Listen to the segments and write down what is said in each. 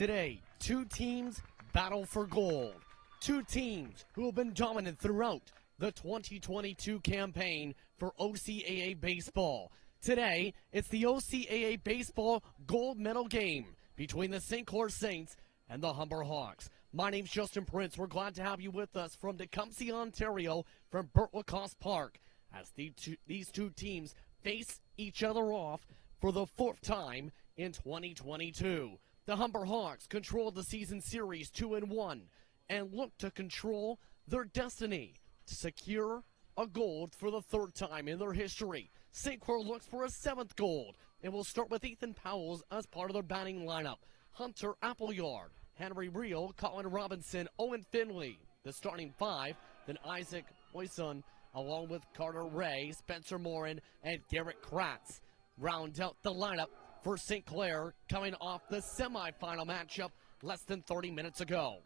Today, two teams battle for gold. Two teams who have been dominant throughout the 2022 campaign for OCAA baseball. Today, it's the OCAA baseball gold medal game between the St. Clair Saints and the Humber Hawks. My name's Justin Prince. We're glad to have you with us from Tecumseh, Ontario, from Burt Lacoste Park, as these two teams face each other off for the fourth time in 2022. The Humber Hawks controlled the season series 2-1 and look to control their destiny to secure a gold for the third time in their history. St. Clair looks for a seventh gold, and we'll start with Ethan Powell as part of their batting lineup. Hunter Appleyard, Henry Reel, Colin Robinson, Owen Finley, the starting five. Then Isaac Boyson, along with Carter Ray, Spencer Morin, and Garrett Kratz round out the lineup for St. Clair, coming off the semifinal matchup less than 30 minutes ago.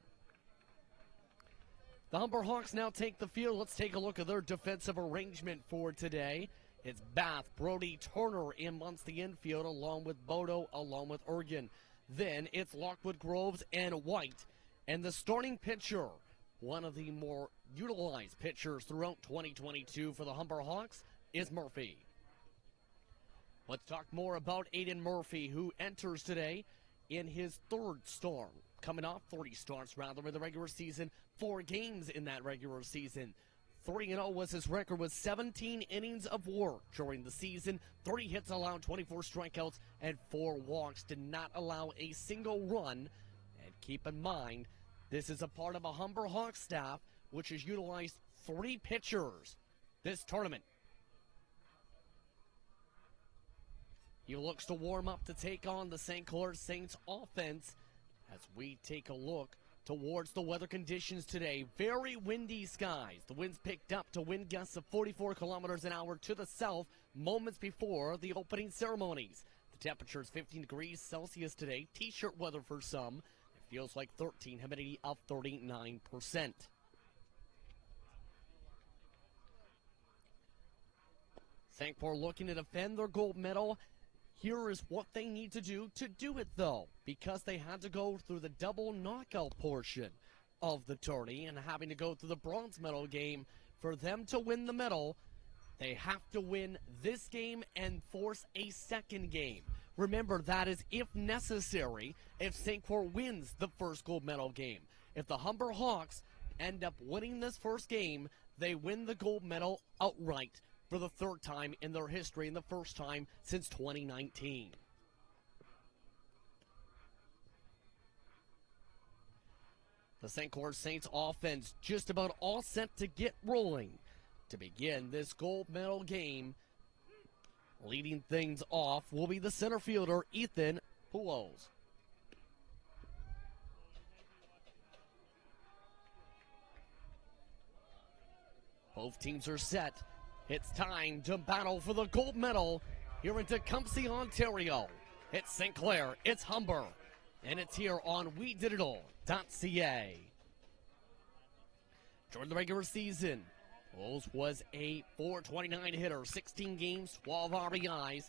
The Humber Hawks now take the field. Let's take a look at their defensive arrangement for today. It's Bath, Brody, Turner in amongst the infield, along with Bodo, along with Ergen. Then it's Lockwood, Groves, and White. And the starting pitcher, one of the more utilized pitchers throughout 2022 for the Humber Hawks, is Murphy. Let's talk more about Aiden Murphy, who enters today in his third start. Coming off 30 starts, rather, in the regular season, 4 games in that regular season. 3-0 was his record with 17 innings of work during the season. 30 hits allowed, 24 strikeouts, and 4 walks. Did not allow a single run. And keep in mind, this is a part of a Humber Hawks staff which has utilized 3 pitchers this tournament. He looks to warm up to take on the St. Clair Saints offense as we take a look towards the weather conditions today. Very windy skies. The winds picked up to wind gusts of 44 kilometers an hour to the south moments before the opening ceremonies. The temperature is 15 degrees Celsius today. T-shirt weather for some. It feels like 13, humidity of 39%. St. Clair looking to defend their gold medal. Here is what they need to do it, though, because they had to go through the double knockout portion of the tourney and having to go through the bronze medal game. For them to win the medal, they have to win this game and force a second game. Remember, that is if necessary, if St. Clair wins the first gold medal game. If the Humber Hawks end up winning this first game, they win the gold medal outright for the third time in their history and the first time since 2019. The St. Clair Saints offense just about all set to get rolling to begin this gold medal game. Leading things off will be the center fielder, Ethan Poulos. Both teams are set. It's time to battle for the gold medal here in Tecumseh, Ontario. It's St. Clair, it's Humber, and it's here on WeDidItAll.ca. During the regular season, Poulos was a .429 hitter, 16 games, 12 RBIs.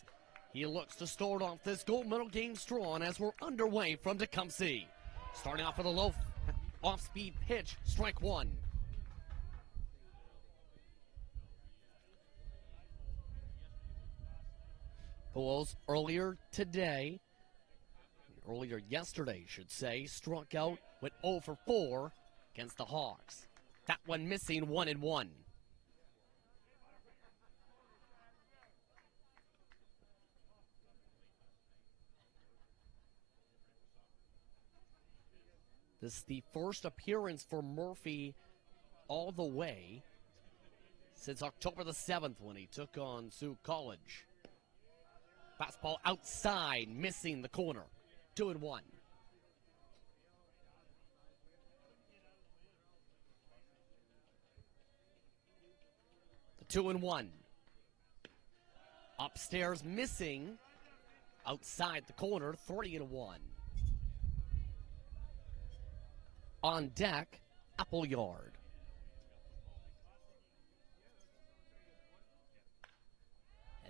He looks to start off this gold medal game strong as we're underway from Tecumseh. Starting off with a low off-speed pitch, strike one. Poulos earlier yesterday, struck out with 0 for 4 against the Hawks. That one missing 1-1. This is the first appearance for Murphy all the way since October the 7th when he took on Sioux College. Fastball outside, missing the corner. 2-1. The 2-1. Upstairs, missing. Outside the corner, 3-1. On deck, Appleyard.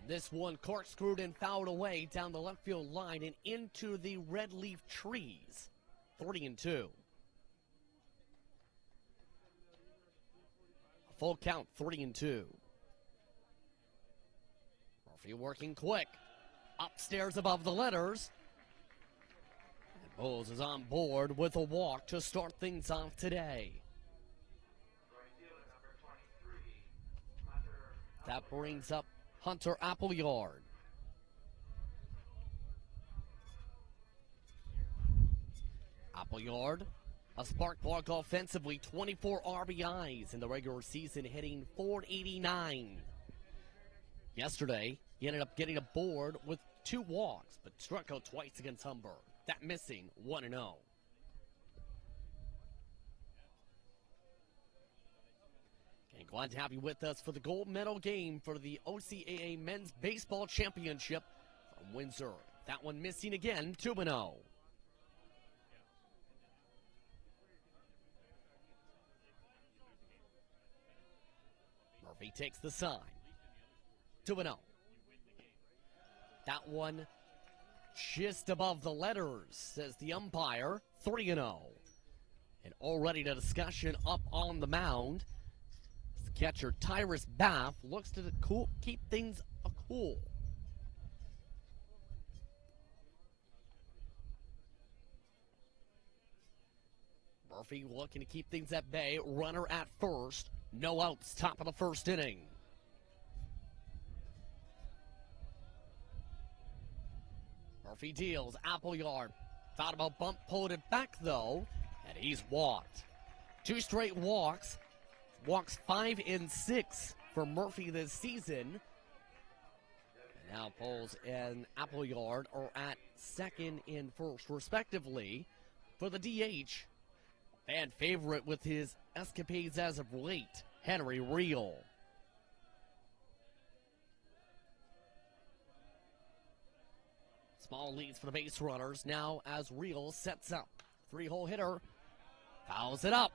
This one corkscrewed and fouled away down the left field line and into the red leaf trees. 3-2. A full count, 3-2. Murphy working quick. Upstairs above the letters. And Bowles is on board with a walk to start things off today. That brings up Hunter Appleyard. Appleyard, a spark plug offensively, 24 RBIs in the regular season, hitting .489. Yesterday, he ended up getting aboard with 2 walks, but struck out twice against Humber. That missing 1-0. And glad to have you with us for the gold medal game for the OCAA Men's Baseball Championship from Windsor. That one missing again, 2-0. Murphy takes the sign. 2-0. That one just above the letters, says the umpire. 3-0. And already the discussion up on the mound. The catcher Tyrus Baff looks to keep things cool. Murphy looking to keep things at bay. Runner at first. No outs, top of the first inning. Murphy deals. Appleyard thought about bump, pulled it back though, and he's walked. 2 straight walks. Walks 5 and 6 for Murphy this season. And now Bowles and Appleyard are at second and first, respectively, for the DH. Fan favorite with his escapades as of late, Henry Reel. Small leads for the base runners now as Reel sets up. 3-hole hitter fouls it up.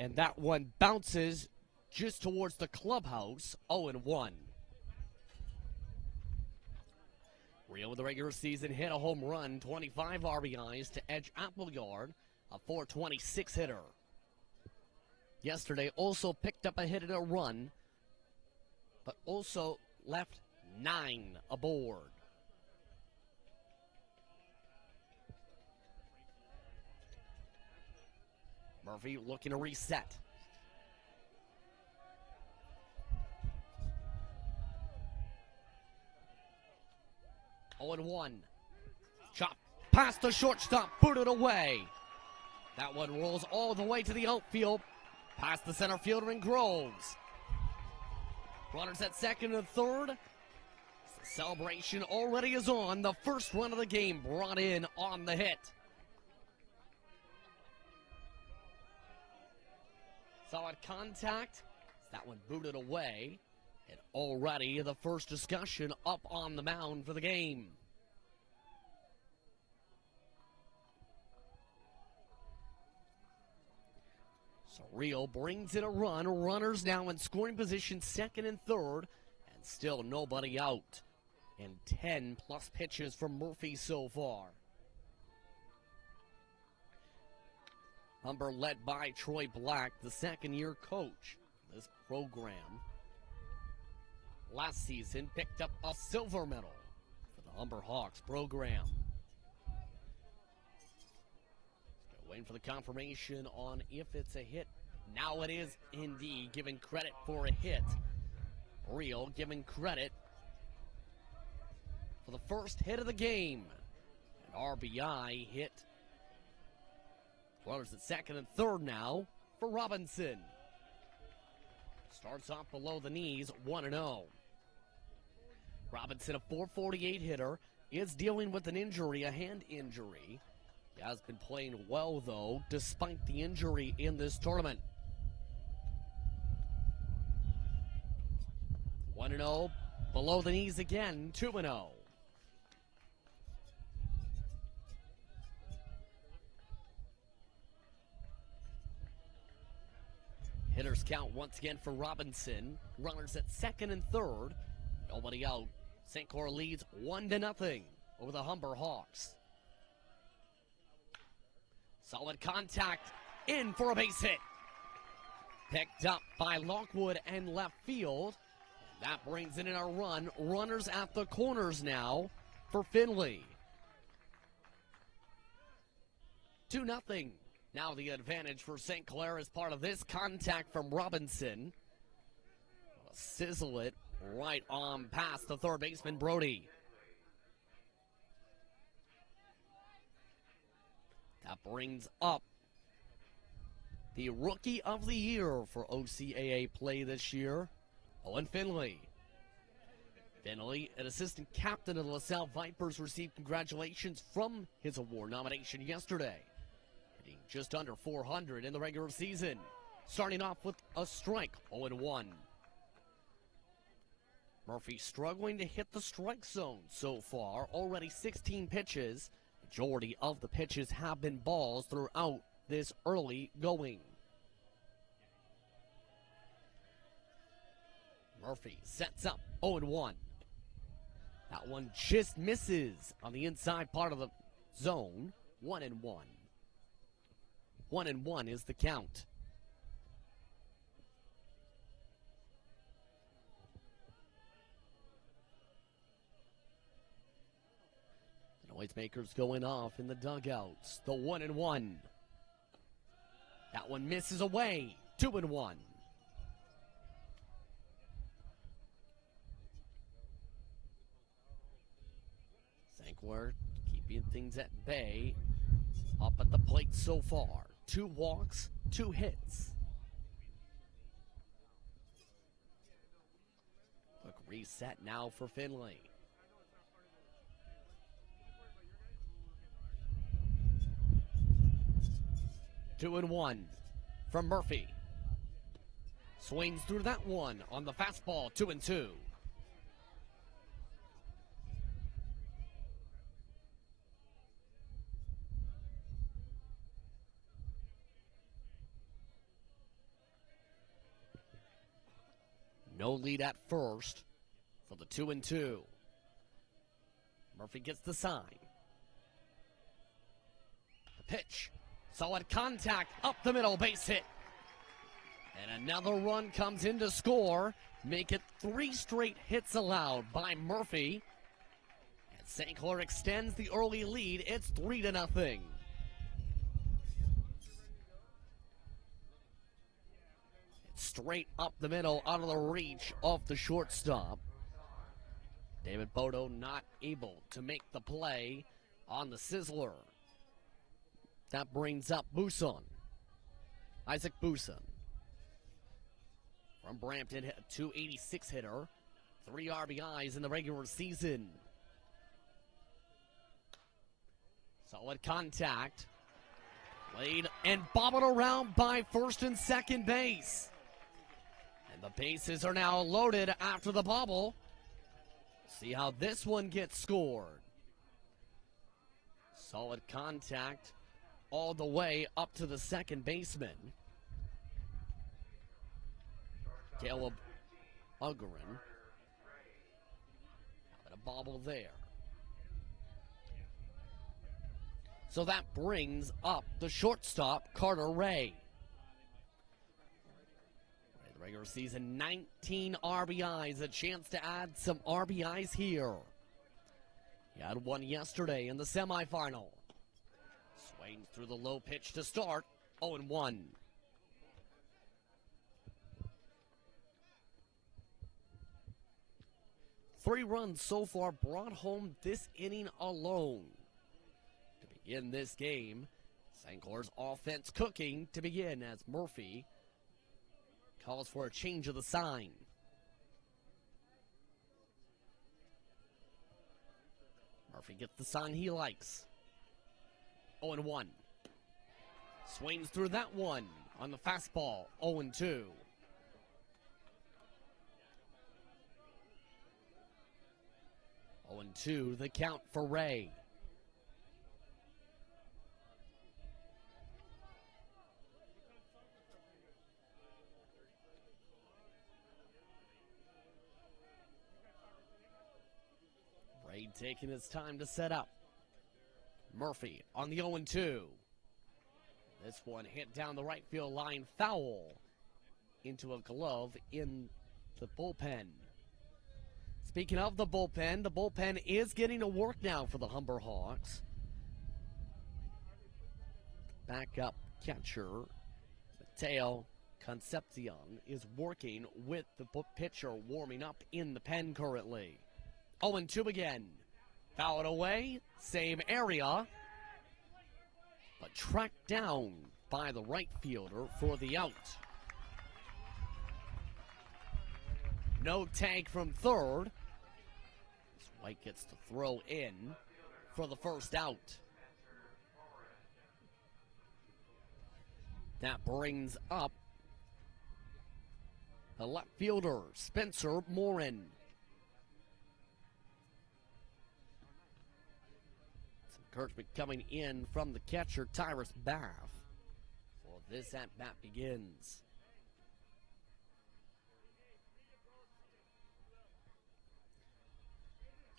And that one bounces just towards the clubhouse, 0-1. Reel with the regular season hit a home run, 25 RBIs to edge Appleyard, a .426 hitter. Yesterday also picked up a hit and a run, but also left 9 aboard. Murphy looking to reset. Oh, and 1. Chop past the shortstop, put it away. That one rolls all the way to the outfield, past the center fielder in Groves. Runners at second and third. The celebration already is on. The first run of the game brought in on the hit. Solid contact. That one booted away. And already the first discussion up on the mound for the game. So Reel brings in a run. Runners now in scoring position, second and third. And still nobody out. And 10 plus pitches from Murphy so far. Humber led by Troy Black, the second-year coach of this program. Last season picked up a silver medal for the Humber Hawks program. Waiting for the confirmation on if it's a hit. Now it is indeed, giving credit for a hit. Reel giving credit for the first hit of the game. An RBI hit. Runners at second and third now for Robinson. Starts off below the knees, 1-0. Robinson, a .448 hitter, is dealing with an injury, a hand injury. He has been playing well, though, despite the injury in this tournament. 1-0, below the knees again, 2-0. Hitters count once again for Robinson. Runners at second and third. Nobody out. St. Clair leads 1-0 over the Humber Hawks. Solid contact, in for a base hit. Picked up by Lockwood and left field. That brings in a run. Runners at the corners now for Findlay. 2-0. Now the advantage for St. Clair as part of this contact from Robinson. Sizzle it right on past the third baseman, Brody. That brings up the Rookie of the Year for OCAA play this year, Owen Findlay. Findlay, an assistant captain of the LaSalle Vipers, received congratulations from his award nomination yesterday, hitting just under 400 in the regular season. Starting off with a strike, 0-1. Murphy struggling to hit the strike zone so far. Already 16 pitches. Majority of the pitches have been balls throughout this early going. Murphy sets up 0-1. That one just misses on the inside part of the zone. 1-1. 1-1 is the count. Noisemakers going off in the dugouts. The 1-1. That one misses away. 2-1. St. Clair keeping things at bay. Up at the plate so far. 2 walks, 2 hits. Quick reset now for Findlay. 2-1 from Murphy. Swings through that one on the fastball. 2-2. No lead at first for the 2-2. Murphy gets the sign. The pitch. Solid contact up the middle, base hit. And another run comes in to score. Make it 3 straight hits allowed by Murphy. And St. Clair extends the early lead. It's 3-0. It's straight up the middle, out of the reach of the shortstop. David Bodo not able to make the play on the sizzler. That brings up Buson. Isaac Buson. From Brampton, a 286 hitter. 3 RBIs in the regular season. Solid contact. Played and bobbled around by first and second base. And the bases are now loaded after the bobble. See how this one gets scored. Solid contact all the way up to the second baseman. Caleb Ugarin. And a bobble there. So that brings up the shortstop, Carter Ray. The regular season, 19 RBIs, a chance to add some RBIs here. He had one yesterday in the semifinal. Swings through the low pitch to start, 0-1. Three runs so far brought home this inning alone. To begin this game, St. Clair's offense cooking to begin as Murphy calls for a change of the sign. Murphy gets the sign he likes. 0-1. Swings through that one on the fastball. 0-2. Oh, 2, the count for Ray. Ray taking his time to set up. Murphy on the 0-2. This one hit down the right field line, foul into a glove in the bullpen. Speaking of the bullpen is getting to work now for the Humber Hawks. Backup catcher Mateo Concepcion is working with the pitcher, warming up in the pen currently. 0-2 again. Foul it away, same area, but tracked down by the right fielder for the out. No tag from third. White gets to throw in for the first out. That brings up the left fielder, Spencer Morin. Some encouragement coming in from the catcher, Tyrus Bath. Well, this at-bat begins.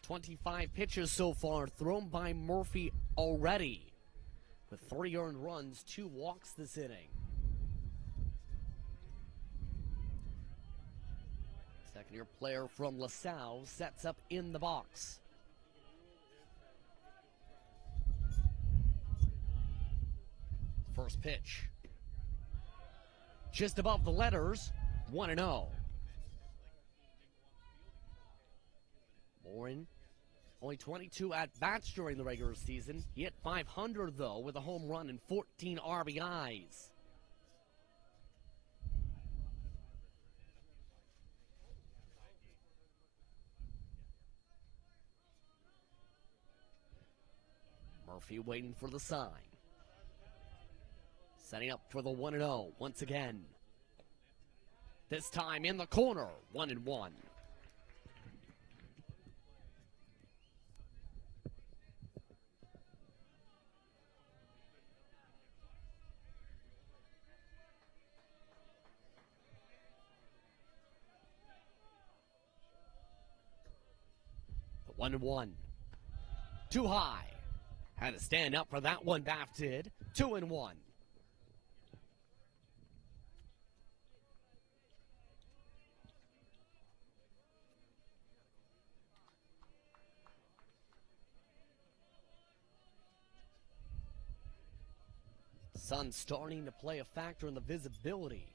"25 pitches so far thrown by Murphy already, with 3 earned runs, 2 walks this inning. Second-year player from LaSalle sets up in the box. First pitch. Just above the letters, 1-0. Morin, only 22 at-bats during the regular season. He hit .500, though, with a home run and 14 RBIs. Murphy waiting for the sign. Setting up for the 1-0 once again. This time in the corner, 1-1. The 1-1. Too high. Had to stand up for that one, Bath did. 2-1. Sun starting to play a factor in the visibility.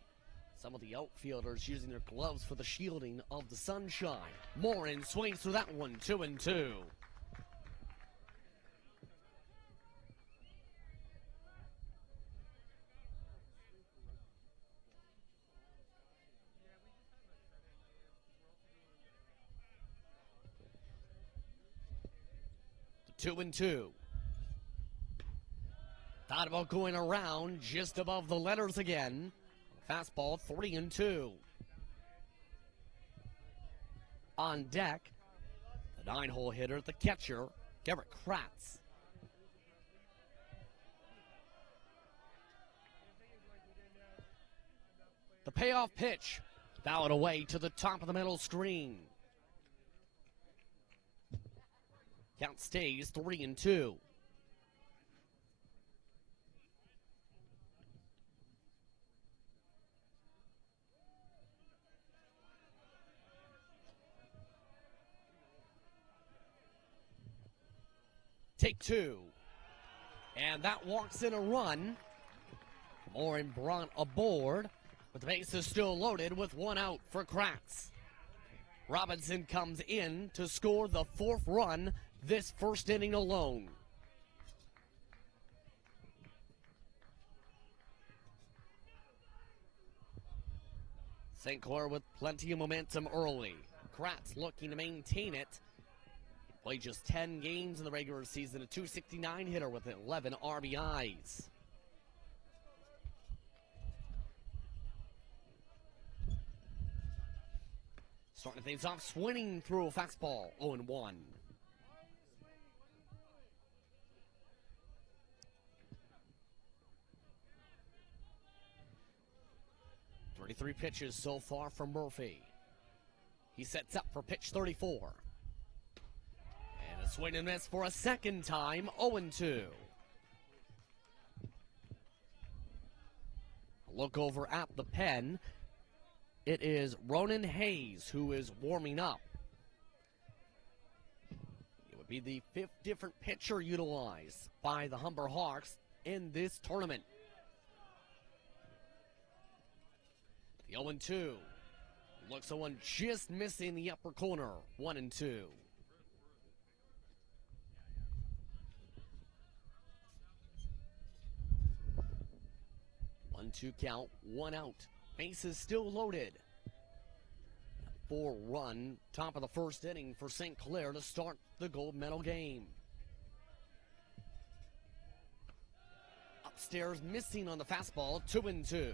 Some of the outfielders using their gloves for the shielding of the sunshine. Morin swings through that one, 2-2. The 2-2. Thought about going around just above the letters again. Fastball, 3-2. On deck, the 9-hole hitter, the catcher, Garrett Kratz. The payoff pitch, fouled away to the top of the middle screen. Count stays 3-2. Take 2. And that walks in a run. Morin brought aboard, but the base is still loaded with 1 out for Kratz. Robinson comes in to score the 4th run this first inning alone. St. Clair with plenty of momentum early. Kratz looking to maintain it. Played just 10 games in the regular season, a .269 hitter with 11 RBIs. Starting things off, swinging through a fastball, 0-1. Three pitches so far from Murphy. He sets up for pitch 34. And a swing and miss for a second time, 0-2. Look over at the pen. It is Ronan Hayes who is warming up. It would be the 5th different pitcher utilized by the Humber Hawks in this tournament. The 0-2. Looks like one just missing the upper corner. 1-2. 1-2 count, 1 out. Bases still loaded. 4-run, top of the first inning for St. Clair to start the gold medal game. Upstairs missing on the fastball, 2-2.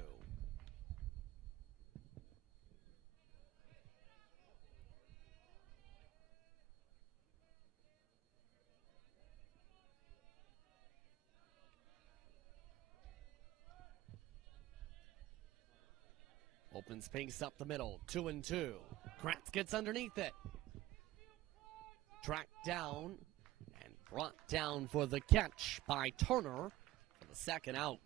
Open space up the middle, 2-2. Kratz gets underneath it. Tracked down and brought down for the catch by Turner for the second out.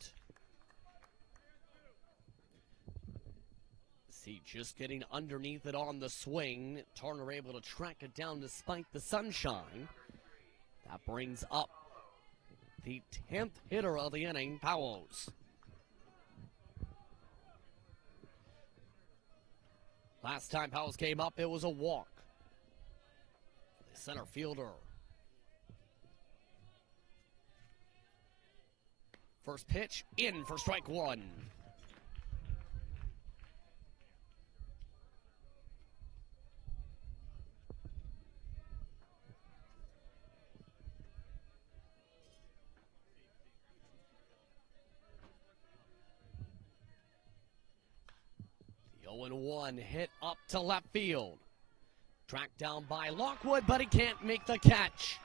See, just getting underneath it on the swing. Turner able to track it down despite the sunshine. That brings up the 10th hitter of the inning, Powells. Last time Powells came up, it was a walk. The center fielder. First pitch, in for strike one. The 0-1 hit up to left field. Tracked down by Lockwood, but he can't make the catch.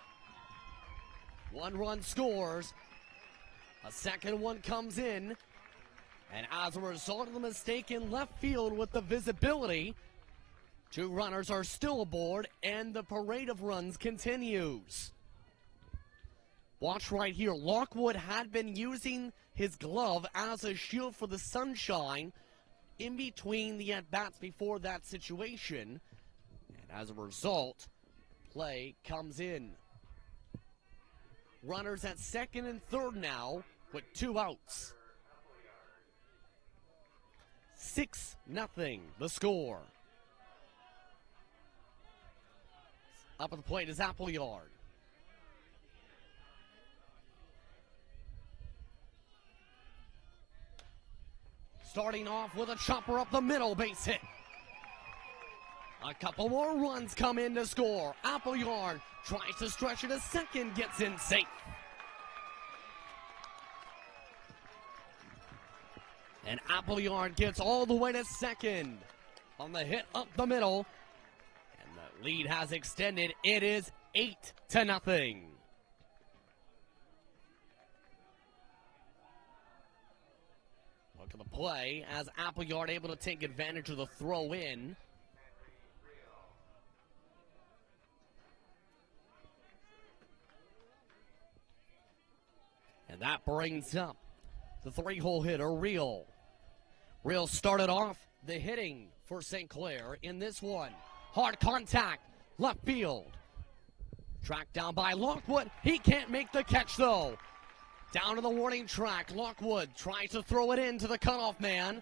1 run scores. A second one comes in. And as a result of the mistake in left field with the visibility, 2 runners are still aboard, and the parade of runs continues. Watch right here. Lockwood had been using his glove as a shield for the sunshine in between the at-bats before that situation. And as a result, play comes in. Runners at second and third now with 2 outs. 6-0 the score. Up at the plate is Appleyard. Starting off with a chopper up the middle, base hit. A couple more runs come in to score. Appleyard tries to stretch it a second, gets in safe. And Appleyard gets all the way to second on the hit up the middle. And the lead has extended. It is 8-0. Look at the play as Appleyard able to take advantage of the throw in. And that brings up the 3-hole hitter, Real. Real started off the hitting for St. Clair in this one. Hard contact, left field. Tracked down by Lockwood. He can't make the catch, though. Down to the warning track. Lockwood tries to throw it into the cutoff man.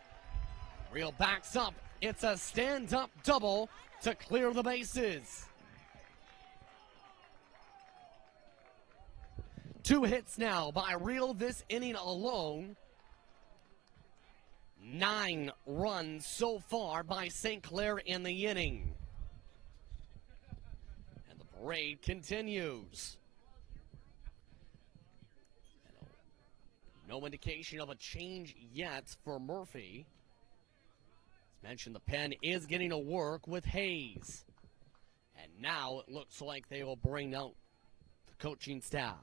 Real backs up. It's a stand-up double to clear the bases. 2 hits now by Real this inning alone. 9 runs so far by St. Clair in the inning. And the parade continues. No indication of a change yet for Murphy. As mentioned, the pen is getting to work with Hayes. And now it looks like they will bring out the coaching staff.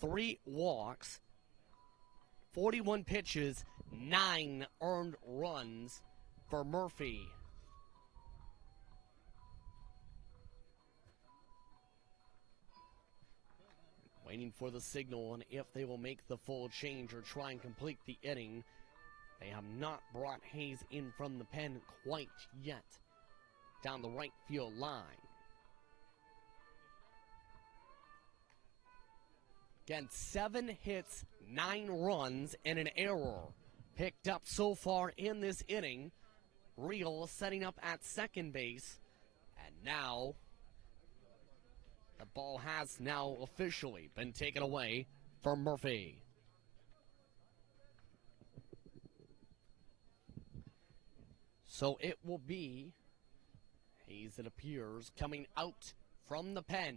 Three walks, 41 pitches, 9 earned runs for Murphy. waiting for the signal on if they will make the full change or try and complete the inning. They have not brought Hayes in from the pen quite yet. Down the right field line. Again, 7 hits, 9 runs, and an error picked up so far in this inning. Real setting up at second base. And now, the ball has now officially been taken away from Murphy. So it will be Hayes, it appears, coming out from the pen.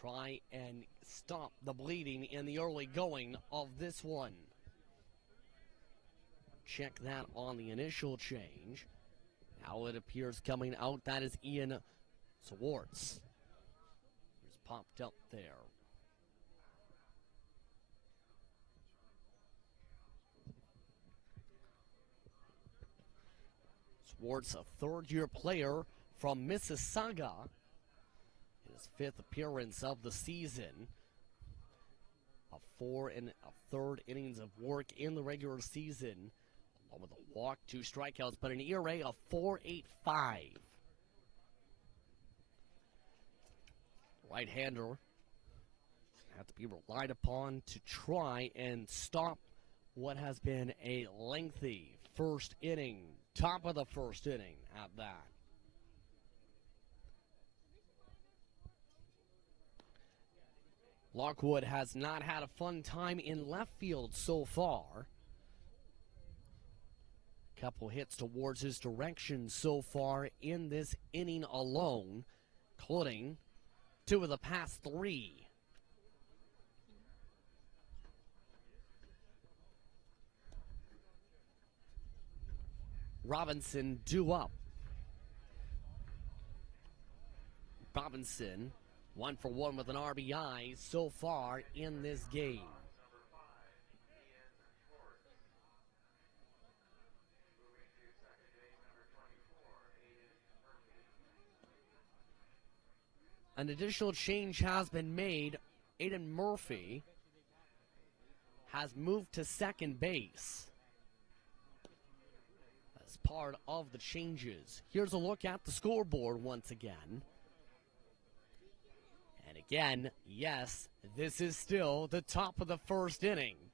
Try and stop the bleeding in the early going of this one. Check that on the initial change. Now it appears coming out, that is Ian Swartz. He's popped up there. Swartz, a third-year player from Mississauga. His 5th appearance of the season. 4 1/3 innings of work in the regular season. Along with a walk, 2 strikeouts, but an ERA of 4.85. Right-hander have to be relied upon to try and stop what has been a lengthy first inning. Top of the first inning at that. Lockwood has not had a fun time in left field so far. Couple hits towards his direction so far in this inning alone, including 2 of the past 3. Robinson due up. Robinson, 1 for 1 with an RBI so far in this game. An additional change has been made. Aiden Murphy has moved to second base as part of the changes. Here's a look at the scoreboard once again. And again, yes, this is still the top of the first inning.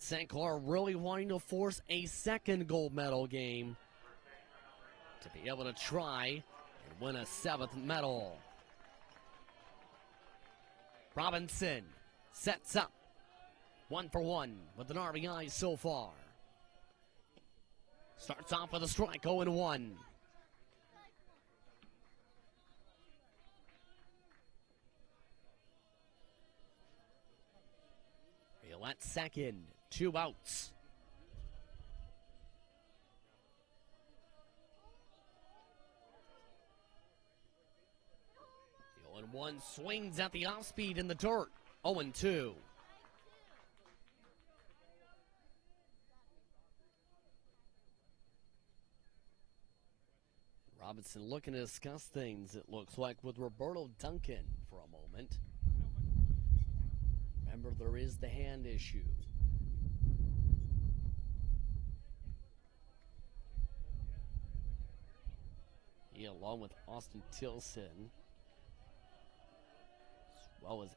St. Clair really wanting to force a second gold medal game to be able to try and win a 7th medal. Robinson sets up 1 for 1 with an RBI so far. Starts off with a strike, 0-1. Real at second, 2 outs. The 0-1 swings at the off speed in the dirt, 0-2. Robinson looking to discuss things, it looks like, with Roberto Duncan for a moment. Remember, there is the hand issue. He, along with Austin Tilson, as well as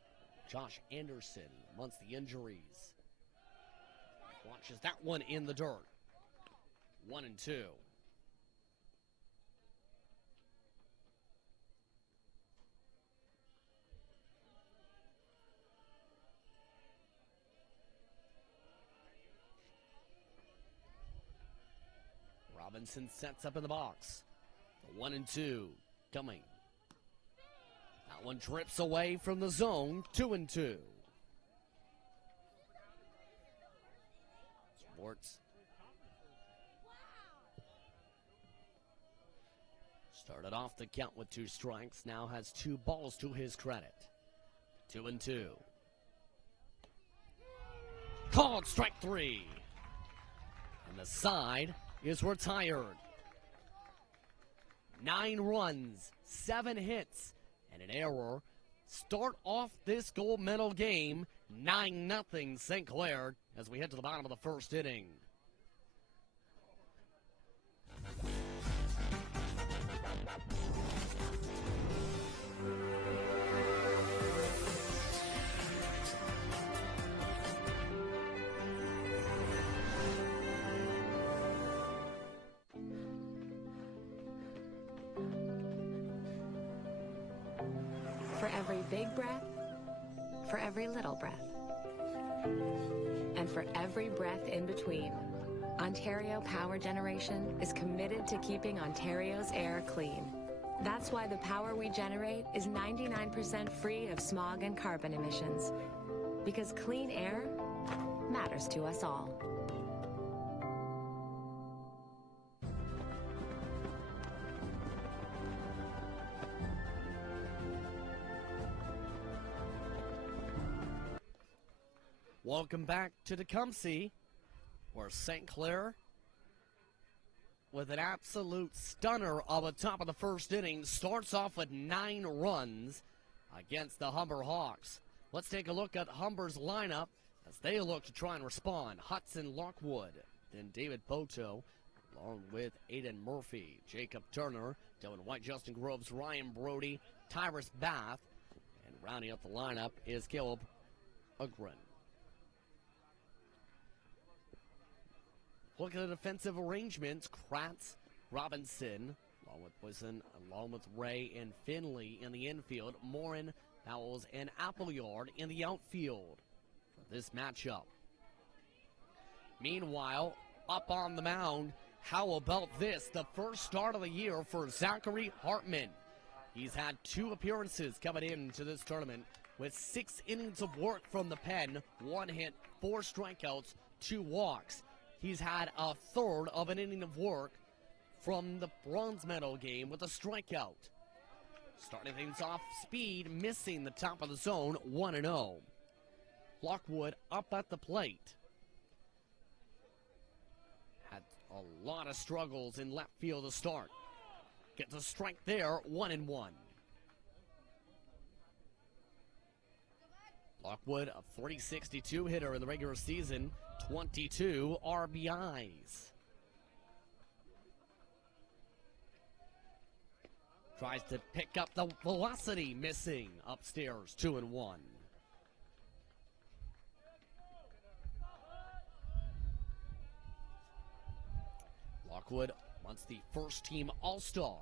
Josh Anderson, amongst the injuries. Watches that one in the dirt. 1-2. Robinson sets up in the box. The 1-2 coming. That one trips away from the zone. 2-2. Sports. Started off the count with 2 strikes. Now has 2 balls to his credit. 2-2. Called strike 3. And the side is retired. 9 runs, 7 hits, and an error start off this gold medal game 9-0 St. Clair as we head to the bottom of the first inning. For every big breath, for every little breath, and for every breath in between, Ontario Power Generation is committed to keeping Ontario's air clean. That's why the power we generate is 99% free of smog and carbon emissions. Because clean air matters to us all. Welcome back to Tecumseh, where St. Clair, with an absolute stunner of the top of the first inning, starts off with 9 runs against the Humber Hawks. Let's take a look at Humber's lineup as they look to try and respond. Hudson Lockwood, then David Boto, along with Aiden Murphy, Jacob Turner, Dylan White, Justin Groves, Ryan Brody, Tyrus Bath, and rounding up the lineup is Caleb Ugren. Look at the defensive arrangements. Kratz, Robinson, along with Boyson, along with Ray and Finley in the infield. Morin, Powells, and Appleyard in the outfield for this matchup. Meanwhile, up on the mound, how about this? The first start of the year for Zachary Hartman. He's had 2 appearances coming into this tournament with 6 innings of work from the pen, 1 hit, 4 strikeouts, 2 walks. He's had a third of an inning of work from the bronze medal game with a strikeout. Starting things off, speed, missing the top of the zone, 1-0. Lockwood up at the plate. Had a lot of struggles in left field to start. Gets a strike there, 1-1. Lockwood, a .362 hitter in the regular season, 22 RBIs. Tries to pick up the velocity, missing upstairs, 2-1. Lockwood wants the first team All-Stars.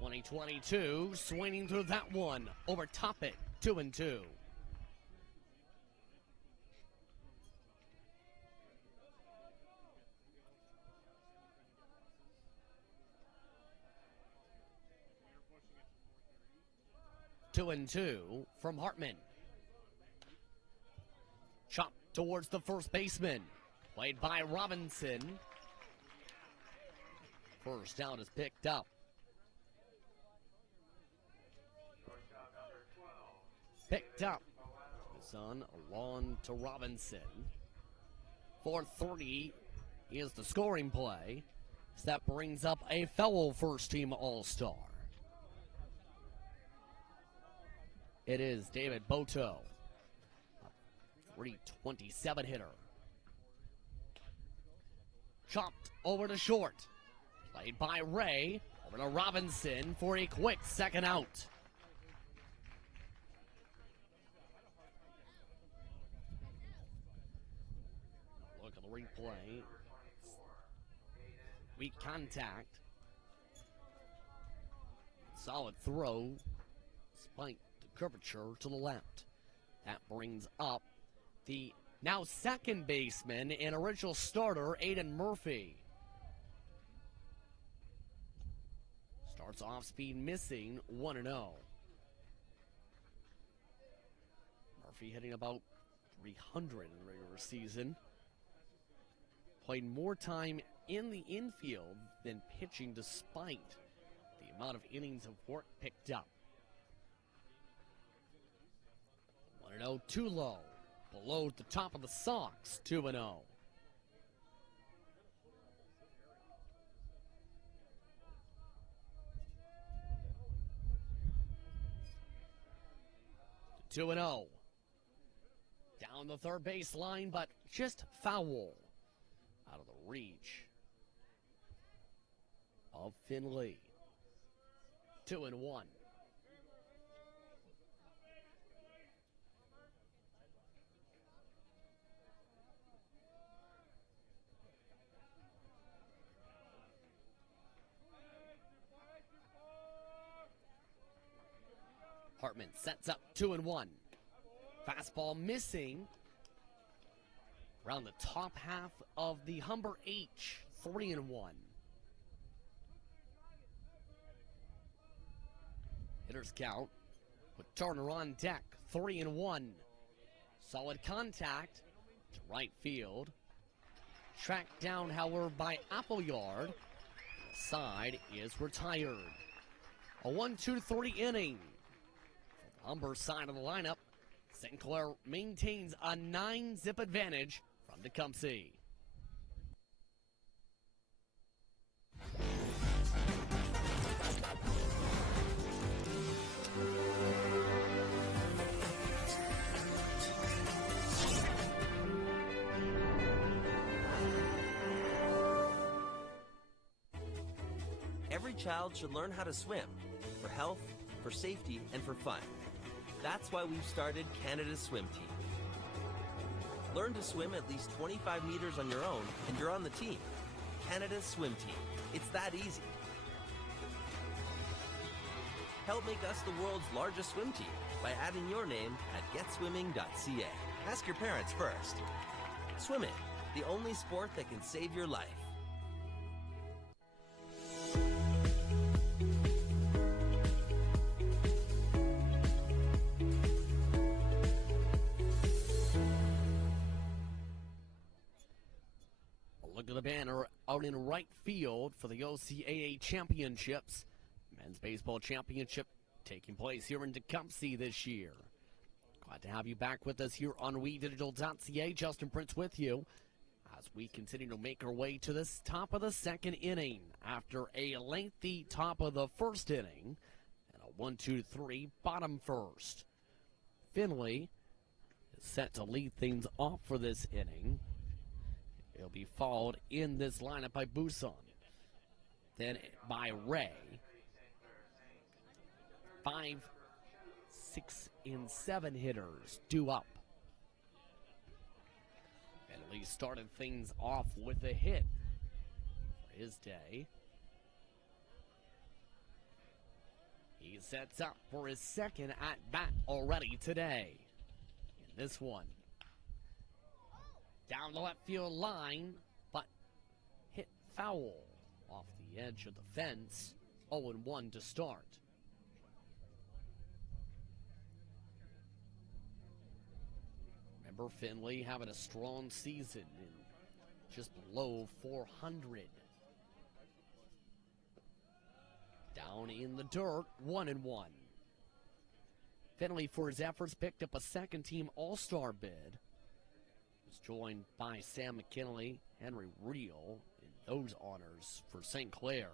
2022, swinging through that one, over top it, 2-2. Two and two from Hartman. Chop towards the first baseman. Played by Robinson. First down is picked up. Picked up. This on along to Robinson. 4:30 is the scoring play. So that brings up a fellow first-team All-Star. It is David Boto, a .327 hitter. Chopped over to short. Played by Ray, over to Robinson for a quick second out. Look at the replay. Weak contact. Solid throw. Spiked curvature to the left. That brings up the now second baseman and original starter, Aiden Murphy. Starts off speed missing, 1-0. Murphy hitting about 300 in the regular season. Played more time in the infield than pitching despite the amount of innings of work picked up. 1-0, too low. Below the top of the Sox, 2-0. 2-0. Down the third base line, but just foul. Out of the reach of Finley. 2-1. Hartman sets up 2-1. Fastball missing around the top half of the Humber H. 3-1. Hitters count with Turner on deck. 3-1. Solid contact to right field. Tracked down, however, by Appleyard. The side is retired. A 1-2-3 inning. Humber side of the lineup, St. Clair maintains a 9-zip advantage from Tecumseh. Every child should learn how to swim, for health, for safety, and for fun. That's why we've started Canada's Swim Team. Learn to swim at least 25 meters on your own, and you're on the team. Canada's Swim Team. It's that easy. Help make us the world's largest swim team by adding your name at getswimming.ca. Ask your parents first. Swimming, the only sport that can save your life. Look at the banner out in right field for the OCAA Championships. Men's Baseball Championship taking place here in Tecumseh this year. Glad to have you back with us here on WeDigital.ca. Justin Prince with you as we continue to make our way to this top of the second inning after a lengthy top of the first inning and a 1-2-3 bottom first. Finley is set to lead things off for this inning. He'll be followed in this lineup by Buson, then by Ray. 5, 6, and 7 hitters due up. Finley started things off with a hit for his day. He sets up for his second at-bat already today in this one. Down the left field line, but hit foul off the edge of the fence. 0-1 to start. Remember, Finley having a strong season in just below 400. Down in the dirt, 1-1. Finley, for his efforts, picked up a second-team All-Star bid. Joined by Sam McKinley, Henry Reel in those honors for St. Clair.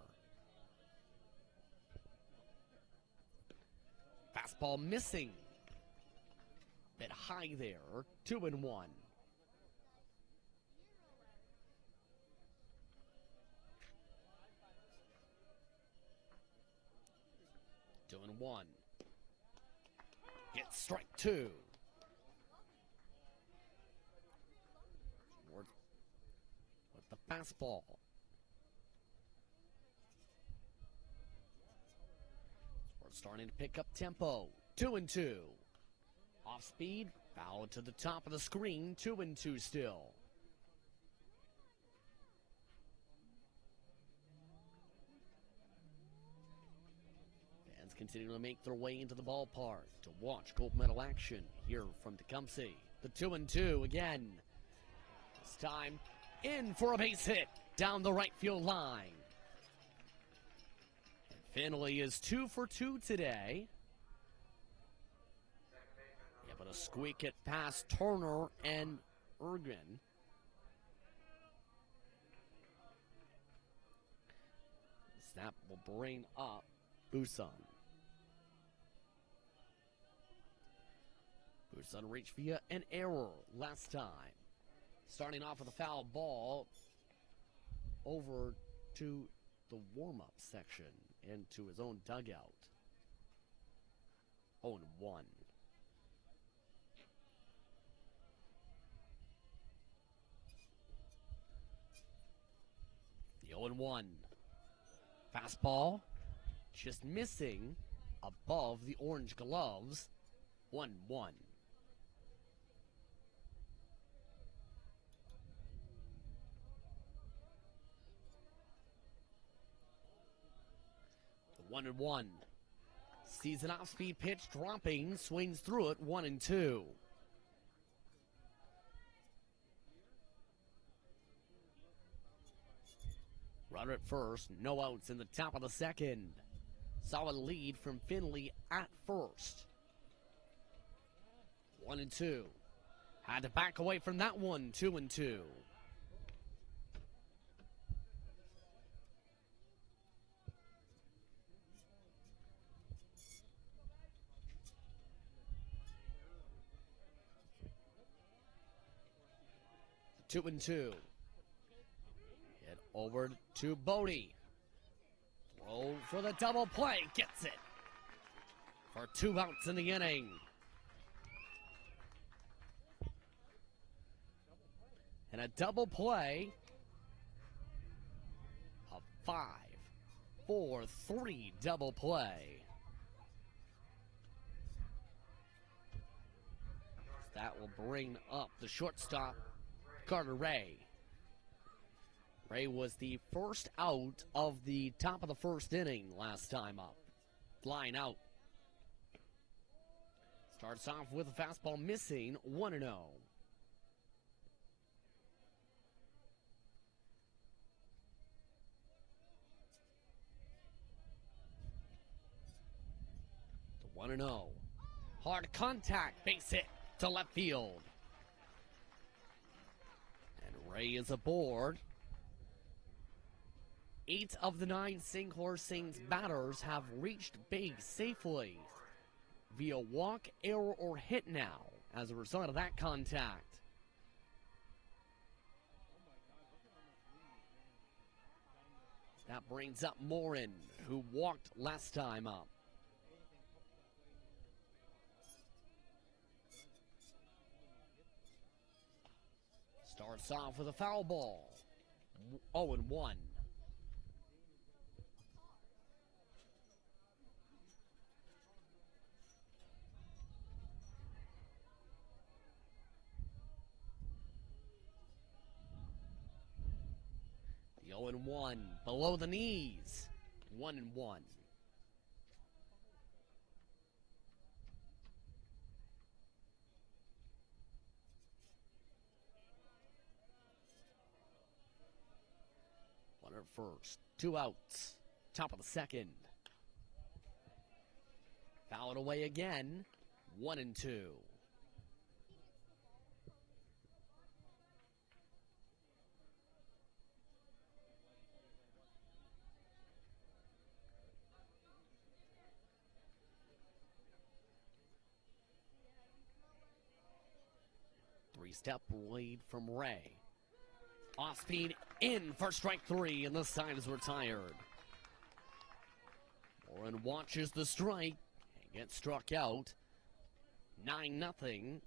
Fastball missing. Bit high there, 2-1. 2-1. Gets strike two. With the fastball. We're starting to pick up tempo. 2-2. Off speed, foul to the top of the screen. 2-2 still. Fans continue to make their way into the ballpark to watch gold medal action here from Tecumseh. The 2-2 again. This time in for a base hit down the right field line. And Finley is 2 for 2 today. Able to squeak it past Turner and Ergen. Snap will bring up Busan. was unreached via an error last time. Starting off with a foul ball over to the warm-up section into his own dugout. 0-1. The 0-1. Fastball just missing above the orange gloves. 1-1. The 1-1. Sees an off-speed pitch dropping, swings through it. 1-2. Runner at first, no outs in the top of the second. Solid lead from Finley at first. 1-2. Had to back away from that one. 2-2. Two and two. Hit over to Bodie. Throw for the double play. Gets it. For 2 outs in the inning. And a double play. A 5-4-3 double play. That will bring up the shortstop, Carter Ray. Ray was the first out of the top of the first inning last time up. Flying out. Starts off with a fastball missing. 1-0. The 1-0. Hard contact. Base hit to left field. Ray is aboard. 8 of the 9 Singhorse Saints batters have reached base safely via walk, error, or hit now as a result of that contact. That brings up Morin, who walked last time up. Starts off with a foul ball. 0-1. The 0-1 below the knees. 1-1. First, 2 outs, top of the second. Fouled away again. 1-2. Three-step lead from Ray. Off speed in for strike 3, and the side is retired. Warren watches the strike and gets struck out. 9-0.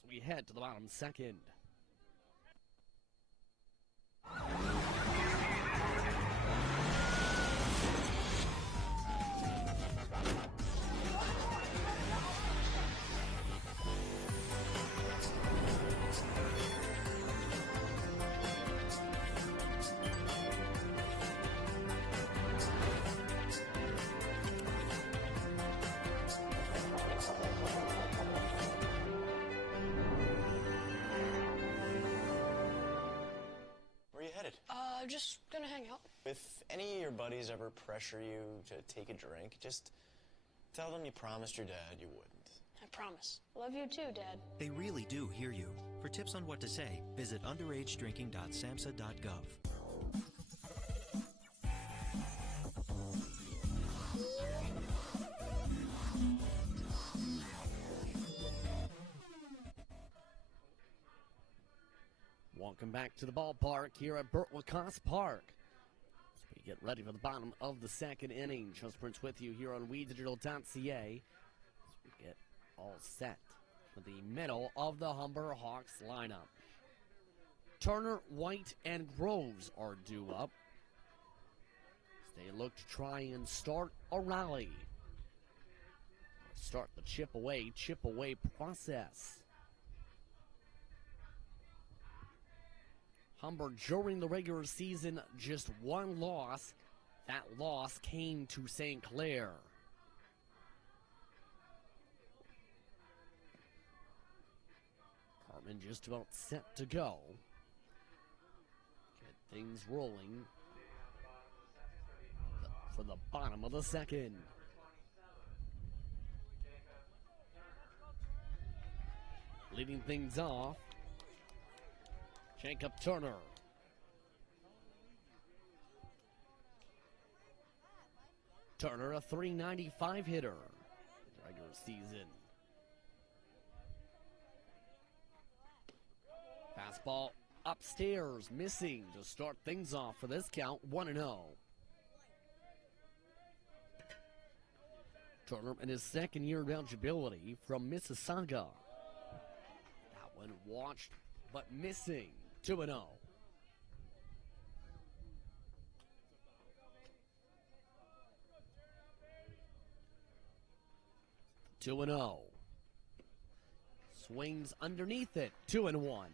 So we head to the bottom second. Just gonna hang out. If any of your buddies ever pressure you to take a drink, just tell them you promised your dad you wouldn't. I promise. Love you too, Dad. They really do hear you. For tips on what to say, visit underagedrinking.samhsa.gov. Welcome back to the ballpark here at Burt Lacoste Park. As we get ready for the bottom of the second inning, Trust Prince with you here on WeDigital.ca as we get all set for the middle of the Humber Hawks lineup. Turner, White, and Groves are due up as they look to try and start a rally. Start the chip away process. Humber during the regular season, just one loss. That loss came to St. Clair. Hartman just about set to go. Get things rolling for the bottom of the second. Leading things off, Jacob Turner. Turner, a .395 hitter regular season. Fastball upstairs, missing to start things off for this count, 1-0. Turner in his second year of eligibility from Mississauga. That one watched but missing, 2-0. 2-0. Swings underneath it, 2-1.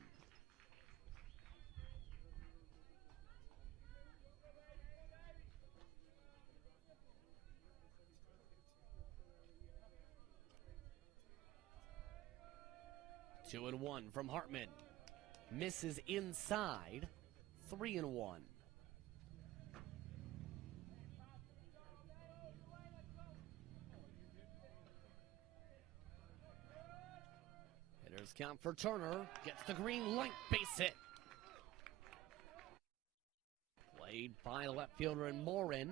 Two and one from Hartman. Misses inside, 3-1. Hitters count for Turner. Gets the green light, base hit. Played by the left fielder in Morin.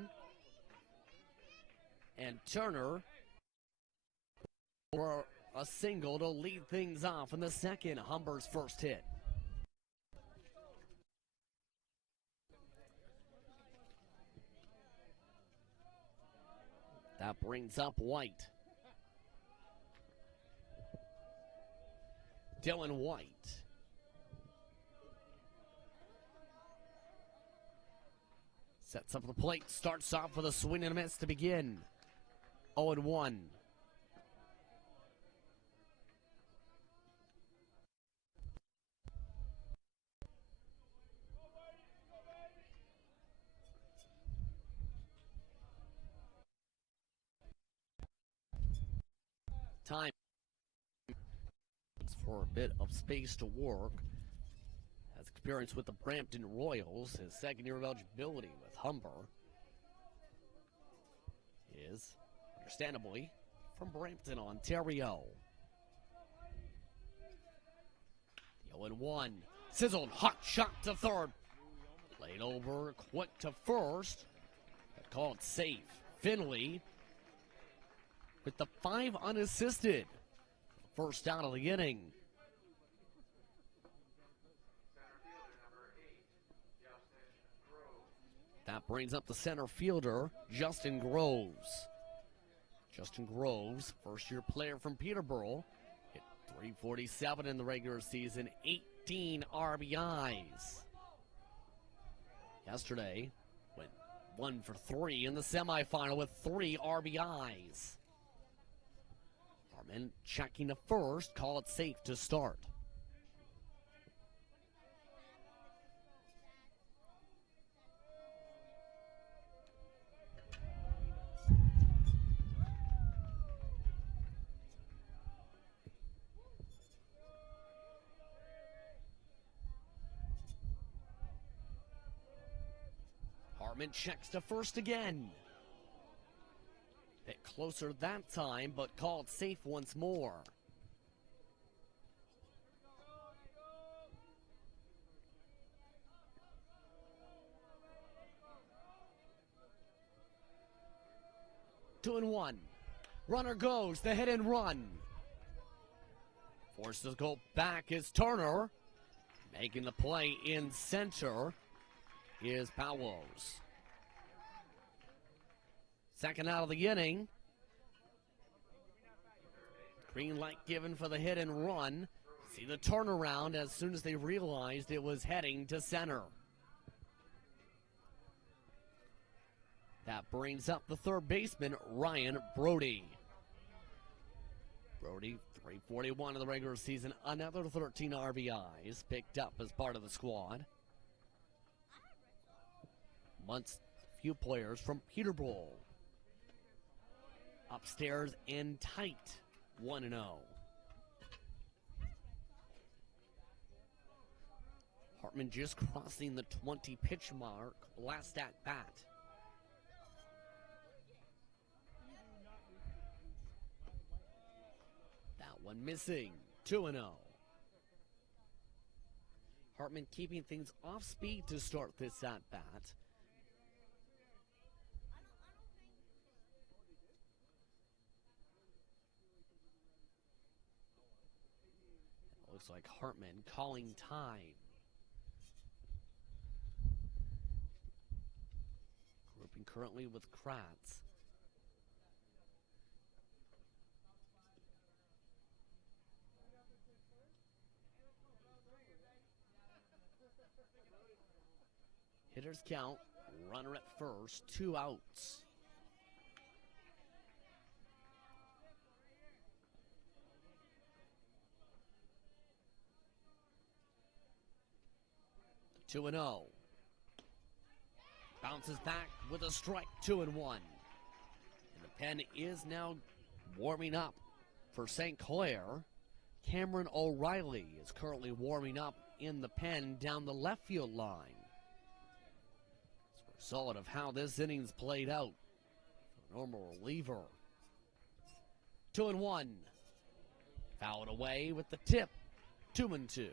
And Turner for a single to lead things off in the second. Humber's first hit. That brings up White. Dylan White. Sets up the plate, starts off with a swing and a miss to begin. 0-1. Time for a bit of space to work. Has experience with the Brampton Royals. His second year of eligibility with Humber is, understandably, from Brampton, Ontario. The 0-1. Sizzled, hot shot to third. Played over, quick to first. But called safe. Finley with the 5 unassisted. First out of the inning. That brings up the center fielder, Justin Groves. Justin Groves, first-year player from Peterborough, hit .347 in the regular season, 18 RBIs. Yesterday, went 1 for 3 in the semifinal with 3 RBIs. Hartman checking to first, call it safe to start. Hartman checks to first again. Bit closer that time, but called safe once more. Two and one. Runner goes, the hit and run. Forced to go back is Turner. Making the play in center is Powos. Second out of the inning. Green light given for the hit and run. See the turnaround as soon as they realized it was heading to center. That brings up the third baseman, Ryan Brody. Brody, 341 in the regular season, another 13 RBIs picked up as part of the squad. Amongst a few players from Peterborough. Upstairs and tight, 1-0. Hartman just crossing the 20 pitch mark last at bat. That one missing, 2-0. Hartman keeping things off speed to start this at bat. Looks like Hartman calling time. Grouping currently with Kratz. Hitters count, runner at first, 2 outs. Two and 0. Bounces back with a strike, 2-1. And the pen is now warming up for St. Clair. Cameron O'Reilly is currently warming up in the pen down the left field line. It's a result of how this inning's played out. A normal reliever. 2-1. Fouled away with the tip, 2-2.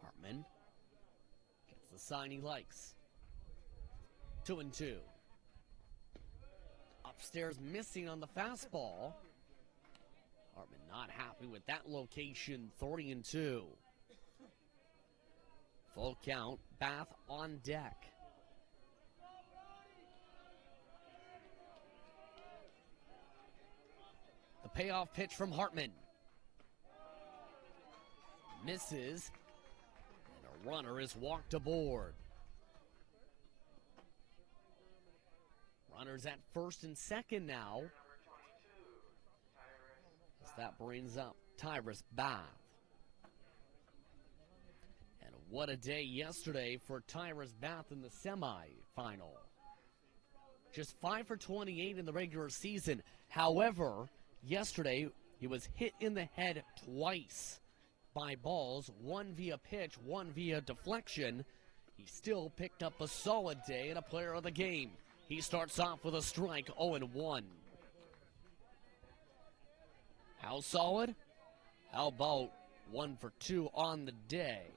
Hartman gets the sign he likes. 2-2. Upstairs missing on the fastball. Hartman not happy with that location, 3-2. Full count, Bath on deck. The payoff pitch from Hartman. Misses. And a runner is walked aboard. Runners at first and second now. As that brings up Tyrus Bath. And what a day yesterday for Tyrus Bath in the semifinal. Just 5 for 28 in the regular season. However, yesterday he was hit in the head twice by balls, one via pitch, one via deflection. He still picked up a solid day and a player of the game. He starts off with a strike, 0-1. How solid? How about 1 for 2 on the day?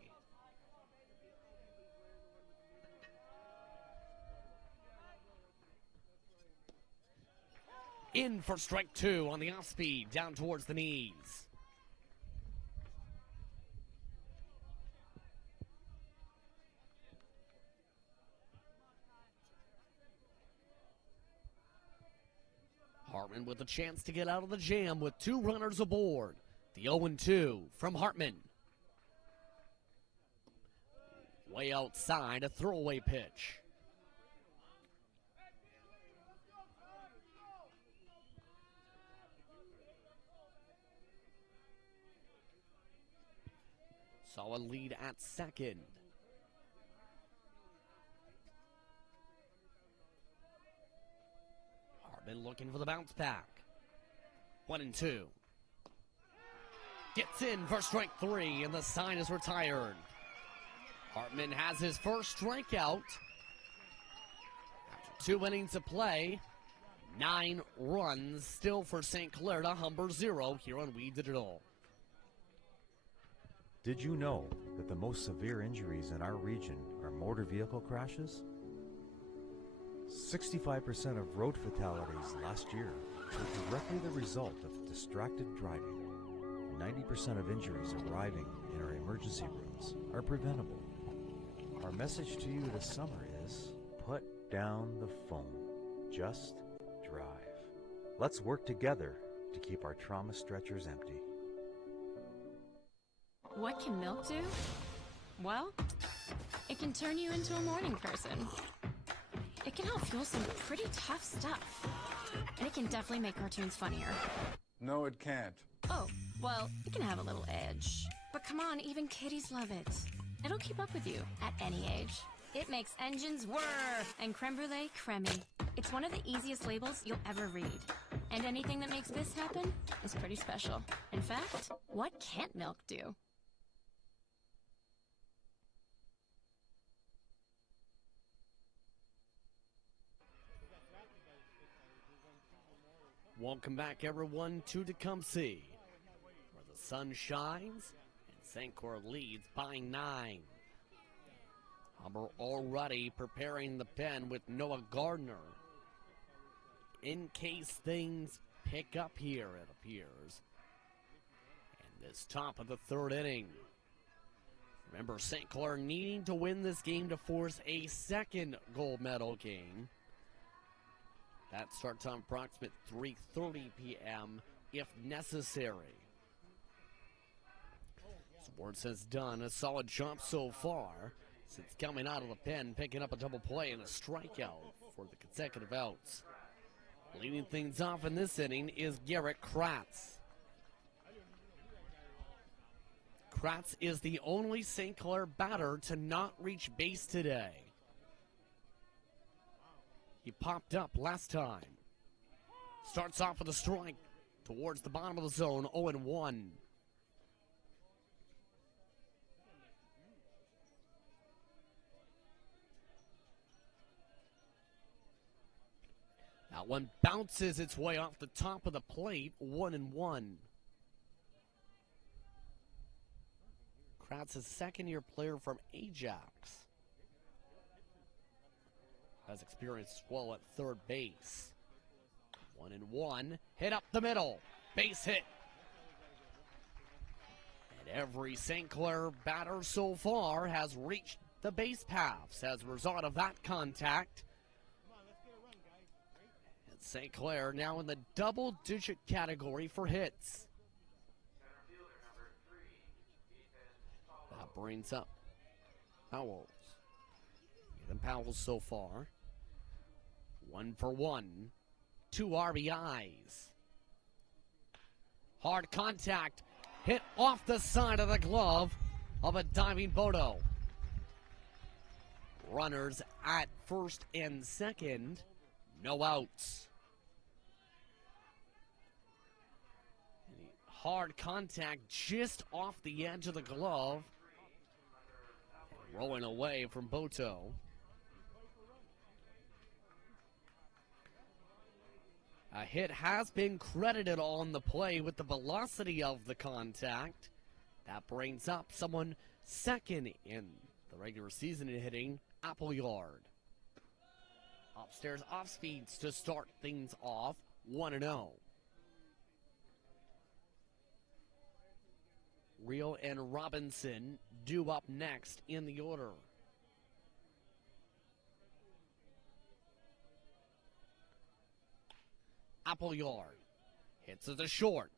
In for strike 2 on the off speed, down towards the knees. Hartman with a chance to get out of the jam with 2 runners aboard. The 0-2 from Hartman. Way outside, a throwaway pitch. Solid lead at second. Hartman looking for the bounce back. 1-2. Gets in for strike 3, and the sign is retired. Hartman has his first strikeout. After 2 innings to play, 9 runs still for St. Clair to Humber 0 here on We Digital. Did you know that the most severe injuries in our region are motor vehicle crashes? 65% of road fatalities last year were directly the result of distracted driving. 90% of injuries arriving in our emergency rooms are preventable. Our message to you this summer is, put down the phone. Just drive. Let's work together to keep our trauma stretchers empty. What can milk do? Well, it can turn you into a morning person. It can help fuel some pretty tough stuff. And it can definitely make cartoons funnier. No, it can't. Oh, well, it can have a little edge. But come on, even kiddies love it. It'll keep up with you at any age. It makes engines whir and creme brulee creamy. It's one of the easiest labels you'll ever read. And anything that makes this happen is pretty special. In fact, what can't milk do? Welcome back, everyone, to Tecumseh, where the sun shines and St. Clair leads by 9. Humber already preparing the pen with Noah Gardner. In case things pick up here, it appears. And this top of the 3rd inning. Remember, St. Clair needing to win this game to force a second gold medal game. That starts on approximate 3:30 p.m. if necessary. Sports has done a solid job so far since coming out of the pen, picking up a double play and a strikeout for the consecutive outs. Leading things off in this inning is Garrett Kratz. Kratz is the only St. Clair batter to not reach base today. He popped up last time. Starts off with a strike towards the bottom of the zone, 0-1. That one bounces its way off the top of the plate, 1-1. Kratz is a second-year player from Ajax. Has experience well at third base. 1-1, hit up the middle, base hit. And every St. Clair batter so far has reached the base paths as a result of that contact. And St. Clair now in the double-digit category for hits. That brings up Powell. Ethan Powell so far. 1 for 1. 2 RBIs. Hard contact. Hit off the side of the glove of a diving Bodo. Runners at first and second. No outs. Hard contact just off the edge of the glove. Rolling away from Boto. A hit has been credited on the play with the velocity of the contact. That brings up someone second in the regular season in hitting, Appleyard. Upstairs off speeds to start things off, 1-0. Real and Robinson due up next in the order. Appleyard hits to the short.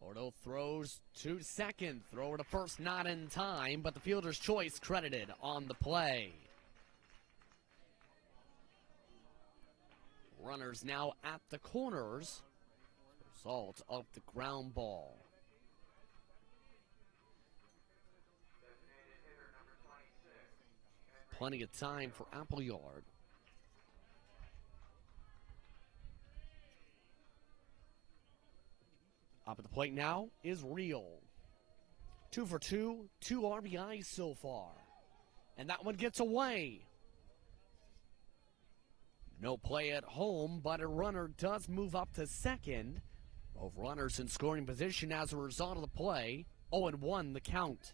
Bordeaux throws to second. Throw to first, not in time, but the fielder's choice credited on the play. Runners now at the corners. Result of the ground ball. Plenty of time for Appleyard. Up at the plate now is Real. 2 for 2, 2 RBIs so far. And that one gets away. No play at home, but a runner does move up to second. Both runners in scoring position as a result of the play. 0-1 the count.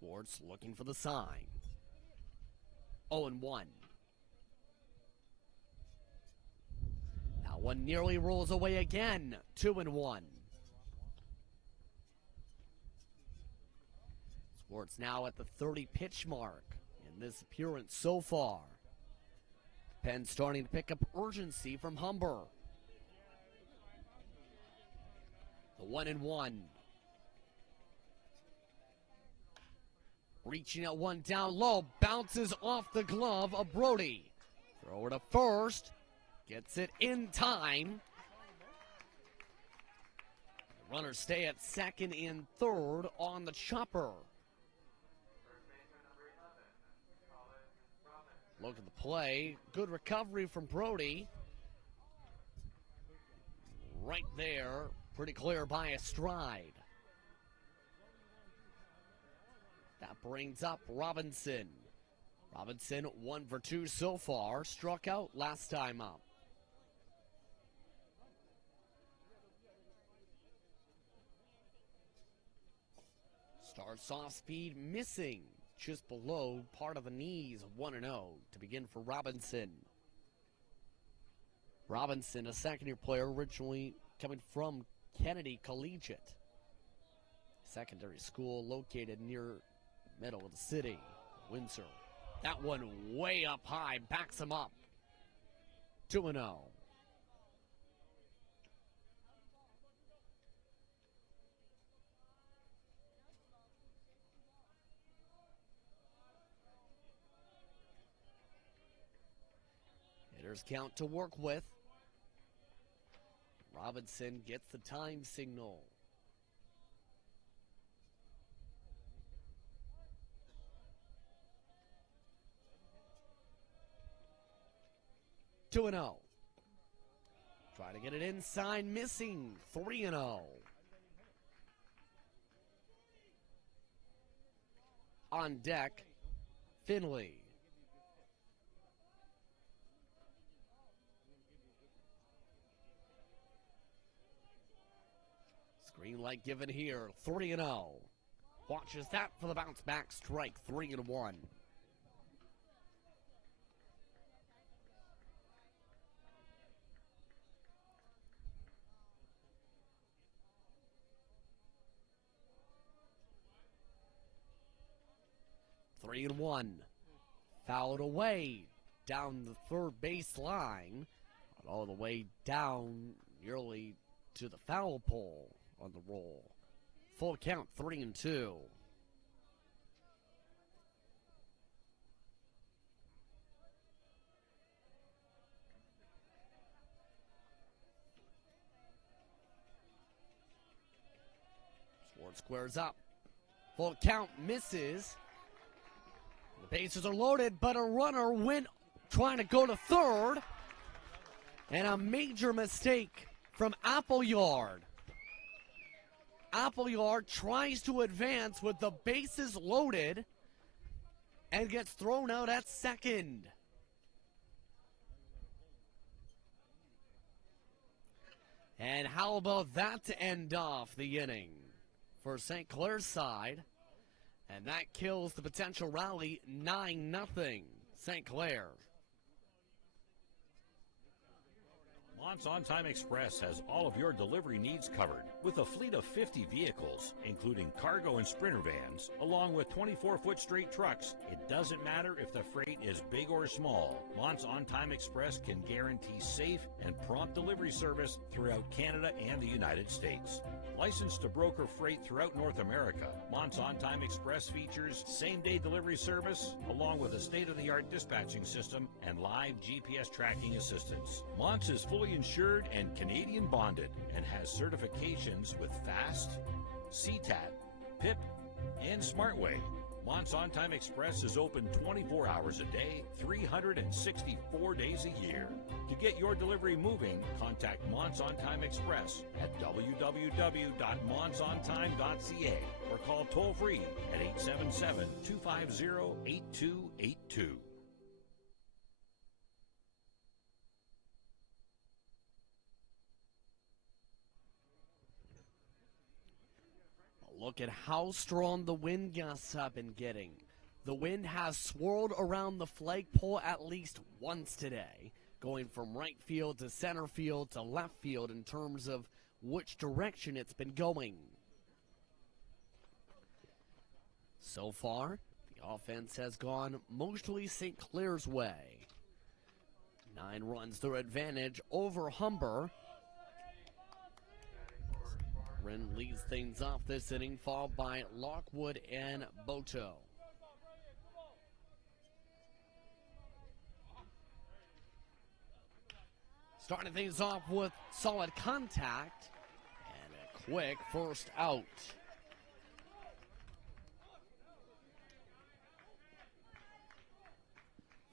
Swartz looking for the sign. 0-1. That one nearly rolls away again. 2-1. Swartz now at the 30 pitch mark in this appearance so far. Penn starting to pick up urgency from Humber. The 1-1. Reaching at one down low, bounces off the glove of Brody. Throw it to first, gets it in time. The runners stay at second and third on the chopper. Look at the play, good recovery from Brody. Right there, pretty clear by a stride. That brings up Robinson. Robinson 1 for 2 so far. Struck out last time up. Starts off speed missing. Just below part of the knees. 1-0 to begin for Robinson. Robinson, a second-year player originally coming from Kennedy Collegiate. Secondary school located near middle of the city, Windsor. That one way up high, backs him up. 2-0. Hitters count to work with. Robinson gets the time signal. 2-0. Try to get it inside, missing. 3-0. On deck, Finley. Green light given here. 3-0. Watches that for the bounce back strike. 3-1. Three and one. Fouled away down the third base line. All the way down nearly to the foul pole on the roll. Full count, 3-2. Swartz squares up. Full count, misses. The bases are loaded, but a runner went trying to go to third. And a major mistake from Appleyard. Appleyard tries to advance with the bases loaded and gets thrown out at second. And how about that to end off the inning for St. Clair's side? And that kills the potential rally 9-0 St. Clair. Mont's On-Time Express has all of your delivery needs covered with a fleet of 50 vehicles, including cargo and sprinter vans, along with 24-foot straight trucks. It doesn't matter if the freight is big or small. Mont's On-Time Express can guarantee safe and prompt delivery service throughout Canada and the United States. Licensed to broker freight throughout North America, Mont's On-Time Express features same-day delivery service, along with a state-of-the-art dispatching system and live GPS tracking assistance. Mont's is fully insured and Canadian bonded and has certifications with FAST, CTAT, PIP, and SmartWay. Mont's On Time Express is open 24 hours a day, 364 days a year. To get your delivery moving, contact Mont's On Time Express at www.montsontime.ca or call toll-free at 877-250-8282. Look at how strong the wind gusts have been getting. The wind has swirled around the flagpole at least once today, going from right field to center field to left field in terms of which direction it's been going. So far, the offense has gone mostly St. Clair's way. 9 runs their advantage over Humber. Wren leads things off this inning, followed by Lockwood and Boto. Starting things off with solid contact and a quick first out.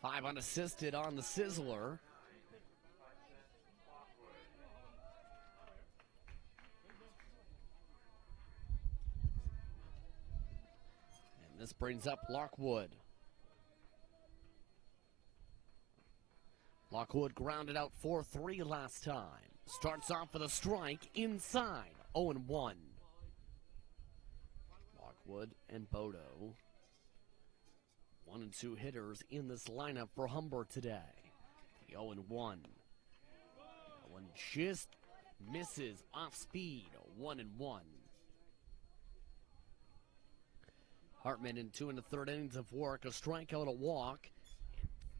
Five unassisted on the Sizzler. This brings up Lockwood. Lockwood grounded out 4-3 last time. Starts off with a strike inside, 0-1. Lockwood and Boto. 1 and 2 hitters in this lineup for Humber today. The 0-1. One just misses off speed, 1-1. Hartman in 2 1/3 innings of work, a strikeout, a walk.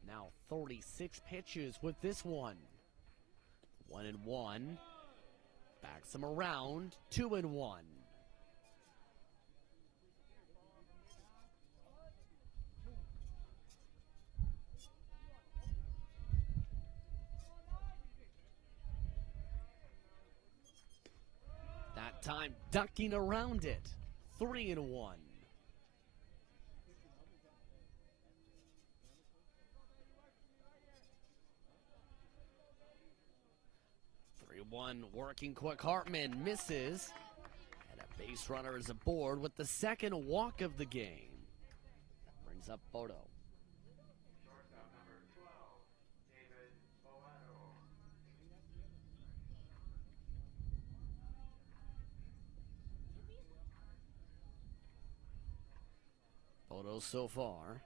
Now 36 pitches with this one. 1-1. Backs him around, 2-1. That time ducking around it, 3-1. 3-1, working quick. Hartman misses. And a base runner is aboard with the second walk of the game. Brings up Boto. Boto so far,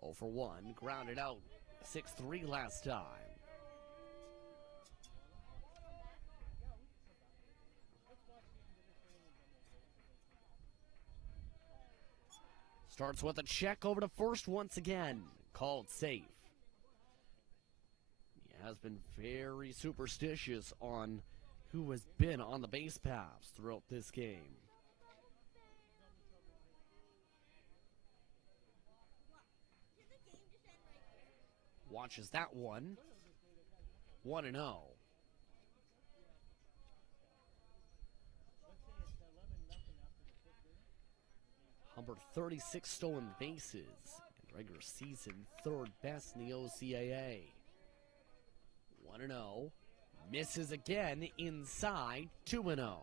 0 for 1, grounded out 6-3 last time. Starts with a check over to first once again. Called safe. He has been very superstitious on who has been on the base paths throughout this game. Watches that one. 1-0. Humber 36 stolen bases in regular season, 3rd best in the OCAA. 1-0. Misses again inside, 2-0.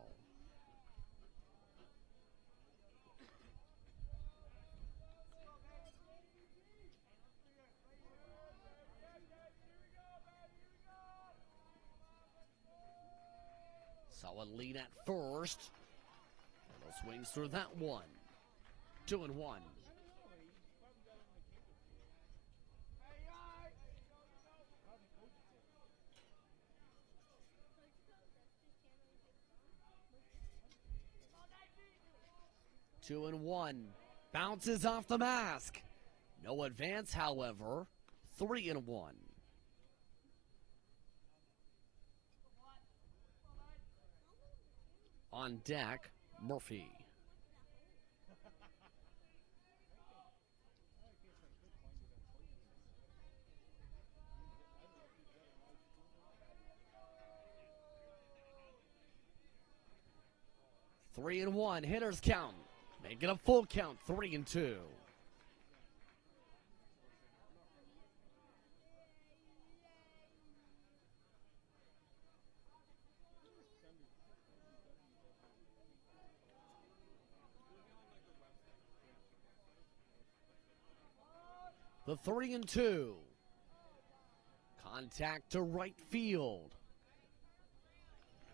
Solid lead at first. Little swings through that one. 2-1. Two and 1. Bounces off the mask. No advance, however. 3-1. On deck, Murphy. Three and 1, hitters count. Make it a full count, 3-2. The 3-2. Contact to right field.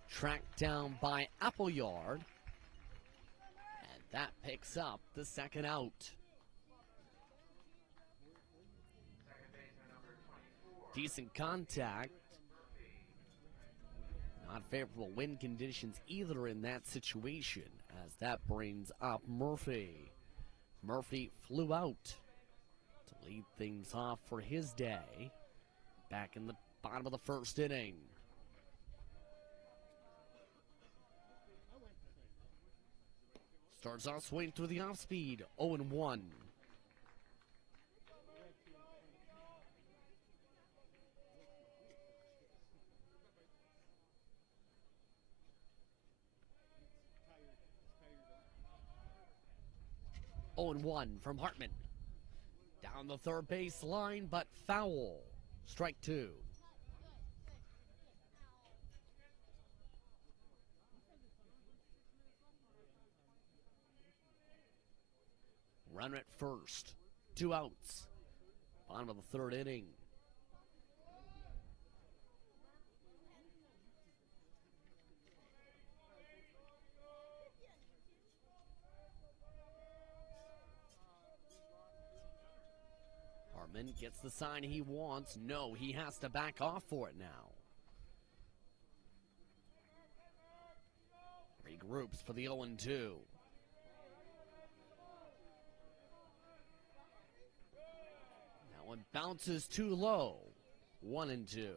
Tracked down by Appleyard. And that picks up the second out. Decent contact. Not favorable wind conditions either in that situation, as that brings up Murphy. Murphy flew out to lead things off for his day back in the bottom of the first inning. Starts off swing through the off speed, 0-1. From Hartman. Down the third base line, but foul. Strike two. Runner at first. 2 outs. Bottom of the third inning. Hartman gets the sign he wants. No, he has to back off for it now. Regroups for the 0-2. That one bounces too low. 1-2.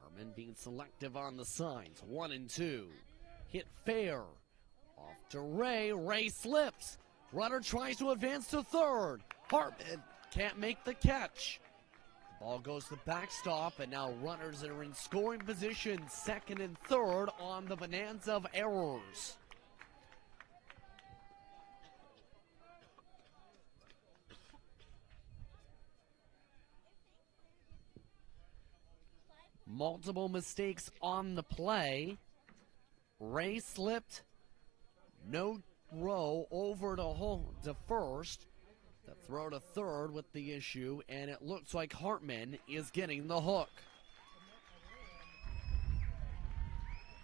Hartman being selective on the signs. 1-2. Hit fair. Off to Ray. Ray slips. Runner tries to advance to third. Hartman can't make the catch. Ball goes to the backstop, and now runners are in scoring position, second and third on the bonanza of errors. Multiple mistakes on the play. Ray slipped. No row over to first. The throw to third with the issue, and it looks like Hartman is getting the hook.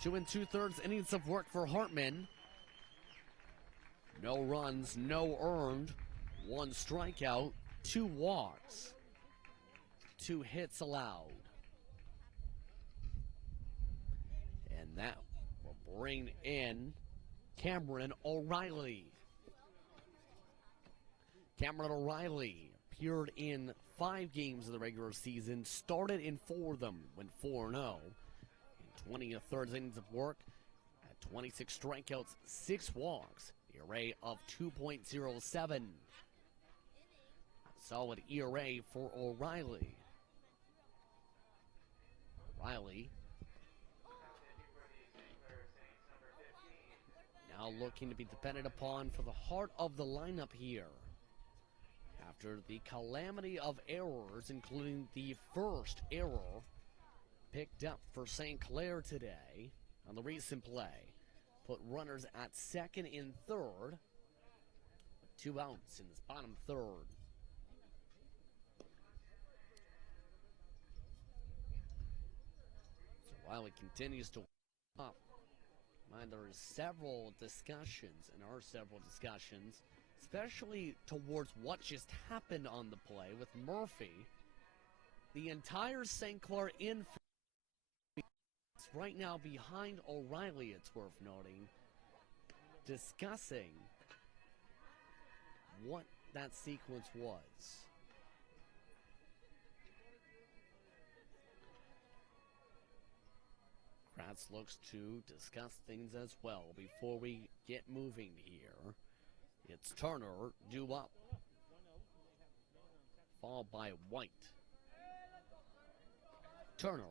2 2/3 innings of work for Hartman. No runs, no earned. 1 strikeout, 2 walks. 2 hits allowed. And that will bring in Cameron O'Reilly. Cameron O'Reilly appeared in 5 games of the regular season, started in 4 of them, went 4-0. In 20 1/3 innings of work, had 26 strikeouts, 6 walks, ERA of 2.07. Solid ERA for O'Reilly. O'Reilly now looking to be depended upon for the heart of the lineup here. After the calamity of errors, including the first error picked up for St. Clair today on the recent play. Put runners at second and third. 2 outs in this bottom third. So while it continues to up, mind there is several discussions, and are several discussions, especially towards what just happened on the play with Murphy. The entire St. Clair infield is right now behind O'Reilly, it's worth noting, discussing what that sequence was. Cass looks to discuss things as well before we get moving here. It's Turner, due up, followed by White. Turner.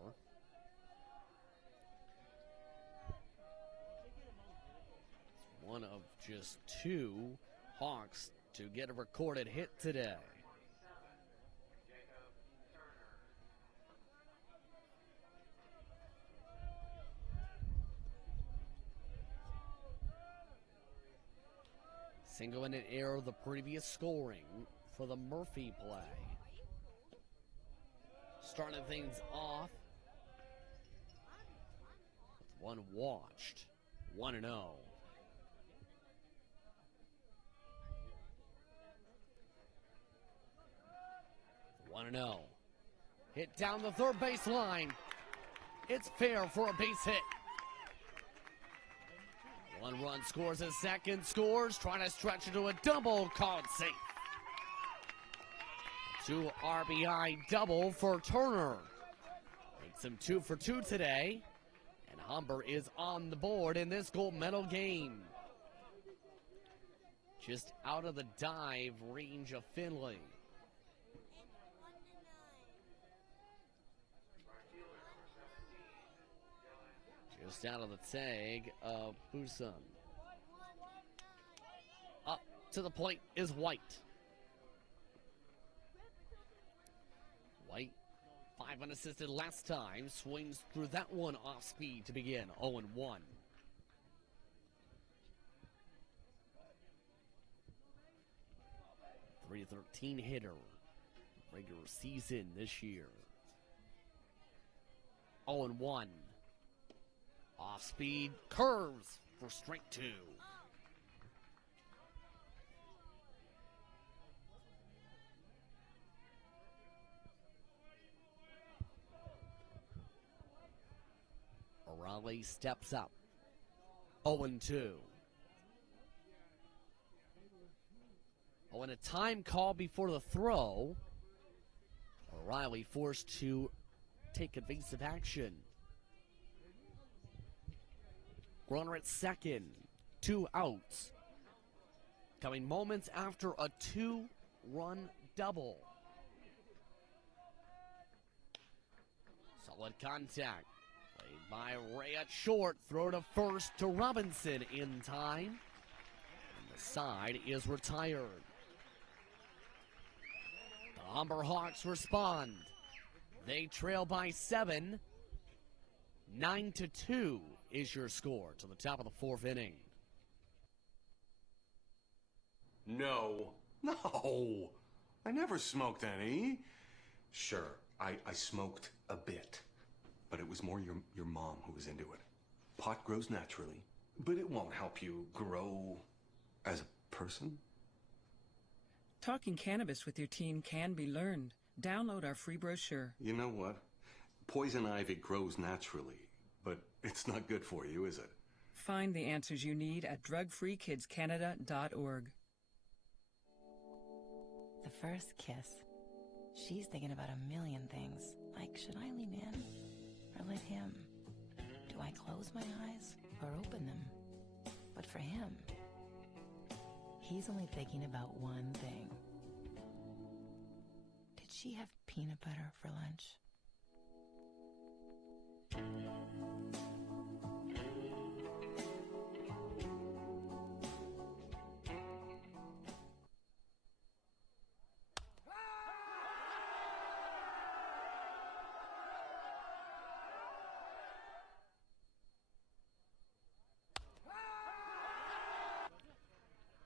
One of just two Hawks to get a recorded hit today. Single-handed error of the previous scoring for the Murphy play. Starting things off with one watched, 1-0. 1-0. Hit down the third base line. It's fair for a base hit. One run scores, a second scores, trying to stretch into a double, called safe. 2 RBI double for Turner. Makes him 2 for 2 today. And Humber is on the board in this gold medal game. Just out of the dive range of Finley. Just out of the tag of Busan. Up to the plate is White. White, 5 unassisted last time, swings through that one off speed to begin, 0-1. 313 hitter, regular season this year. 0-1. Off speed, curves for strike 2. O'Reilly steps up. 0-2. Oh, and a time call before the throw. O'Reilly forced to take evasive action. Runner at second, 2 outs. Coming moments after a 2-run double. Solid contact. Played by Ray at short. Throw to first to Robinson in time. And the side is retired. The Humber Hawks respond. They trail by 7. 9-2 is your score to the top of the 4th inning. No, I never smoked any. Sure, I smoked a bit, but it was more your mom who was into it. Pot grows naturally, but it won't help you grow as a person. Talking cannabis with your teen can be learned. Download our free brochure. You know what? Poison ivy grows naturally, but it's not good for you, is it? Find the answers you need at drugfreekidscanada.org. The first kiss. She's thinking about a million things, like should I lean in or let him? Do I close my eyes or open them? But for him, he's only thinking about one thing. Did she have peanut butter for lunch?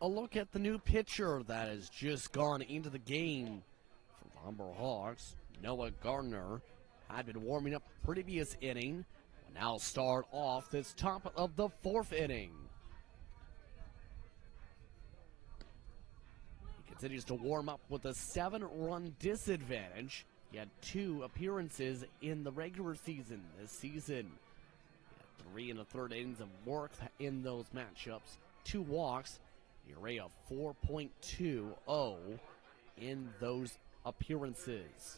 A look at the new pitcher that has just gone into the game for the Humber Hawks. Noah Gardner had been warming up previous inning. Will now start off this top of the 4th inning. He continues to warm up with a 7-run disadvantage. He had 2 appearances in the regular season this season. He had 3 1/3 innings of work in those matchups, 2 walks. ERA of 4.20 in those appearances.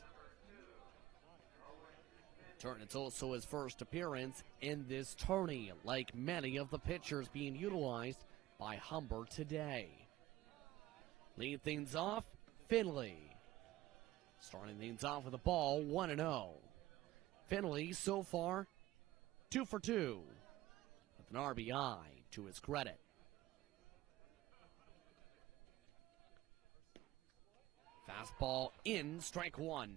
turn, it's also his first appearance in this tourney, like many of the pitchers being utilized by Humber today. Lead things off, Finley. Starting things off with a ball, 1-0. Finley, so far, 2 for 2, with an RBI to his credit. Fastball in, strike one.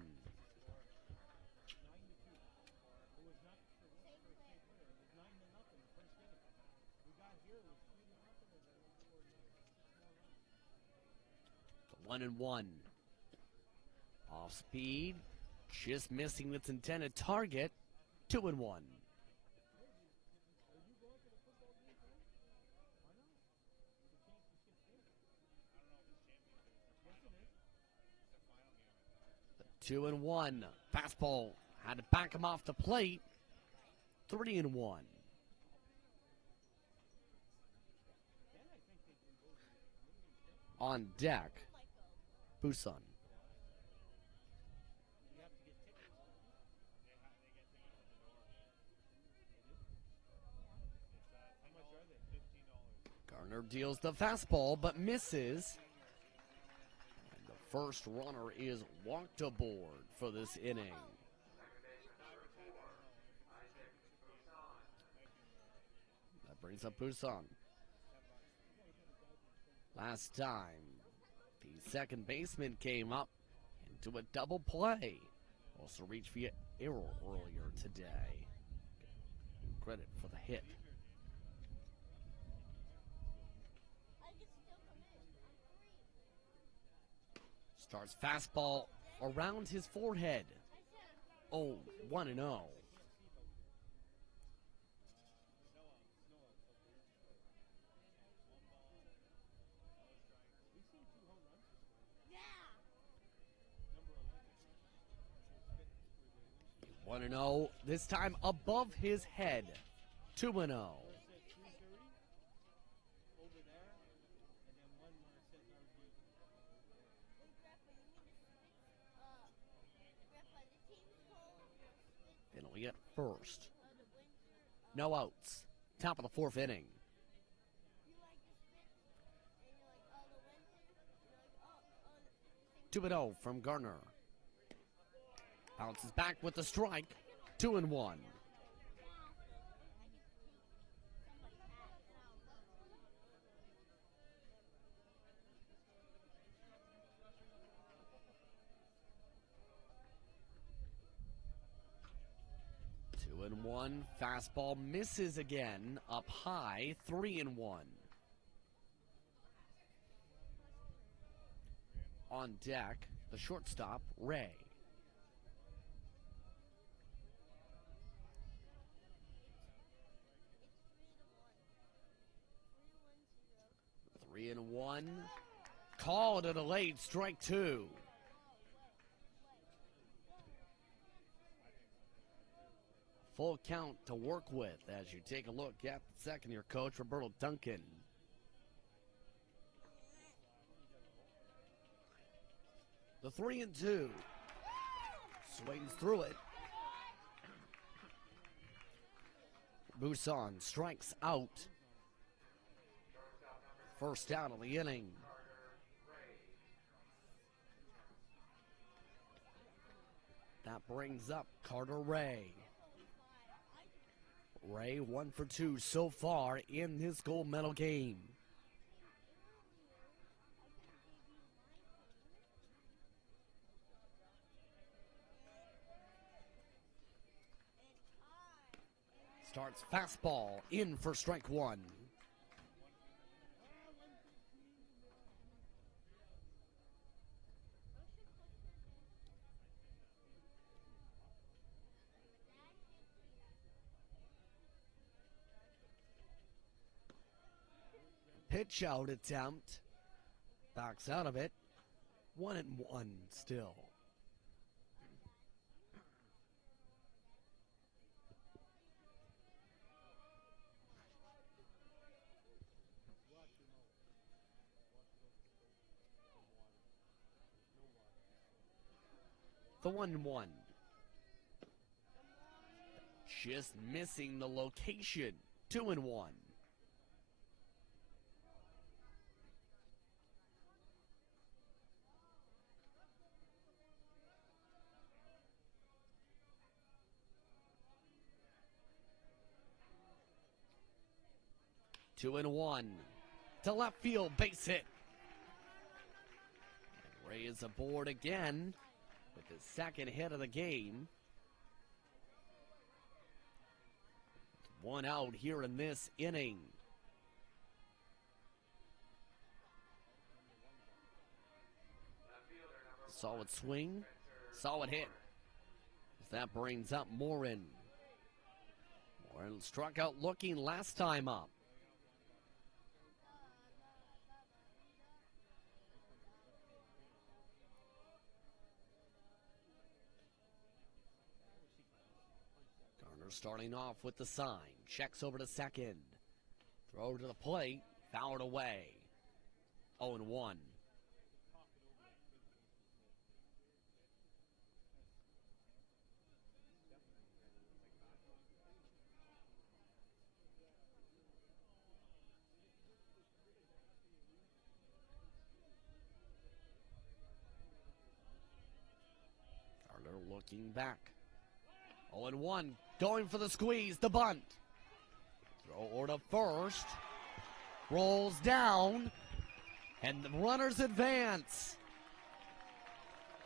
The 1-1. Off speed, just missing its intended target. 2-1. The 2-1. Fastball had to back him off the plate. 3-1. On deck, Busan. Garner deals the fastball but misses. And the first runner is walked aboard for this inning. That brings up Busan. Last time, the second baseman came up into a double play. Also reached via error earlier today. Credit for the hit. Starts fastball around his forehead. 1-0. One and 0, this time above his head. 2-0. Finley at first. No outs. Top of the fourth inning. Two and 0 from Garner. Bounces back with the strike. 2-1. Two and 1. Fastball misses again. Up high. 3-1. On deck, the shortstop, Ray. And 1. Called a delayed strike 2. Full count to work with as you take a look at the second year coach, Roberto Duncan. The 3-2. Swings through it. Busan strikes out. First out of the inning. That brings up Carter Ray. Ray 1 for 2 so far in this gold medal game. Starts fastball in for strike 1. Pitch out attempt. Backs out of it. 1-1 still. The 1-1. just missing the location. 2-1. Two and one to left field, base hit. And Ray is aboard again with his second hit of the game. One out here in this inning. Solid swing, solid hit. As that brings up Morin. Morin struck out looking last time up. Starting off with the sign, checks over to second. Throw to the plate, fouled away. 0-1. Gardner looking back. 0-1. Going for the squeeze, the bunt. Throw over to first. Rolls down. And the runners advance.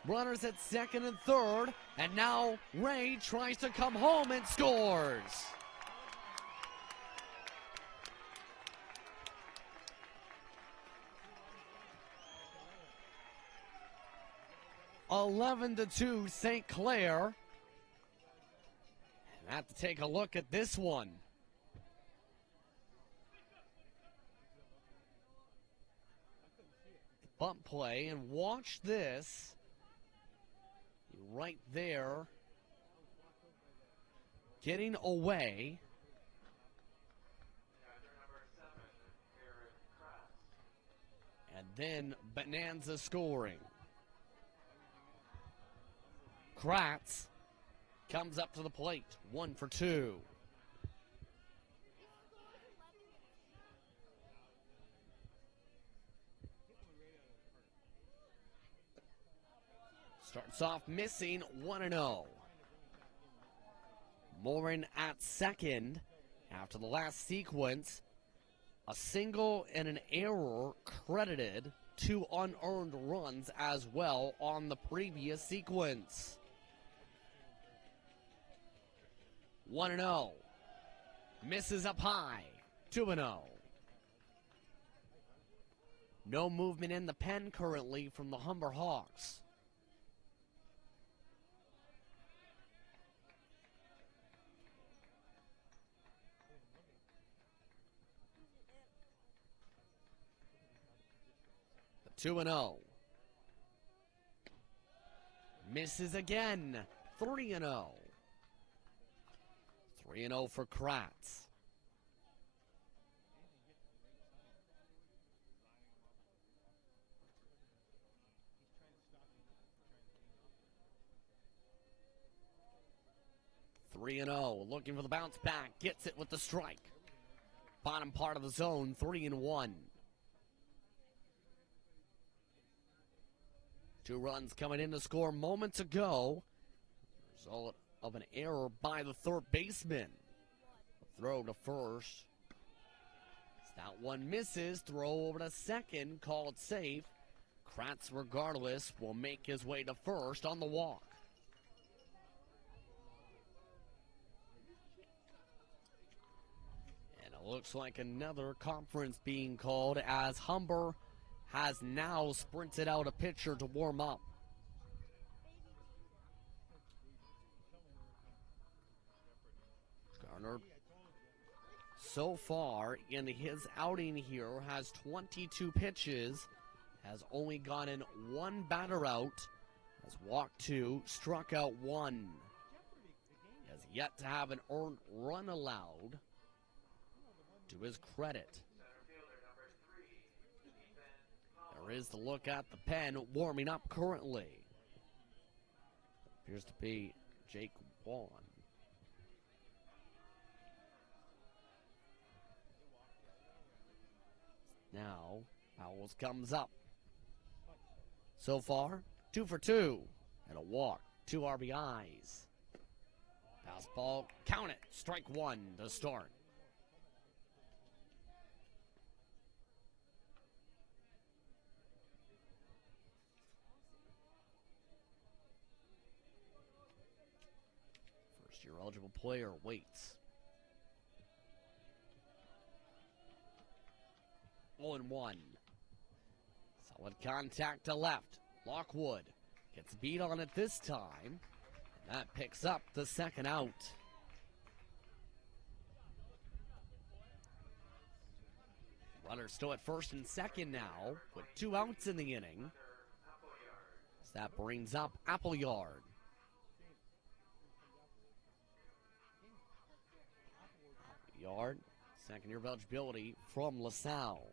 Runners at second and third. And now Ray tries to come home and scores. (11-2) St. Clair. Have to take a look at this one. Bump play, and watch this. Right there. Getting away. And then Bonanza scoring. Kratz comes up to the plate, 1 for 2. Starts off missing, 1-0. Morin at second after the last sequence. A single and an error credited, 2 unearned runs as well on the previous sequence. 1-0. Misses up high. 2-0. No movement in the pen currently from the Humber Hawks. The 2-0. Misses again. 3-0. 3-0 for Kratz. Looking for the bounce back. Gets it with the strike. Bottom part of the zone. 3-1. 2 runs coming in to score moments ago. Result of an error by the third baseman. Throw to first. That one misses. Throw over to second. Called safe. Kratz, regardless, will make his way to first on the walk. And it looks like another conference being called as Humber has now sprinted out a pitcher to warm up. Garner, so far in his outing here, has 22 pitches, has only gotten 1 batter out, has walked 2, struck out 1. He has yet to have an earned run allowed, to his credit. There is the look at the pen, warming up currently. Appears to be Jake Vaughn. Fouls comes up. So far, 2 for 2 and a walk, 2 RBIs. Fastball, count it, strike 1 to start. First year eligible player waits. 0-1. Solid contact to left. Lockwood gets beat on it this time. And that picks up the second out. Runners still at first and second now, with 2 outs in the inning. As that brings up Appleyard. Appleyard, second year of eligibility from LaSalle.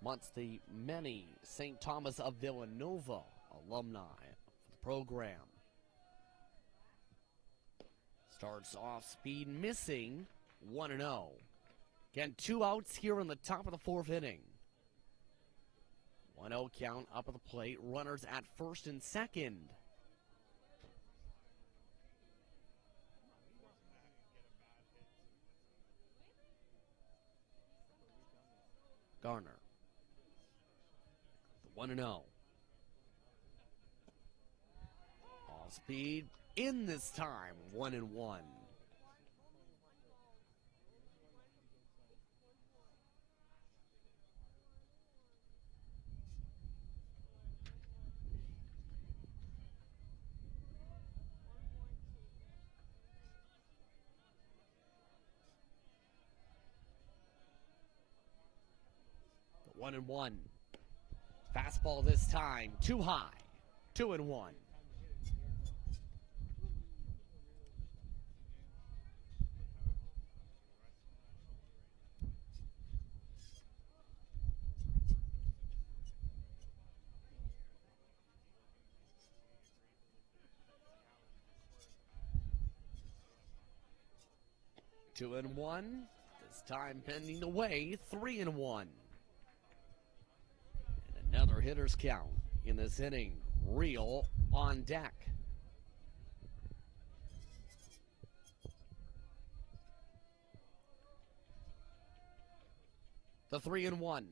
Amongst the many St. Thomas of Villanova alumni for the program. Starts off speed missing, 1-0. Again, 2 outs here in the top of the 4th inning. 1-0 count up at the plate, runners at first and second. Garner. 1-0. Off speed in this time, 1-1. The 1-1. Fastball this time, too high. 2-1. Two and one. This time bending away, 3-1. Another hitter's count in this inning. Real on deck. The 3-1.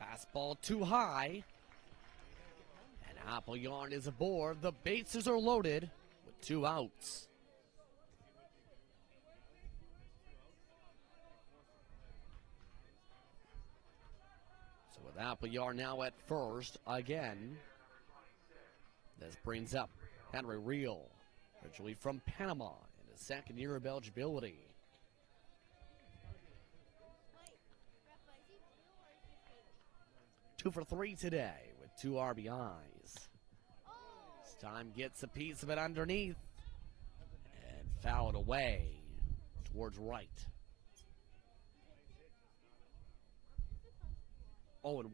Fastball too high. And Appleyard is aboard. The bases are loaded with 2 outs. Appleyard now at first again. This brings up Henry Real, originally from Panama in his second year of eligibility. Two for 3 today with 2 RBIs. This time gets a piece of it underneath and fouled away towards right. 0-1.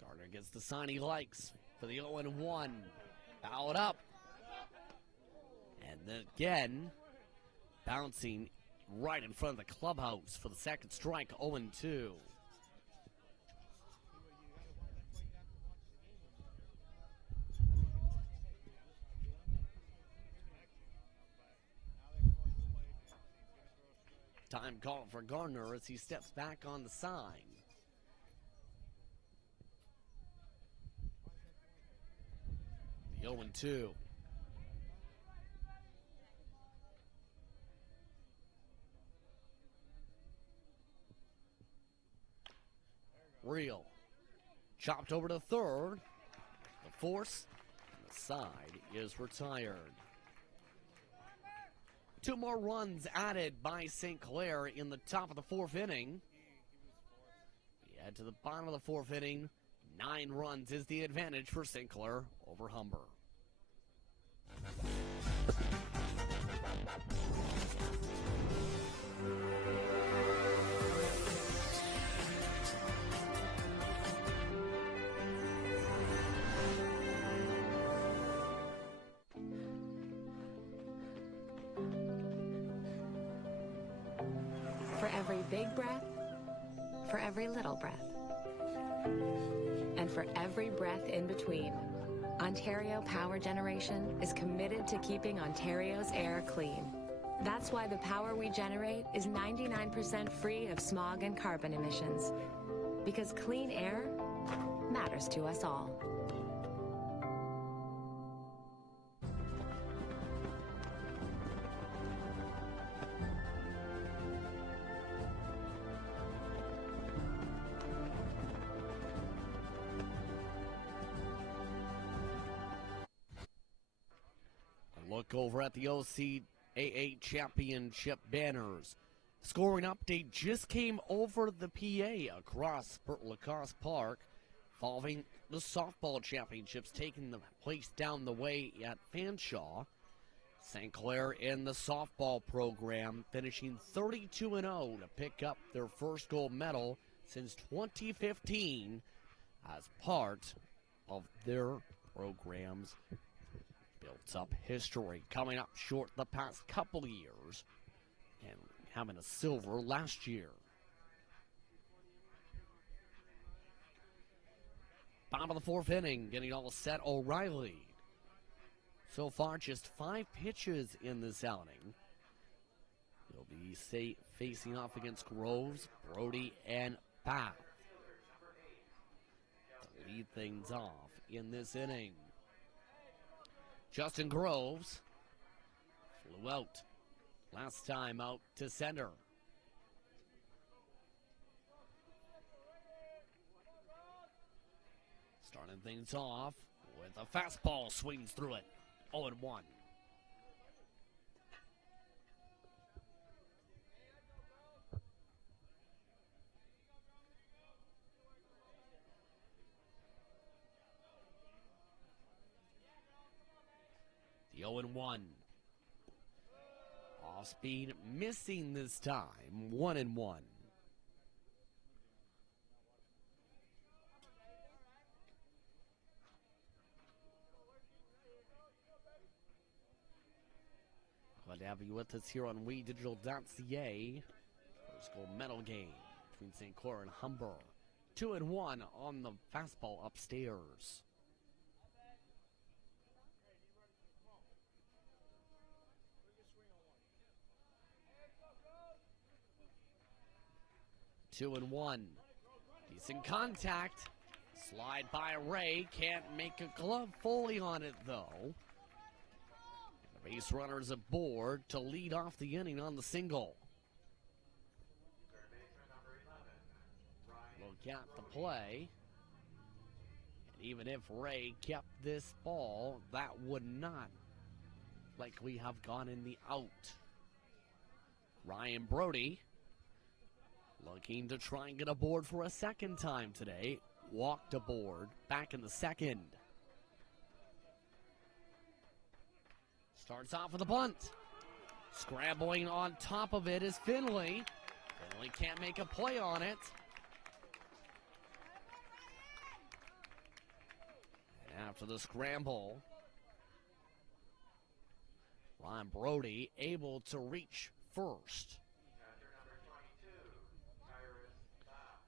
Gardner gets the sign he likes for the 0-1. Fouled up. And then again, bouncing right in front of the clubhouse for the second strike, 0-2. Time call for Gardner as he steps back on the sign. The 0-2. Real. Chopped over to third. The force on the side is retired. 2 more runs added by St. Clair in the top of the 4th inning. We head to the bottom of the 4th inning. 9 runs is the advantage for St. Clair over Humber. every big breath, for every little breath, and for every breath in between. Ontario Power Generation is committed to keeping Ontario's air clean. That's why the power we generate is 99% free of smog and carbon emissions. Because clean air matters to us all. Look over at the OCAA Championship banners. Scoring update just came over the PA across Lacoste Park following the softball championships taking the place down the way at Fanshawe. St. Clair in the softball program finishing 32-0 to pick up their first gold medal since 2015 as part of their program's built-up history, coming up short the past couple years and having a silver last year. Bottom of the fourth inning, getting all set, O'Reilly. So far, just 5 pitches in this outing. He'll be facing off against Groves, Brody, and Bath to lead things off in this inning. Justin Groves flew out last time out to center. Starting things off with a fastball, swings through it. 0-1. The 0-1. Off speed, missing this time. 1-1. Glad to have you with us here on WeDigital.ca. First gold medal game between St. Clair and Humber. 2-1 on the fastball upstairs. Two and one. Decent contact. Slide by Ray. Can't make a glove fully on it, though. The base runners aboard to lead off the inning on the single. Look at the play. And even if Ray kept this ball, that would not likely have gone in the out. Ryan Brody looking to try and get aboard for a second time today. Walked aboard back in the second. Starts off with a bunt. Scrambling on top of it is Finley. Finley can't make a play on it. And after the scramble, Ryan Brody able to reach first.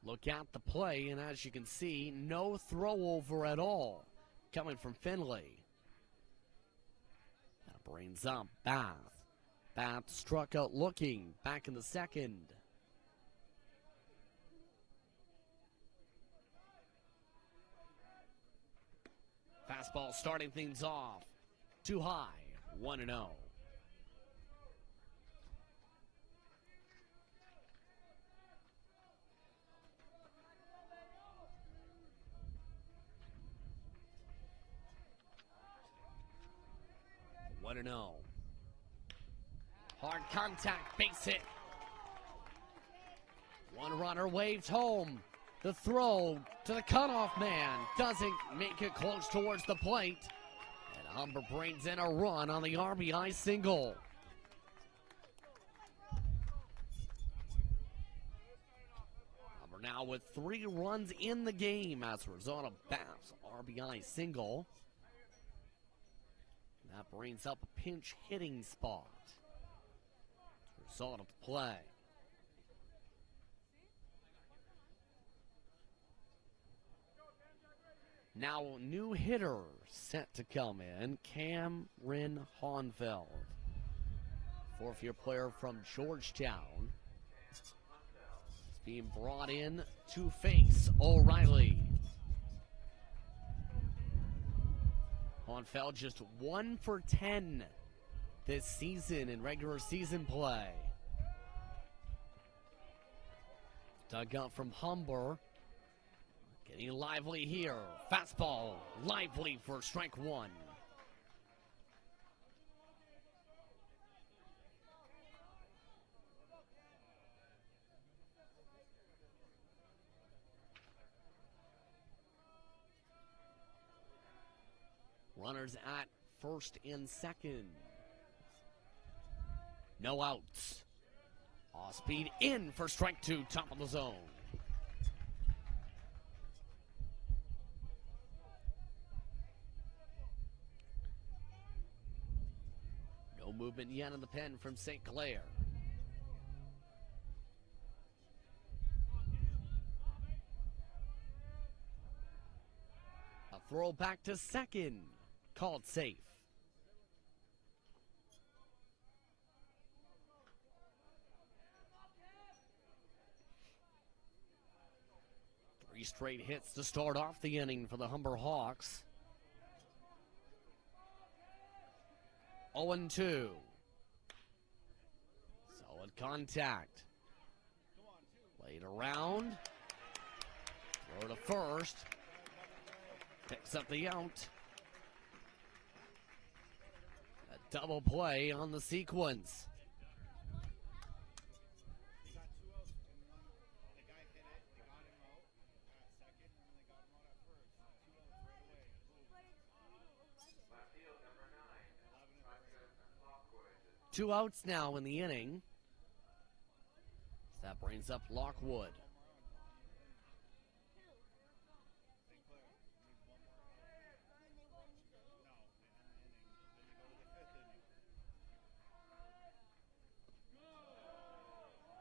Look at the play, and as you can see, no throw over at all coming from Finley. That brings up Bath. Bath struck out looking back in the second. Fastball starting things off. Too high, 1-0. Hard contact, base hit. One runner waves home. The throw to the cutoff man doesn't make it close towards the plate. And Humber brings in a run on the RBI single. Humber now with 3 runs in the game as a result of Bath's RBI single. That brings up a pinch hitting spot. Result of the play. Now, new hitter set to come in, Cameron Honfeld. Fourth-year player from Georgetown. He's being brought in to face O'Reilly. Honfeld just 1 for 10 this season in regular season play. Dug up from Humber. Getting lively here. Fastball, lively for strike one. Runners at first and second. No outs. Off speed in for strike two, top of the zone. No movement yet in the pen from St. Clair. A throw back to second. Called safe. Three straight hits to start off the inning for the Humber Hawks. 0-2. Solid contact. Played around. Throw to first. Picks up the out. A double play on the sequence. Two outs now in the inning. That brings up Lockwood.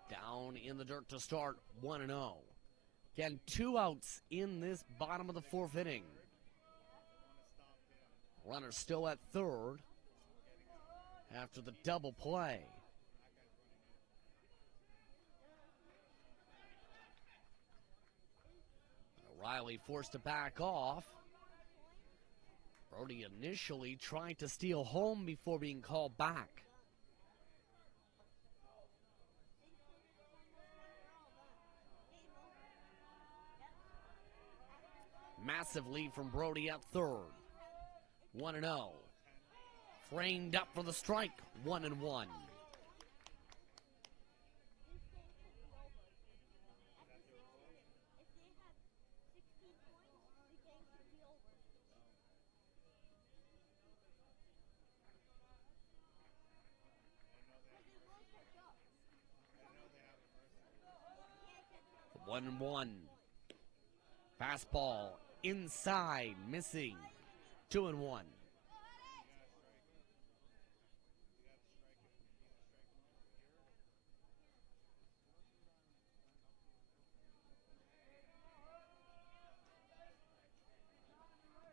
Down in the dirt to start, 1-0. Again, two outs in this bottom of the fourth inning. Runner still at third after the double play. O'Reilly forced to back off. Brody initially tried to steal home before being called back. Massive lead from Brody at third. 1-0. Framed up for the strike. 1-1. One and one. Fastball inside, missing. 2-1.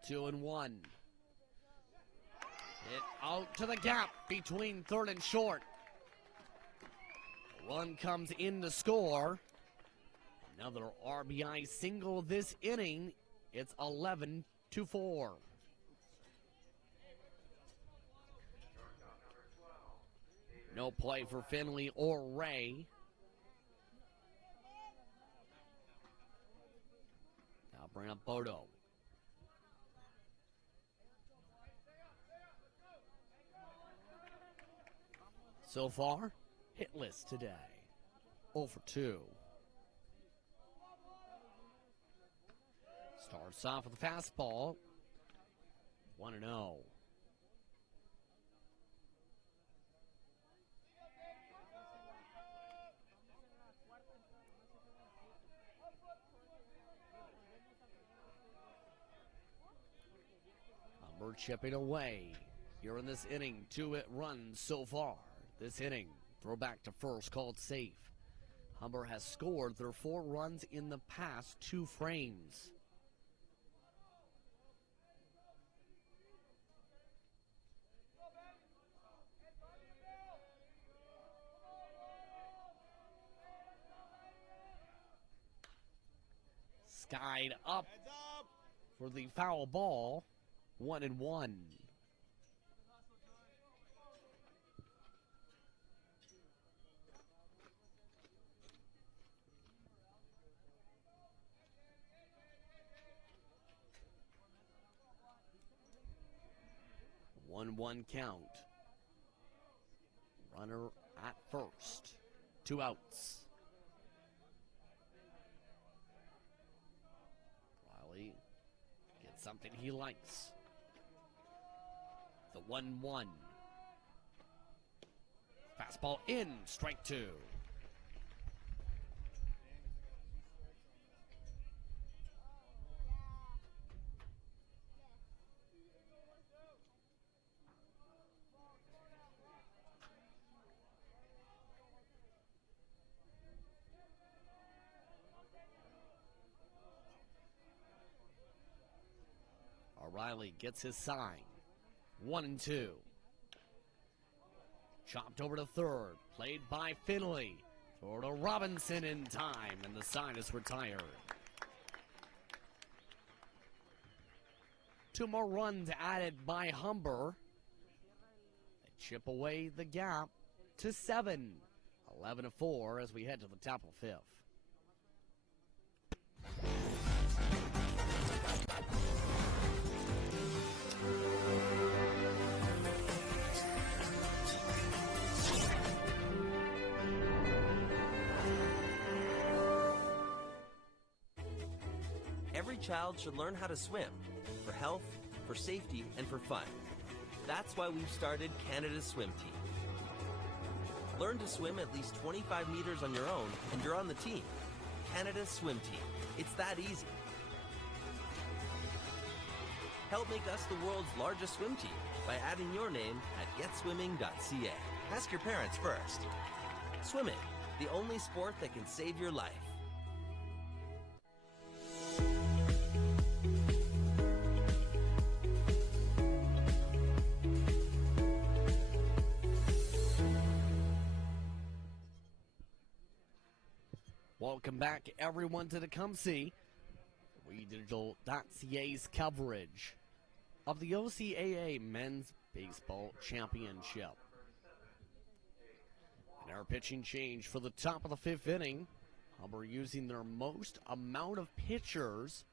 Two and one. Hit out to the gap between third and short. Run comes in to score. Another RBI single this inning. It's 11-4. No play for Finley or Ray. Now bring up Bodo. So far, hitless today. 0 for 2. Starts off with a fastball. 1-0. Humber chipping away here in this inning. 2 runs so far. This inning, throw back to first, called safe. Humber has scored their 4 runs in the past 2 frames. skied up for the foul ball. 1-1. One count. Runner at first. 2 outs. Riley gets something he likes. The 1-1. Fastball in, strike 2. Riley gets his sign. 1-2. Chopped over to third. Played by Finley. Throw to Robinson in time, and the sign is retired. 2 more runs added by Humber. They chip away the gap to 7. 11-4 as we head to the top of the 5th. Every child should learn how to swim, for health, for safety, and for fun. That's why we've started Canada's Swim Team. Learn to swim at least 25 meters on your own, and you're on the team. Canada's Swim Team. It's that easy. Help make us the world's largest swim team by adding your name at getswimming.ca. Ask your parents first. Swimming, the only sport that can save your life. Welcome back, everyone, to the Come See WeDigital.ca's coverage of the OCAA Men's Baseball Championship. And our pitching change for the top of the 5th inning. Humber using their most amount of pitchers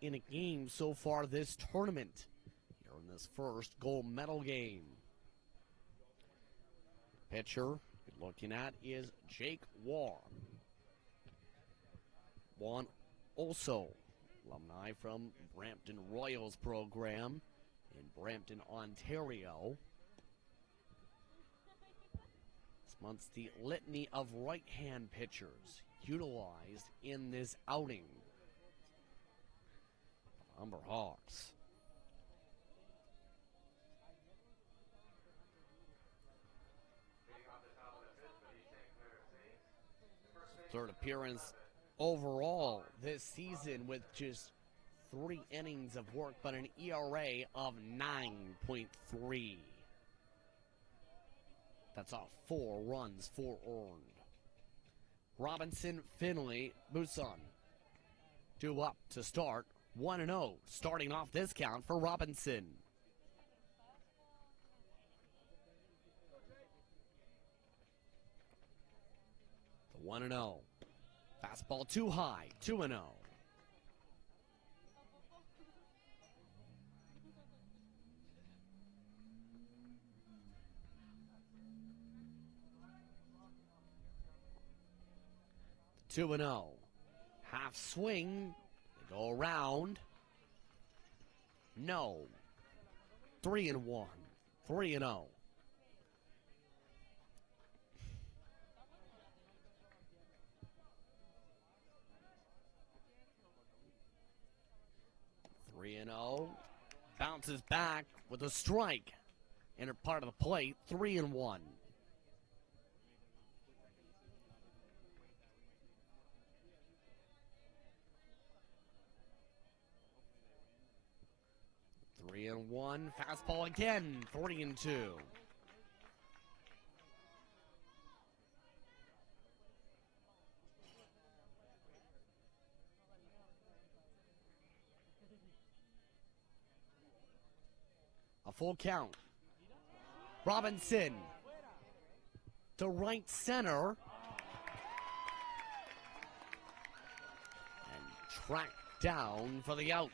in a game so far this tournament here in this first gold medal game. The pitcher you're looking at is Jake Waugh. One also alumni from Brampton Royals program in Brampton, Ontario. This month's the litany of right-hand pitchers utilized in this outing. Humber Hawks. Third appearance overall this season with just 3 innings of work, but an ERA of 9.3. That's off 4 runs, 4 earned. Robinson, Finley, Buson. 2 up to start. 1-0 starting off this count for Robinson. The 1-0. Fastball too high, 2-0. The 2-0. Half swing. They go around. No. 3-1. 3-0. Bounces back with a strike. Enter part of the plate, 3-1. Three and one. Fastball again, 3-2. A full count. Robinson to right center. And tracked down for the out.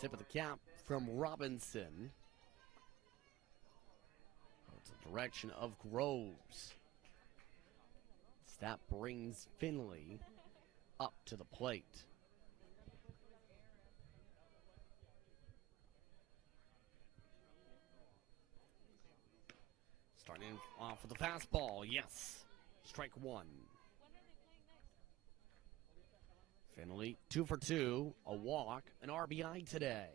Tip of the cap from Robinson. It's the direction of Groves. That brings Finley up to the plate. Starting off with the fastball. Yes. Strike one. Finley, 2 for 2, a walk, an RBI today.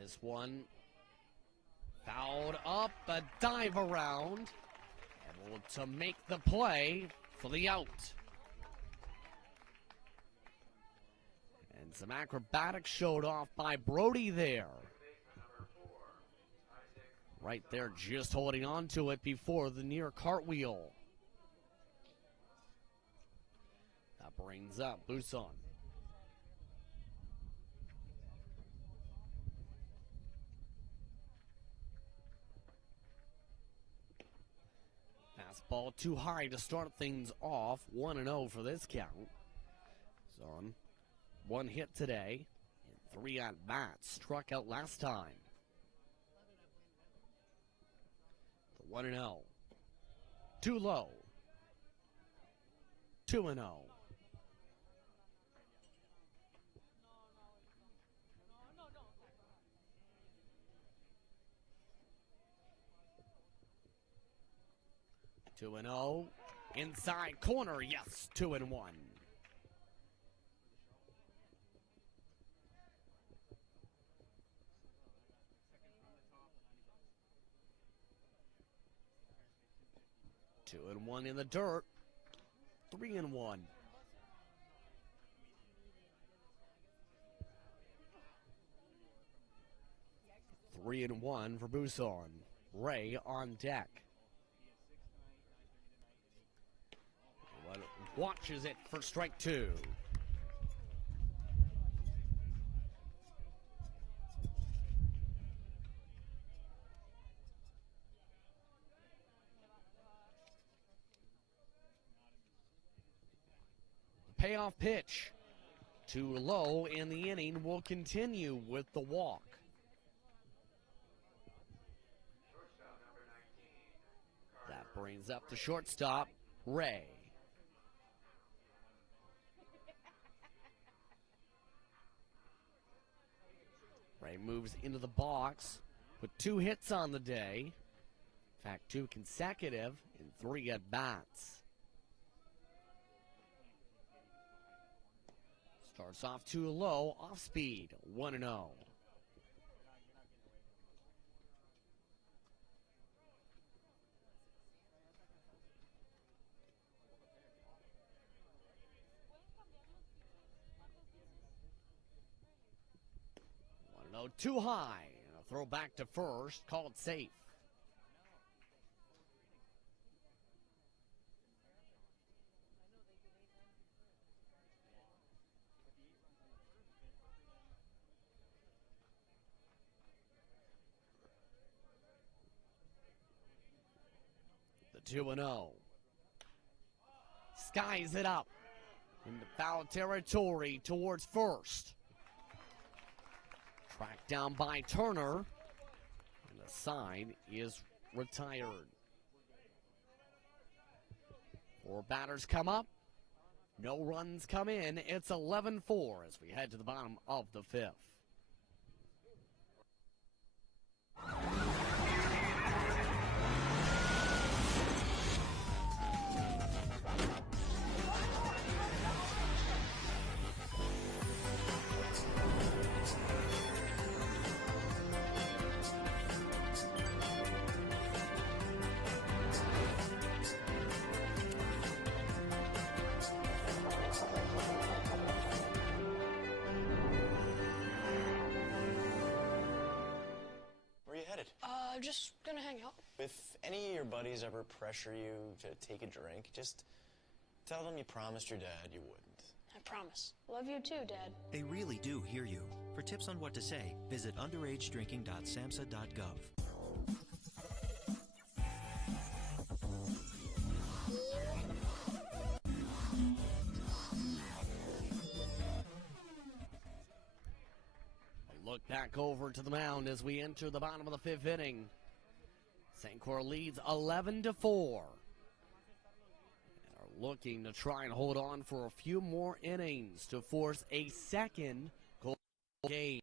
This one fouled up, a dive around, able to make the play for the out. And some acrobatics showed off by Brody there. Right there, just holding on to it before the near cartwheel. That brings up Buson. Fastball too high to start things off. 1-0 for this count. Son, one hit today, and 3 at-bats. Struck out last time. 1-0. Too low. 2-0. Two and 0. Inside corner, yes. 2-1. Two and 1 in the dirt. 3-1. Three and 1 for Buson. Ray on deck. Watches it for strike 2. Payoff pitch. Too low, and the inning will continue with the walk. That brings up the shortstop, Ray. Ray moves into the box with 2 hits on the day. In fact, 2 consecutive and 3 at-bats. Starts off too low, off speed, 1-0. Too high. A throw back to first, called safe. The 2-0. Skies it up into foul territory towards first. Tracked down by Turner, and the sign is retired. 4 batters come up, no runs come in. It's 11-4 as we head to the bottom of the 5th. Where are you headed? if any of your buddies ever pressure you to take a drink, just tell them you promised your dad you wouldn't. I promise. Love you too, Dad. They really do hear you. For tips on what to say, visit underagedrinking.samhsa.gov. Look back over to the mound as we enter the bottom of the fifth inning. St. Croix leads 11-4. Are looking to try and hold on for a few more innings to force a second goal game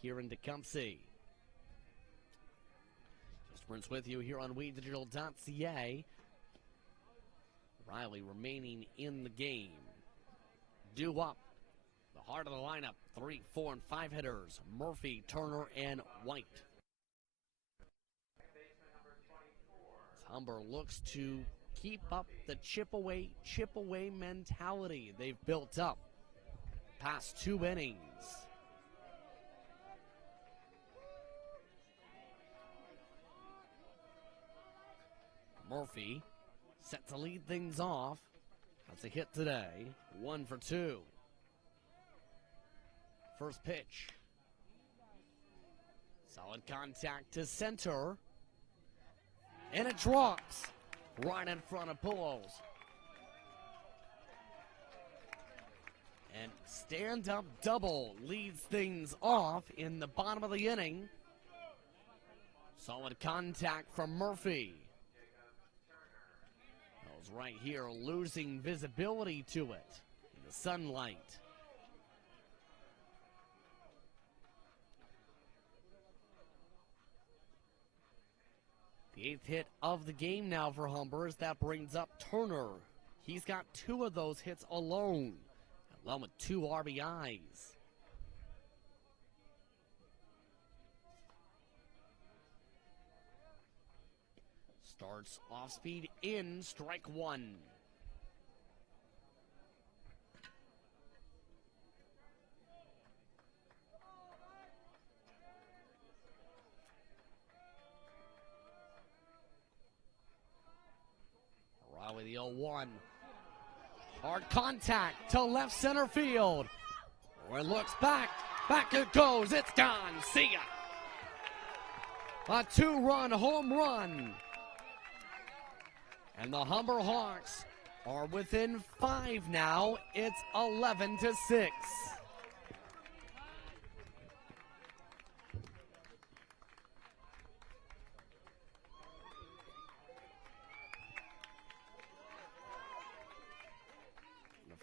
here in Tecumseh. Just Prince with you here on WeDigital.ca. Riley remaining in the game. Due up. The heart of the lineup, 3, 4, and 5 hitters, Murphy, Turner, and White. As Humber looks to keep up the chip away mentality they've built up past 2 innings. Murphy set to lead things off. That's a hit today, 1 for 2. First pitch. Solid contact to center. And it drops right in front of Pillows. And stand-up double leads things off in the bottom of the inning. Solid contact from Murphy. Those right here losing visibility to it in the sunlight. The 8th hit of the game now for Humber as that brings up Turner. He's got 2 of those hits alone, along with 2 RBIs. Starts off speed in, strike 1. With the 0-1. Hard contact to left center field. It looks back. Back it goes. It's gone. See ya. A 2-run home run. And the Humber Hawks are within 5 now. It's 11-6.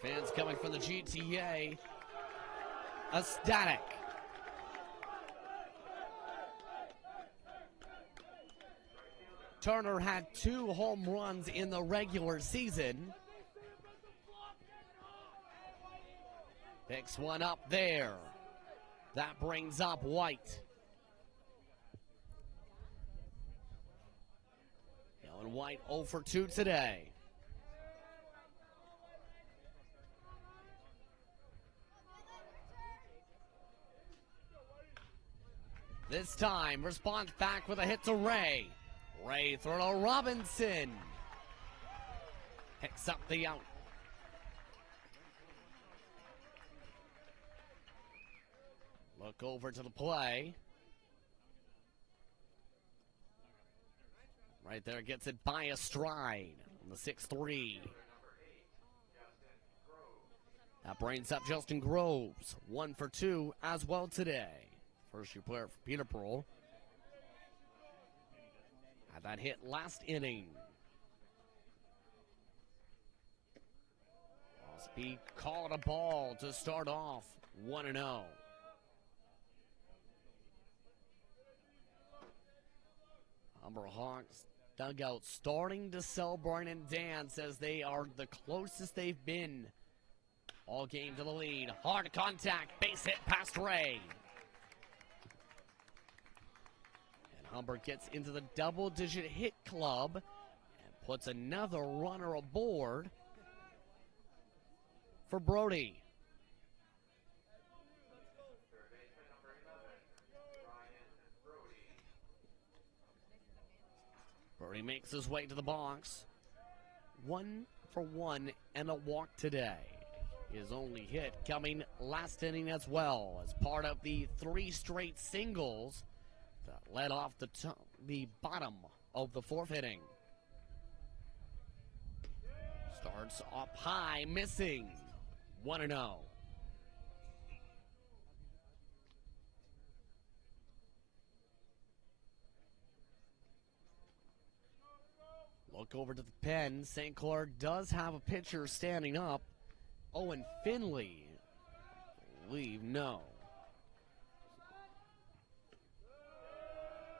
Fans coming from the GTA, ecstatic. Turner had 2 home runs in the regular season. Picks one up there. That brings up White. And White 0 for 2 today. This time, responds back with a hit to Ray. Ray throw to Robinson. Picks up the out. Look over to the play. Right there, gets it by a stride on the 6-3. That brings up Justin Groves. 1 for 2 as well today. First year player for Peterborough. Had that hit last inning. Speed called a ball to start off 1-0. Humber Hawks dugout starting to celebrate and dance as they are the closest they've been all game to the lead. Hard contact, base hit past Ray. Humber gets into the double-digit hit club and puts another runner aboard for Brody. Brody makes his way to the box. 1 for 1 and a walk today. His only hit coming last inning as well, as part of the 3 straight singles that led off the bottom of the 4th inning. Starts up high, missing. 1-0. Look over to the pen. St. Clair does have a pitcher standing up. Owen Finley. I believe no.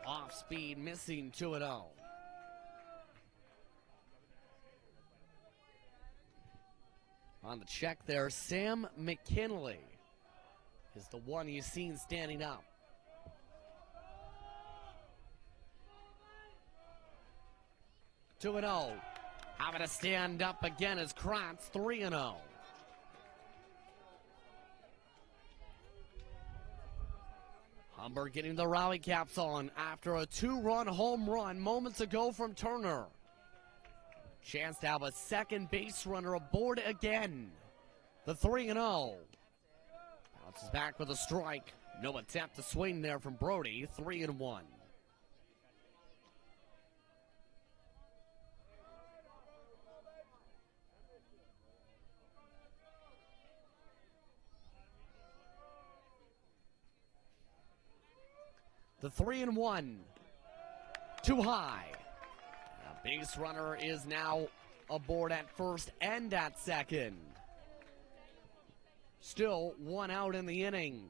Off speed, missing. 2-0. On the check there, Sam McKinley is the one you've seen standing up. Two and 0. Having to stand up again is Kratz. 3-0. Humber getting the rally caps on after a 2-run home run moments ago from Turner. Chance to have a second base runner aboard again. The 3-0. Bounces back with a strike. No attempt to swing there from Brody. 3-1. The 3-1. Too high. A base runner is now aboard at first and at second. Still 1 out in the inning.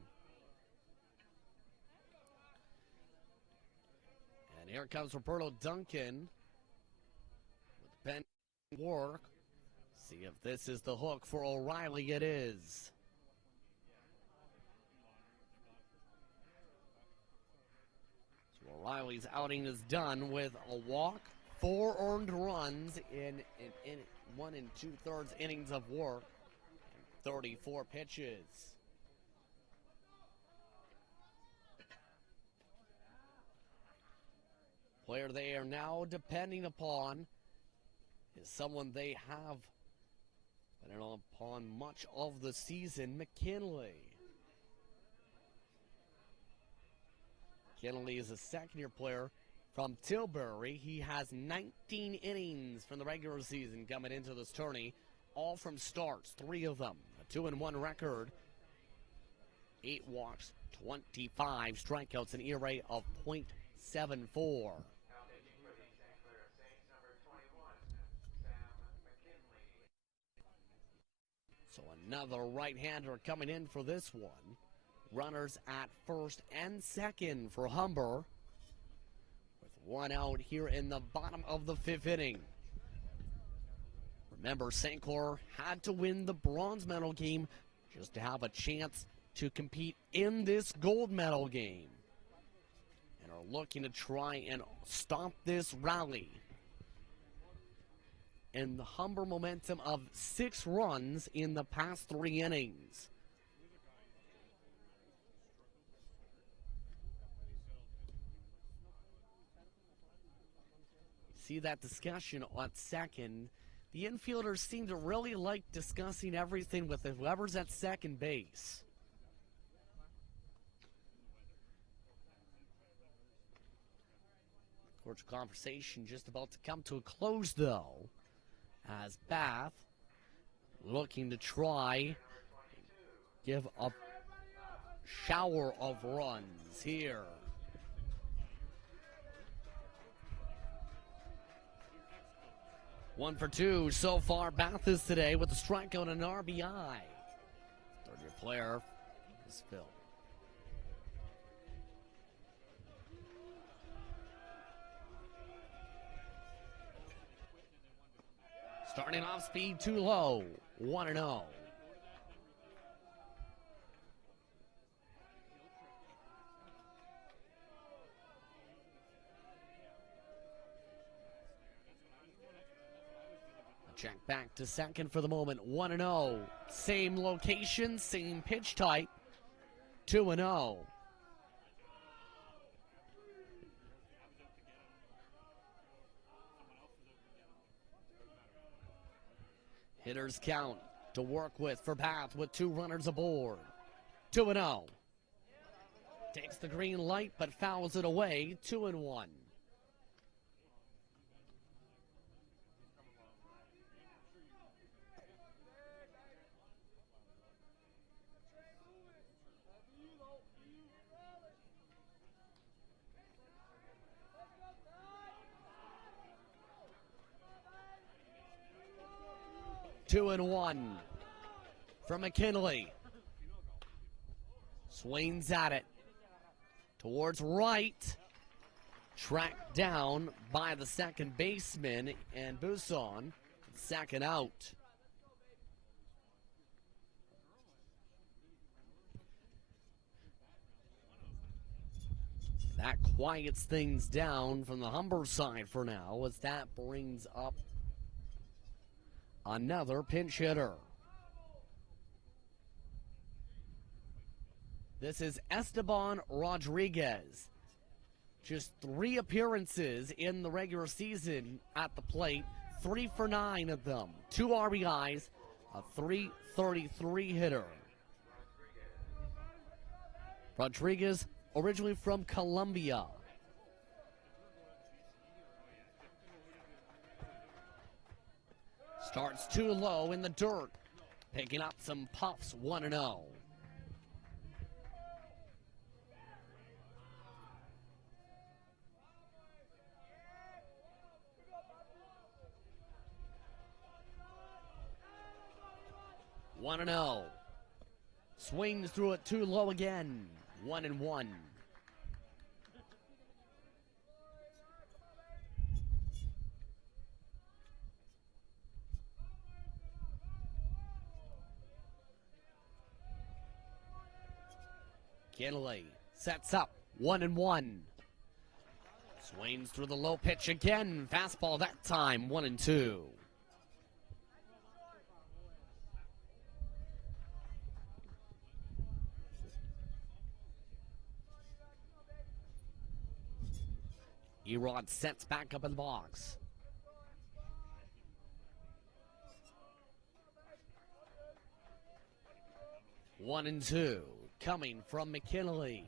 And here comes Roberto Duncan with pen work. See if this is the hook for O'Reilly. It is. O'Reilly's outing is done with a walk, 4 earned runs in 1 2/3 innings of work, and 34 pitches. Player they are now depending upon is someone they have been upon much of the season, McKinley. McKinley is a second-year player from Tilbury. He has 19 innings from the regular season coming into this tourney, all from starts, 3 of them. A 2-1 record, 8 walks, 25 strikeouts, an ERA of .74. So another right-hander coming in for this one. Runners at first and second for Humber, with 1 out here in the bottom of the 5th inning. Remember, St. Clair had to win the bronze medal game just to have a chance to compete in this gold medal game, and are looking to try and stop this rally. And the Humber momentum of 6 runs in the past 3 innings. See that discussion on second. The infielders seem to really like discussing everything with whoever's at second base. Cordial conversation just about to come to a close, though, as Bath looking to try give a shower of runs here. One for 2 so far. Bath is today with a strikeout and an RBI. Third-year player is Phil. Starting off speed too low. 1-0. Check back to second for the moment. 1-0. Same location, same pitch type. 2-0. Hitters count to work with for Bath with 2 runners aboard. 2-0. Takes the green light but fouls it away. 2-1. Two and one from McKinley. Swings at it. Towards right. Tracked down by the second baseman and Buson. Second out. That quiets things down from the Humber side for now as that brings up another pinch hitter. This is Esteban Rodriguez. Just 3 appearances in the regular season at the plate. 3 for 9 of them. 2 RBIs, a .333 hitter. Rodriguez, originally from Colombia. Starts too low in the dirt. Picking up some puffs, 1-0. One and 0. Swings through it too low again. 1-1. Kinley sets up. 1-1. Swings through the low pitch again. Fastball that time. 1-2. Erod sets back up in the box. One and two coming from McKinley.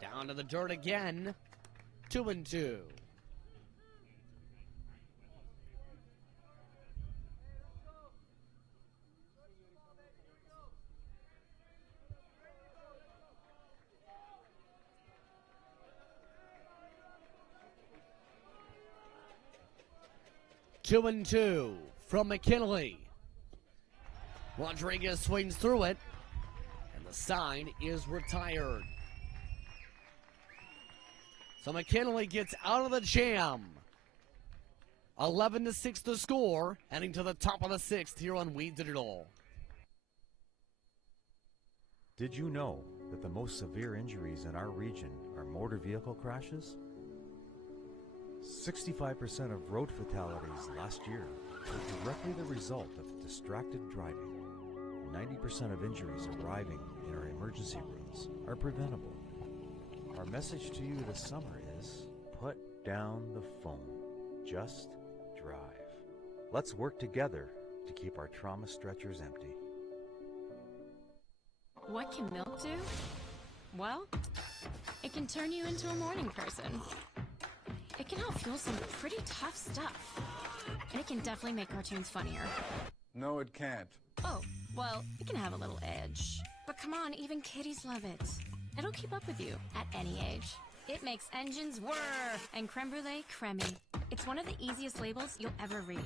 Down to the dirt again. 2-2. Two and two from McKinley. Rodriguez swings through it, and the sign is retired. So McKinley gets out of the jam. 11-6 the score, heading to the top of the 6th here on We Digital. Did you know that the most severe injuries in our region are motor vehicle crashes? 65% of road fatalities last year were directly the result of distracted driving. 90% of injuries arriving in our emergency rooms are preventable. Our message to you this summer is, put down the phone. Just drive. Let's work together to keep our trauma stretchers empty. What can milk do? Well, it can turn you into a morning person. It can help fuel some pretty tough stuff. And it can definitely make cartoons funnier. No, it can't. Oh, well, it can have a little edge. But come on, even kiddies love it. It'll keep up with you at any age. It makes engines whir and creme brulee creamy. It's one of the easiest labels you'll ever read.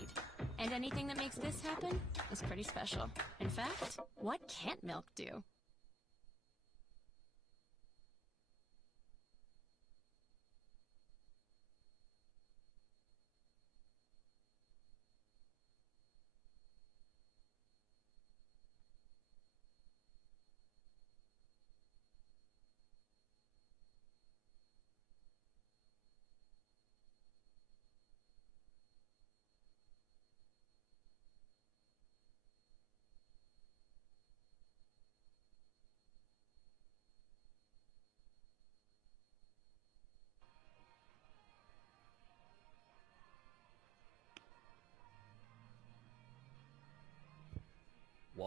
And anything that makes this happen is pretty special. In fact, what can't milk do?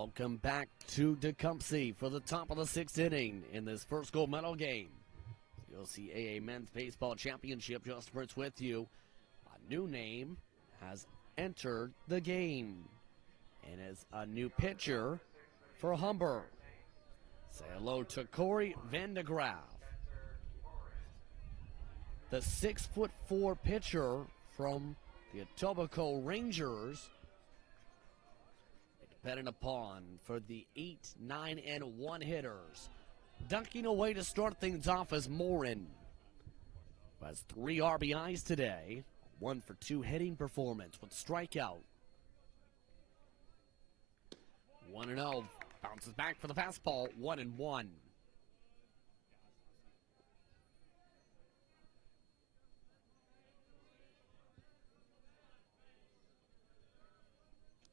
Welcome back to Tecumseh for the top of the sixth inning in this first gold medal game. The OCAA Men's Baseball Championship. Just Fritz with you. A new name has entered the game and is a new pitcher for Humber. Say hello to Corey Vandegraff, the 6'4" pitcher from the Etobicoke Rangers, dependent upon for the 8, 9, and 1 hitters. Dunking away to start things off as Morin, who has 3 RBIs today, 1 for 2 hitting performance with strikeout. 1-0, bounces back for the fastball, 1-1.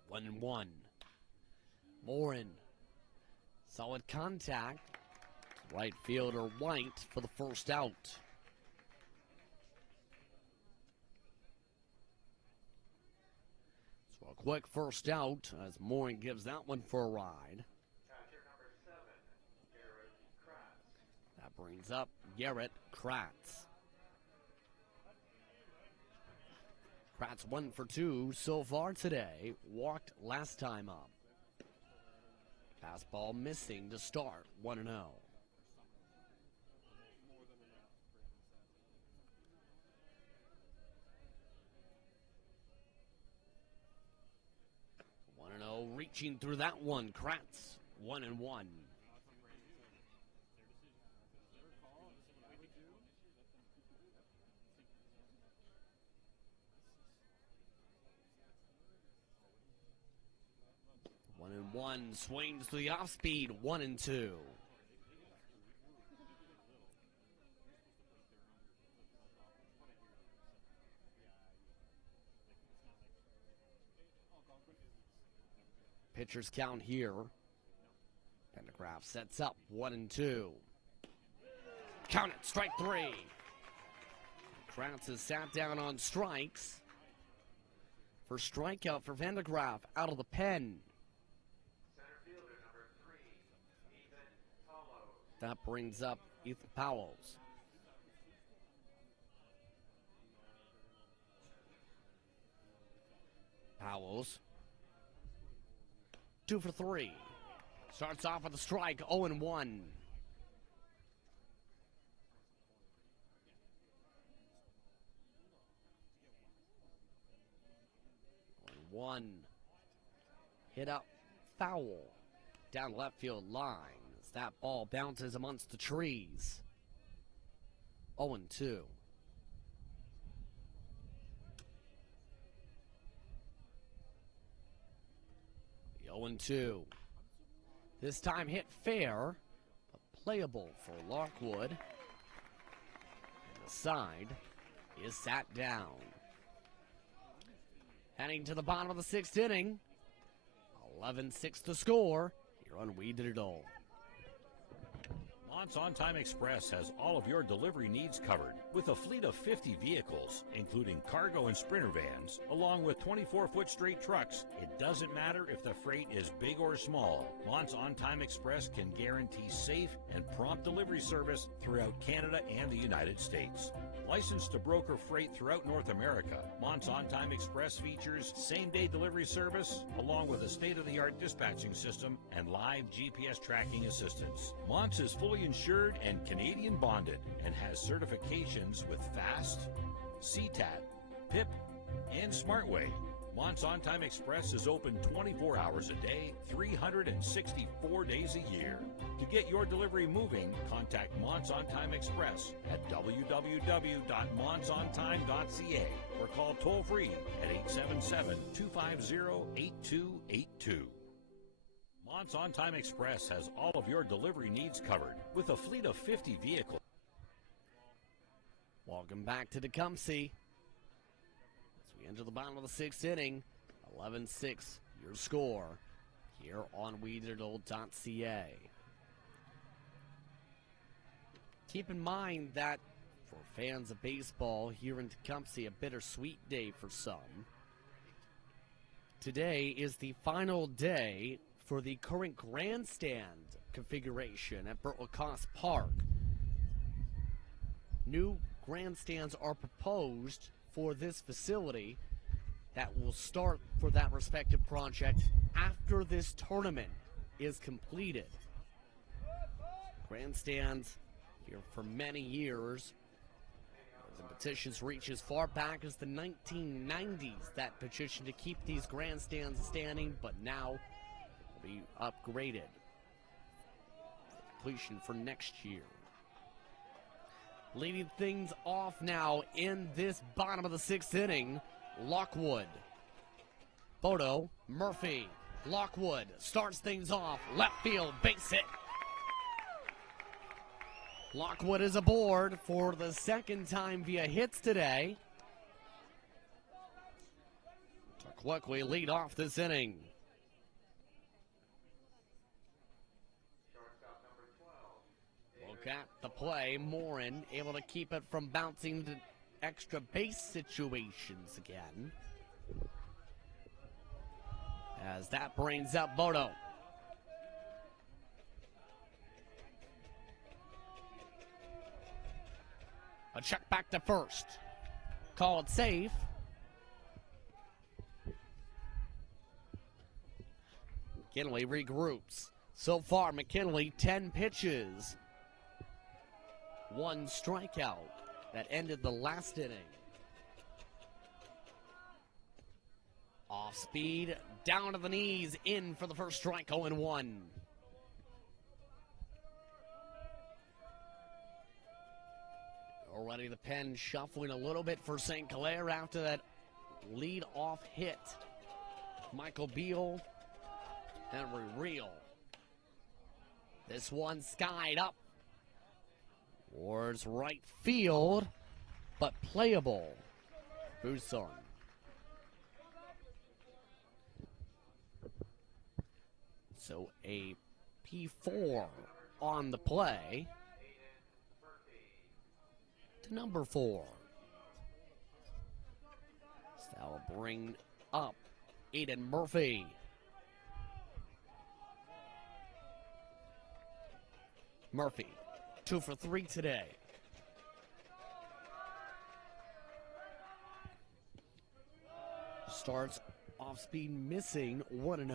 One and one. Morin, solid contact. Right fielder White for the first out. So a quick first out as Morin gives that one for a ride. That brings up Garrett Kratz. Kratz 1 for 2 so far today. Walked last time up. Fastball missing to start, 1-0. Reaching through that one, Kratz, 1-1. One swings to the off speed, 1-2. Pitcher's count here. Vandegraff sets up, 1-2. Count it, strike 3. Kratz has sat down on strikes. First strikeout for Vandegraff out of the pen. That brings up Ethan Powells. Powells, 2 for 3. Starts off with a strike, 0-1. 1. Hit up foul down left field line as that ball bounces amongst the trees. 0-2. The 0-2. This time hit fair, but playable for Lockwood. And the side is sat down. Heading to the bottom of the sixth inning. 11-6 to score here on We Did It All. Mont's On Time Express has all of your delivery needs covered with a fleet of 50 vehicles, including cargo and sprinter vans, along with 24-foot straight trucks. It doesn't matter if the freight is big or small. Mont's On Time Express can guarantee safe and prompt delivery service throughout Canada and the United States. Licensed to broker freight throughout North America, Mont's On Time Express features same-day delivery service, along with a state-of-the-art dispatching system and live GPS tracking assistance. Mont's is fully insured and Canadian bonded and has certifications with FAST, CTAT, PIP, and SmartWay. Mont's On Time Express is open 24 hours a day, 364 days a year. To get your delivery moving, contact Mont's On Time Express at www.montsontime.ca or call toll-free at 877-250-8282. Mont's On Time Express has all of your delivery needs covered with a fleet of 50 vehicles. Welcome back to Tecumseh. As we enter the bottom of the sixth inning, 11-6 your score here on WeDidItAll.ca. Keep in mind that for fans of baseball here in Tecumseh, a bittersweet day for some. Today is the final day for the current grandstand configuration at Burt Lacoste Park. New grandstands are proposed for this facility that will start for that respective project after this tournament is completed. Grandstands here for many years. The petitions reach as far back as the 1990s, that petition to keep these grandstands standing, but now will be upgraded for completion for next year. Leading things off now in this bottom of the 6th inning, Lockwood. Bodo, Murphy, Lockwood starts things off, left field, base hit. Lockwood is aboard for the second time via hits today to quickly lead off this inning. Look at the play. Morin able to keep it from bouncing to extra base situations again, as that brings up Bodo. A check back to first. Called safe. McKinley regroups. So far, McKinley 10 pitches. 1 strikeout that ended the last inning. Off speed, down to the knees, in for the first strike, 0-1. Already the pen shuffling a little bit for St. Clair after that lead-off hit. Michael Beal, Henry Reel. This one skied up towards right field, but playable. Buson. So a P4 on the play to number 4. So that will bring up Aiden Murphy. Murphy, 2 for 3 today. Starts off speed missing, 1-0.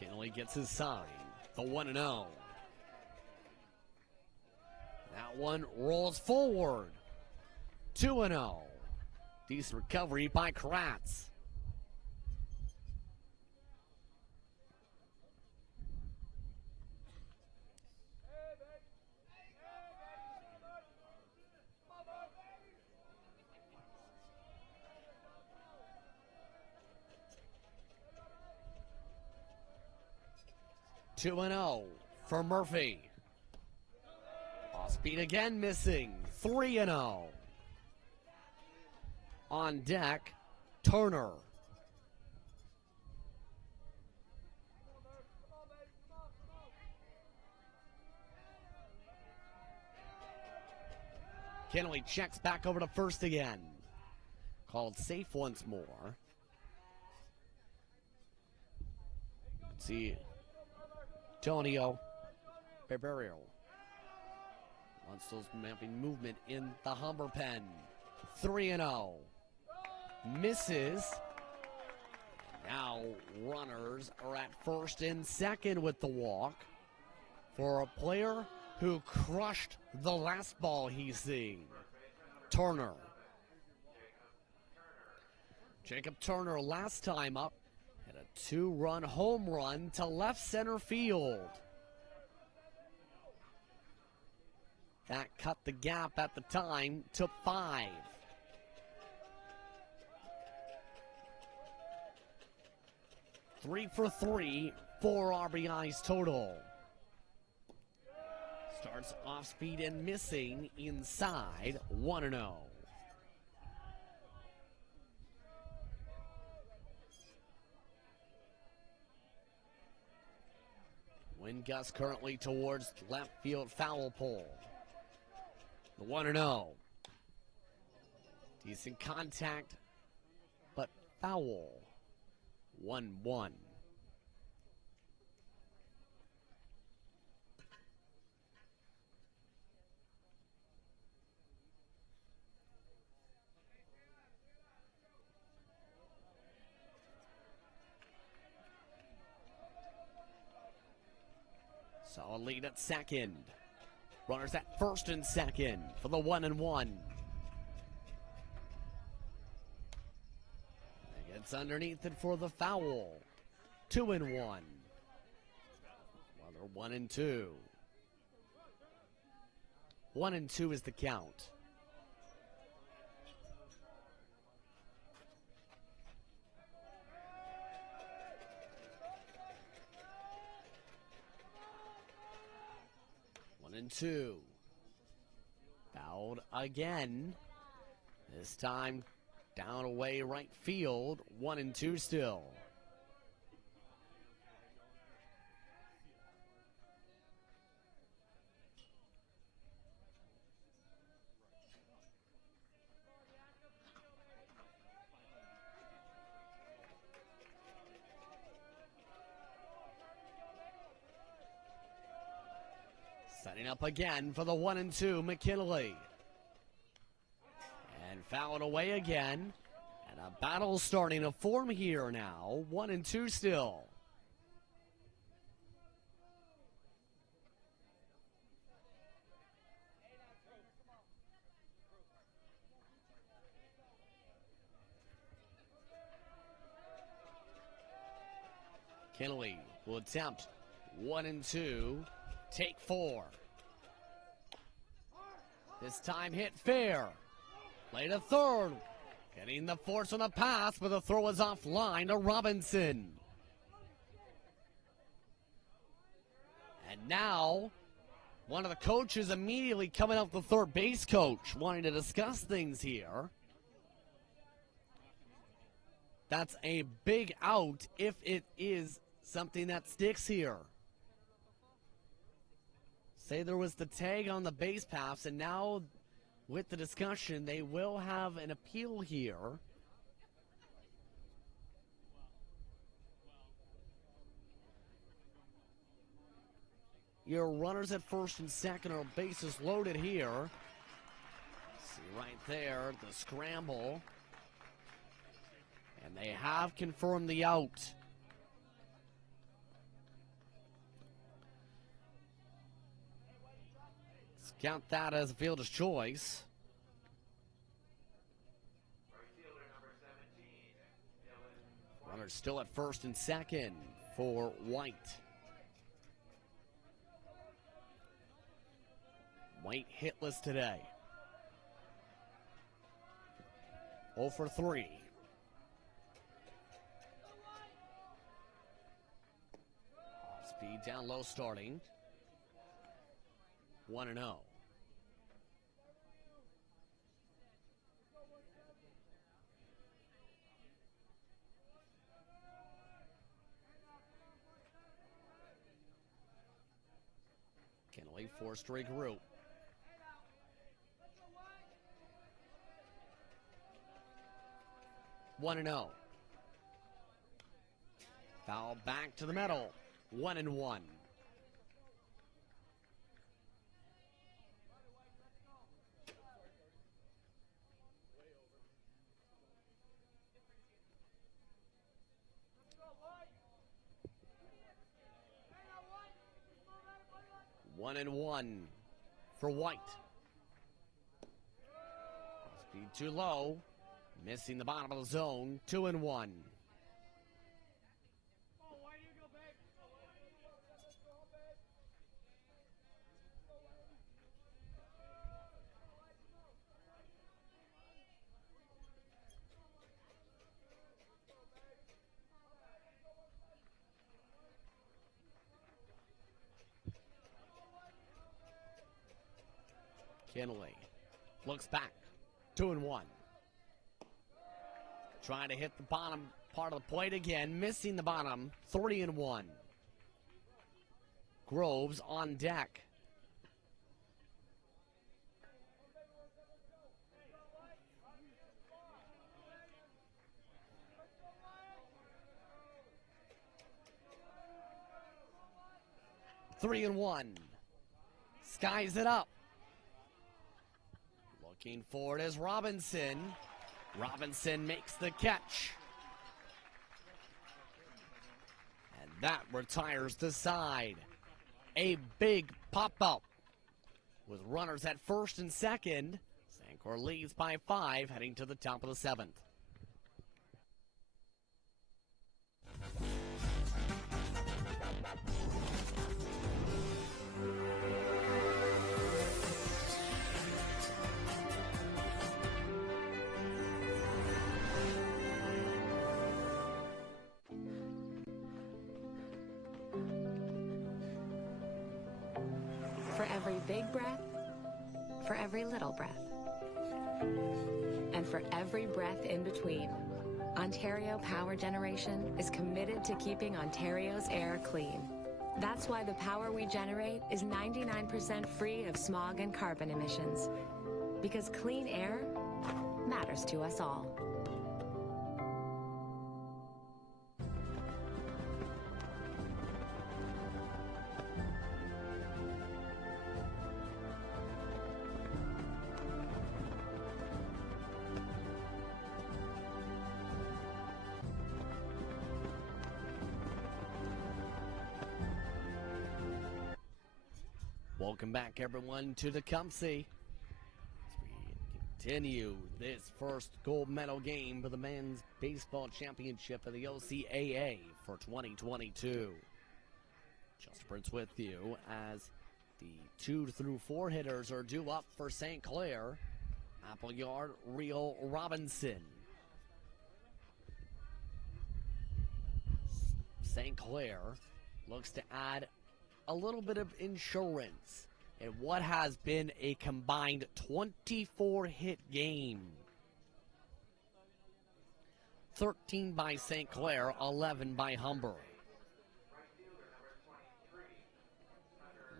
Kenley gets his sign, the 1-0. That one rolls forward. 2-0. Decent recovery by Kratz. Two and 0 for Murphy. Off speed again missing. 3-0. On deck, Turner. Kenley checks back over to first again. Called safe once more. Let's see. Antonio Barberio wants those mapping movement in the Humber pen. 3-0. Misses. Now runners are at first and second with the walk for a player who crushed the last ball he's seeing. Turner. Jacob Turner last time up had a 2-run home run to left center field. That cut the gap at the time to 5. Three for 3, 4 RBIs total. Starts off speed and missing inside, 1-0. Wind gust currently towards left field foul pole. The 1-0. Decent contact, but foul. 1-1. Solid lead at second. Runners at first and second for the 1-1. Gets underneath it for the foul. 2-1. Another 1-2. 1-2 is the count. And 2. Fouled again. This time down away right field. 1-2 still. Setting up again for the 1-2, McKinley. And fouled away again. And a battle starting to form here now. 1-2 still. McKinley will attempt 1-2. Take 4. This time hit fair. Play to third. Getting the force on the pass, but the throw is offline to Robinson. And now, one of the coaches immediately coming up, the third base coach, wanting to discuss things here. That's a big out if it is something that sticks here. Say there was the tag on the base paths, and now with the discussion, they will have an appeal here. Your runners at first and second are bases loaded here. See right there, the scramble. And they have confirmed the out. Count that as a fielder's choice. Runners still at first and second for White. White hitless today. 0 for 3. Speed down low starting. 1-0. Kenley, 4-strike group. One and 0. Foul back to the middle. 1-1. One and 1 for White. Speed too low. Missing the bottom of the zone. 2-1. Kinley looks back. 2-1. Trying to hit the bottom part of the plate again. Missing the bottom. 3-1. Groves on deck. Three and one. Skies it up. Looking forward is Robinson. Robinson makes the catch. And that retires the side. A big pop-up with runners at first and second. Sancor leads by 5 heading to the top of the 7th. For every big breath, for every little breath, and for every breath in between, Ontario Power Generation is committed to keeping Ontario's air clean. That's why the power we generate is 99% free of smog and carbon emissions. Because clean air matters to us all. Welcome back, everyone, to the Tecumseh. As we continue this first gold medal game for the men's baseball championship of the OCAA for 2022. Just Prince with you as the 2 through 4 hitters are due up for St. Clair. Appleyard, Rio, Robinson. St. Clair looks to add a little bit of insurance in what has been a combined 24-hit game. 13 by St. Clair, 11 by Humber.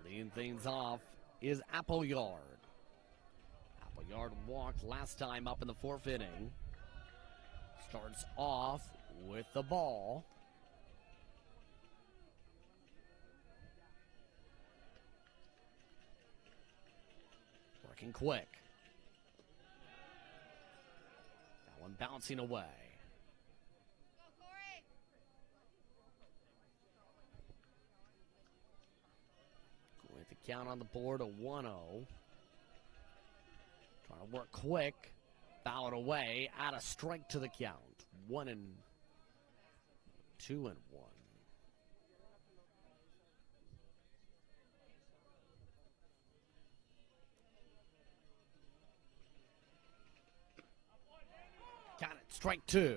Leading things off is Appleyard. Appleyard walked last time up in the 4th inning. Starts off with the ball. Working quick. That one bouncing away. With the count on the board, a 1-0. Trying to work quick. Foul it away. Add a strike to the count. 1 and 2 and 1. Got it. Strike 2.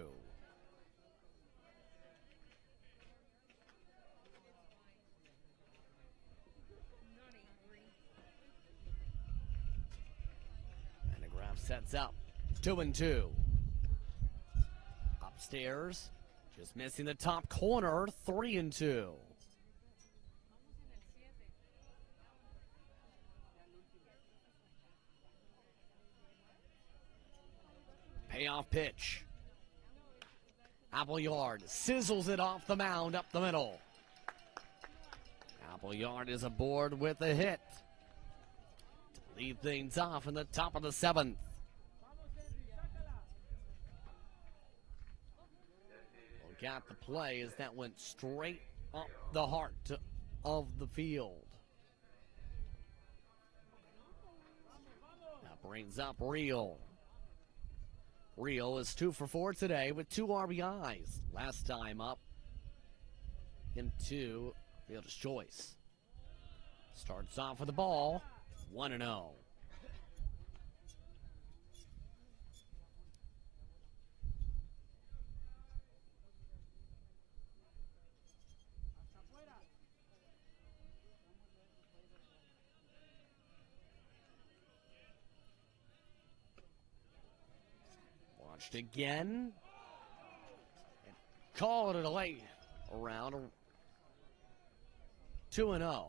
Sets up 2 and 2. Upstairs, just missing the top corner, 3 and 2. Payoff pitch. Appleyard sizzles it off the mound up the middle. Appleyard is aboard with a hit to lead things off in the top of the 7th. Got the play as that went straight up the heart of the field. That brings up Rio. Rio is 2 for 4 today with 2 RBIs. Last time up into fielder's choice. Starts off with the ball, 1-0. Watched again. And called it away around 2-0.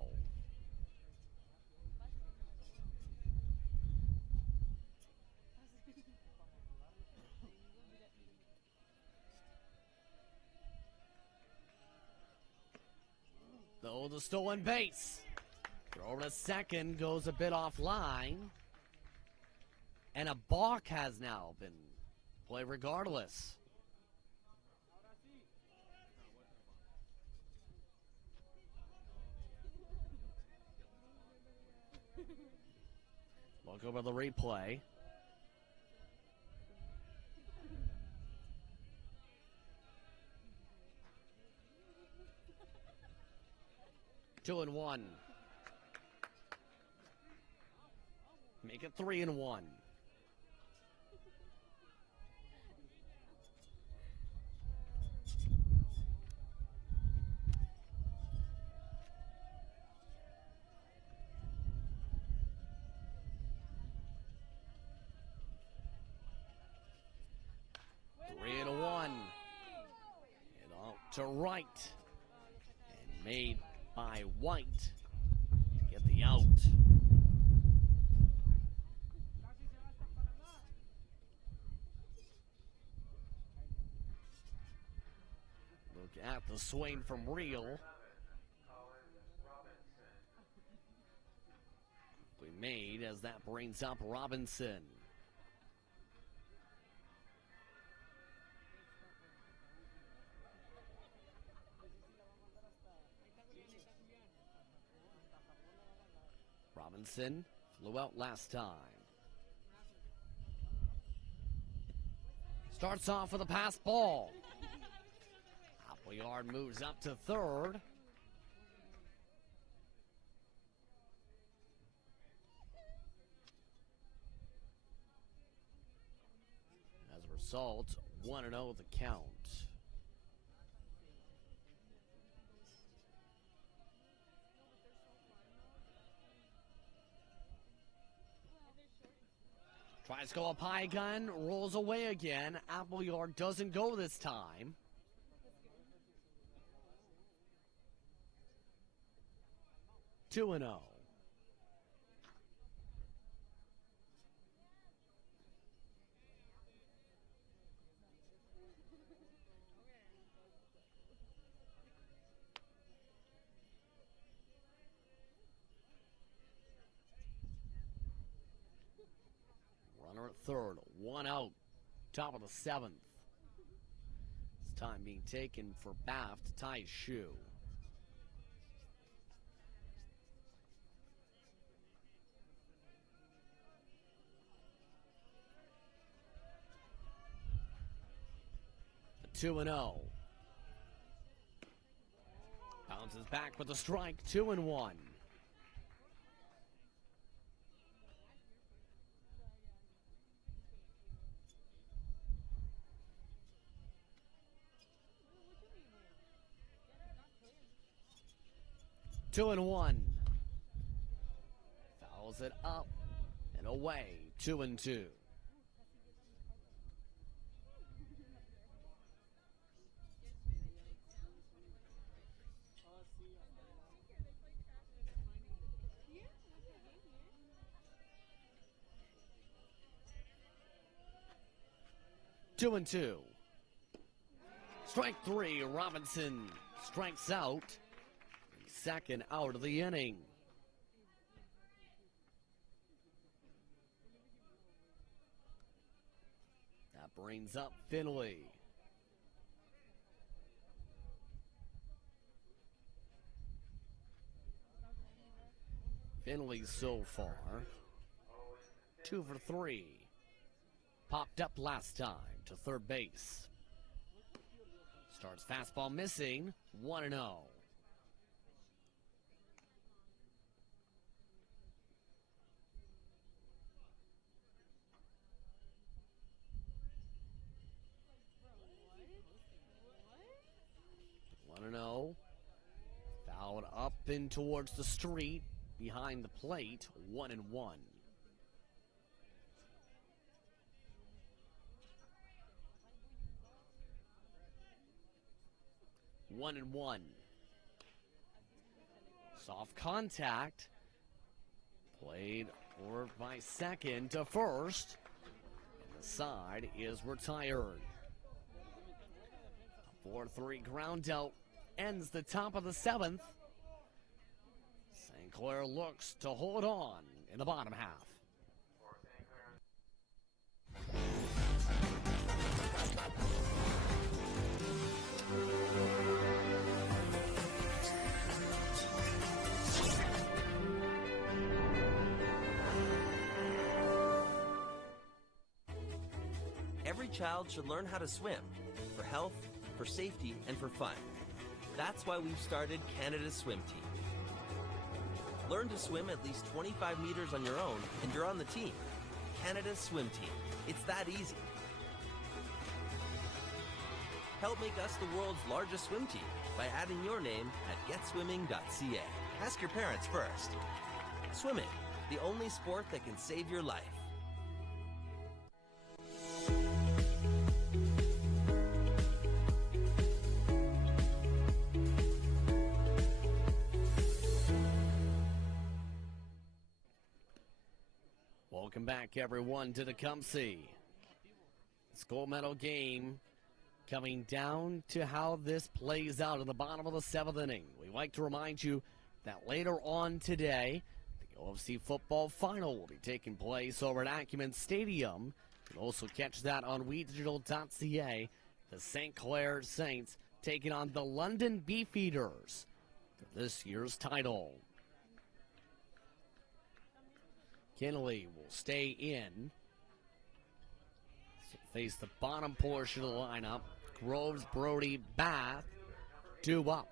though the stolen base. Throw to second goes a bit offline. And a balk has now been played regardless. Look over the replay. Two and one. Make it 3-1. To right, and made by White to get the out. Look at the swing from Real. We made as that brings up Robinson. Robinson flew out last time. Starts off with a pass ball. Appleyard moves up to third. As a result, 1-0 the count. Tries to go up high gun, rolls away again. Appleyard doesn't go this time. Two and 0. Runner at third, 1 out, top of the 7th. This time being taken for Baff to tie his shoe. The 2-0. Bounces back with a strike, 2-1. Two and 1. Fouls it up and away. 2-2. Two and 2. Strike 3. Robinson strikes out. Second out of the inning. That brings up Finley. Finley so far 2 for 3. Popped up last time to third base. Starts fastball missing. 1-0. Fouled up and towards the street, behind the plate, 1-1. 1-1. Soft contact. Played over by second to first. And the side is retired. A 4-3 ground out ends the top of the 7th. Clair looks to hold on in the bottom half. Every child should learn how to swim for health, for safety, and for fun. That's why we've started Canada's swim team. Learn to swim at least 25 meters on your own, and you're on the team. Canada's swim team. It's that easy. Help make us the world's largest swim team by adding your name at getswimming.ca. Ask your parents first. Swimming, the only sport that can save your life. Welcome back, everyone, to the Tecumseh. This gold medal game coming down to how this plays out in the bottom of the 7th inning. We'd like to remind you that later on today, the OFC football final will be taking place over at Acumen Stadium. You can also catch that on WeDigital.ca. The St. Clair Saints taking on the London Beefeaters for this year's title. Kennelly will stay in. So face the bottom portion of the lineup. Groves, Brody, Bath, due up.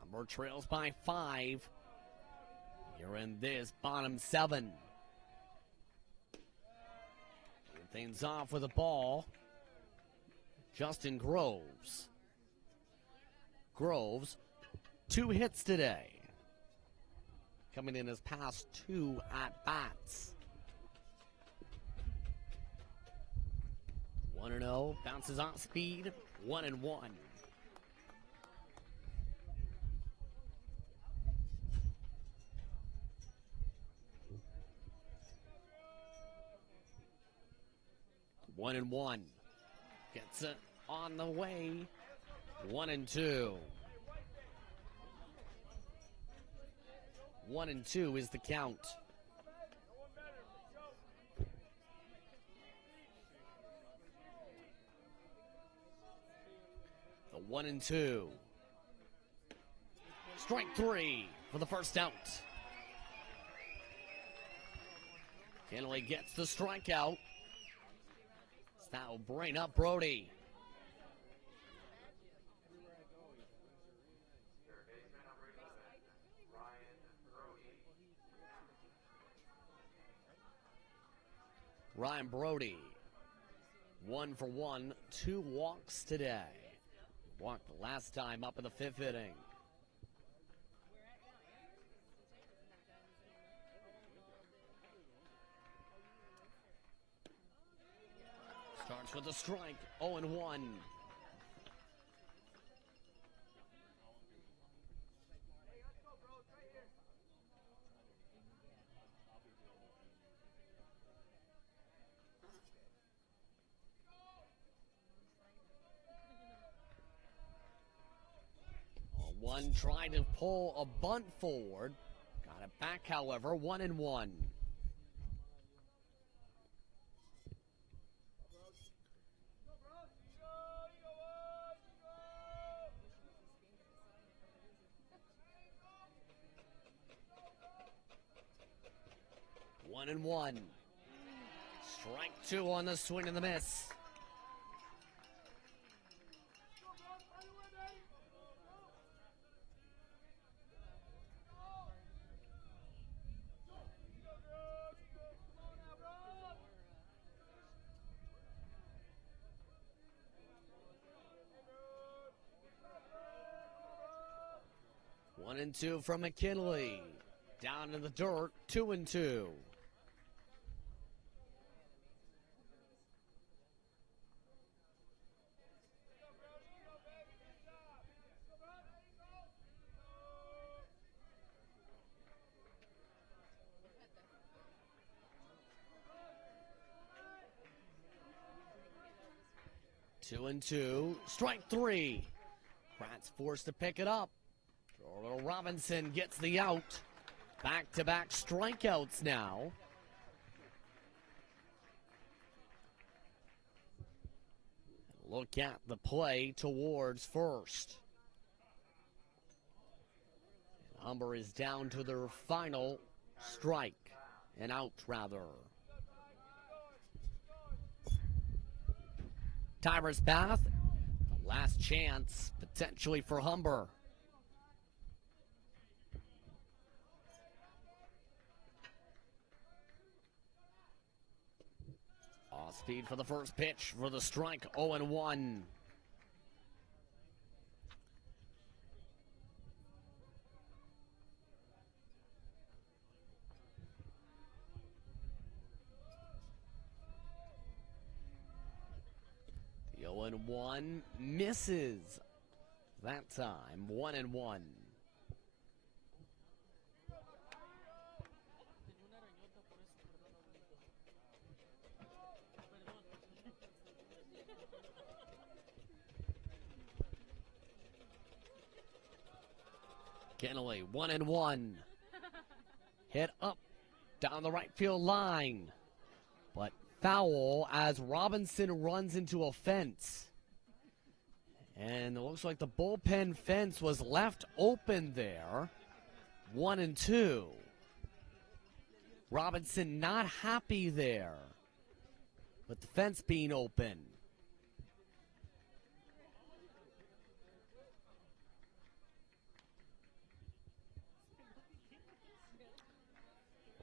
Humber trails by 5. You're in this bottom 7. Things off with the ball. Justin Groves. Groves, 2 hits today. Coming in his past 2 at-bats. 1-0, bounces off speed, 1-1. One and one. Gets it on the way. 1-2. 1-2 is the count. The 1-2. Strike 3 for the first out. Kennelly gets the strikeout. That will bring up Brody. Ryan Brody, 1 for 1, 2 walks today. Walked the last time up in the 5th inning. Starts with a strike, 0-1. One trying to pull a bunt forward. Got it back, however, 1-1. One and one. Strike 2 on the swing and the miss. One and two from McKinley. Down in the dirt, 2-2. 2-2. Strike three. Pratt's forced to pick it up. Robinson gets the out. Back-to-back strikeouts now. Look at the play towards first. Humber is down to their final strike. An out, rather. Timer's path. The last chance, potentially, for Humber. Off speed for the first pitch for the strike, 0-1. The 0-1 misses. That time, 1-1. Kenley, 1-1. Hit up down the right field line. But foul as Robinson runs into a fence. And it looks like the bullpen fence was left open there. 1-2. Robinson not happy there with the fence being open.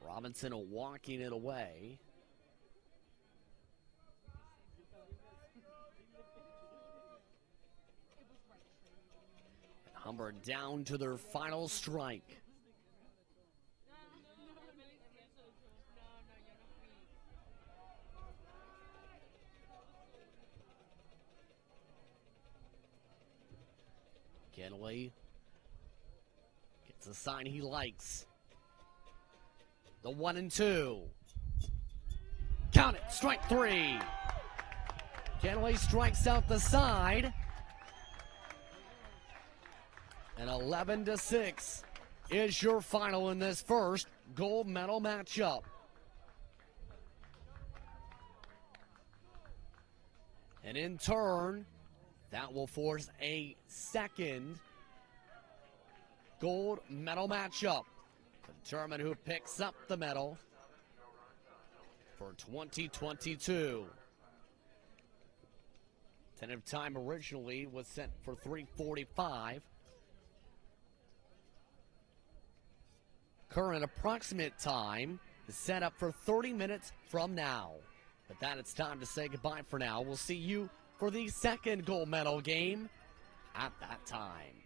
Robinson walking it away. Humber down to their final strike. Kenley gets a sign he likes. The 1-2. Count it, strike three. Kenley strikes out the side. And 11-6 is your final in this first gold medal matchup. And in turn, that will force a second gold medal matchup. Determine who picks up the medal for 2022. Tentative time originally was set for 3:45. Current approximate time is set up for 30 minutes from now. With that, it's time to say goodbye for now. We'll see you for the second gold medal game at that time.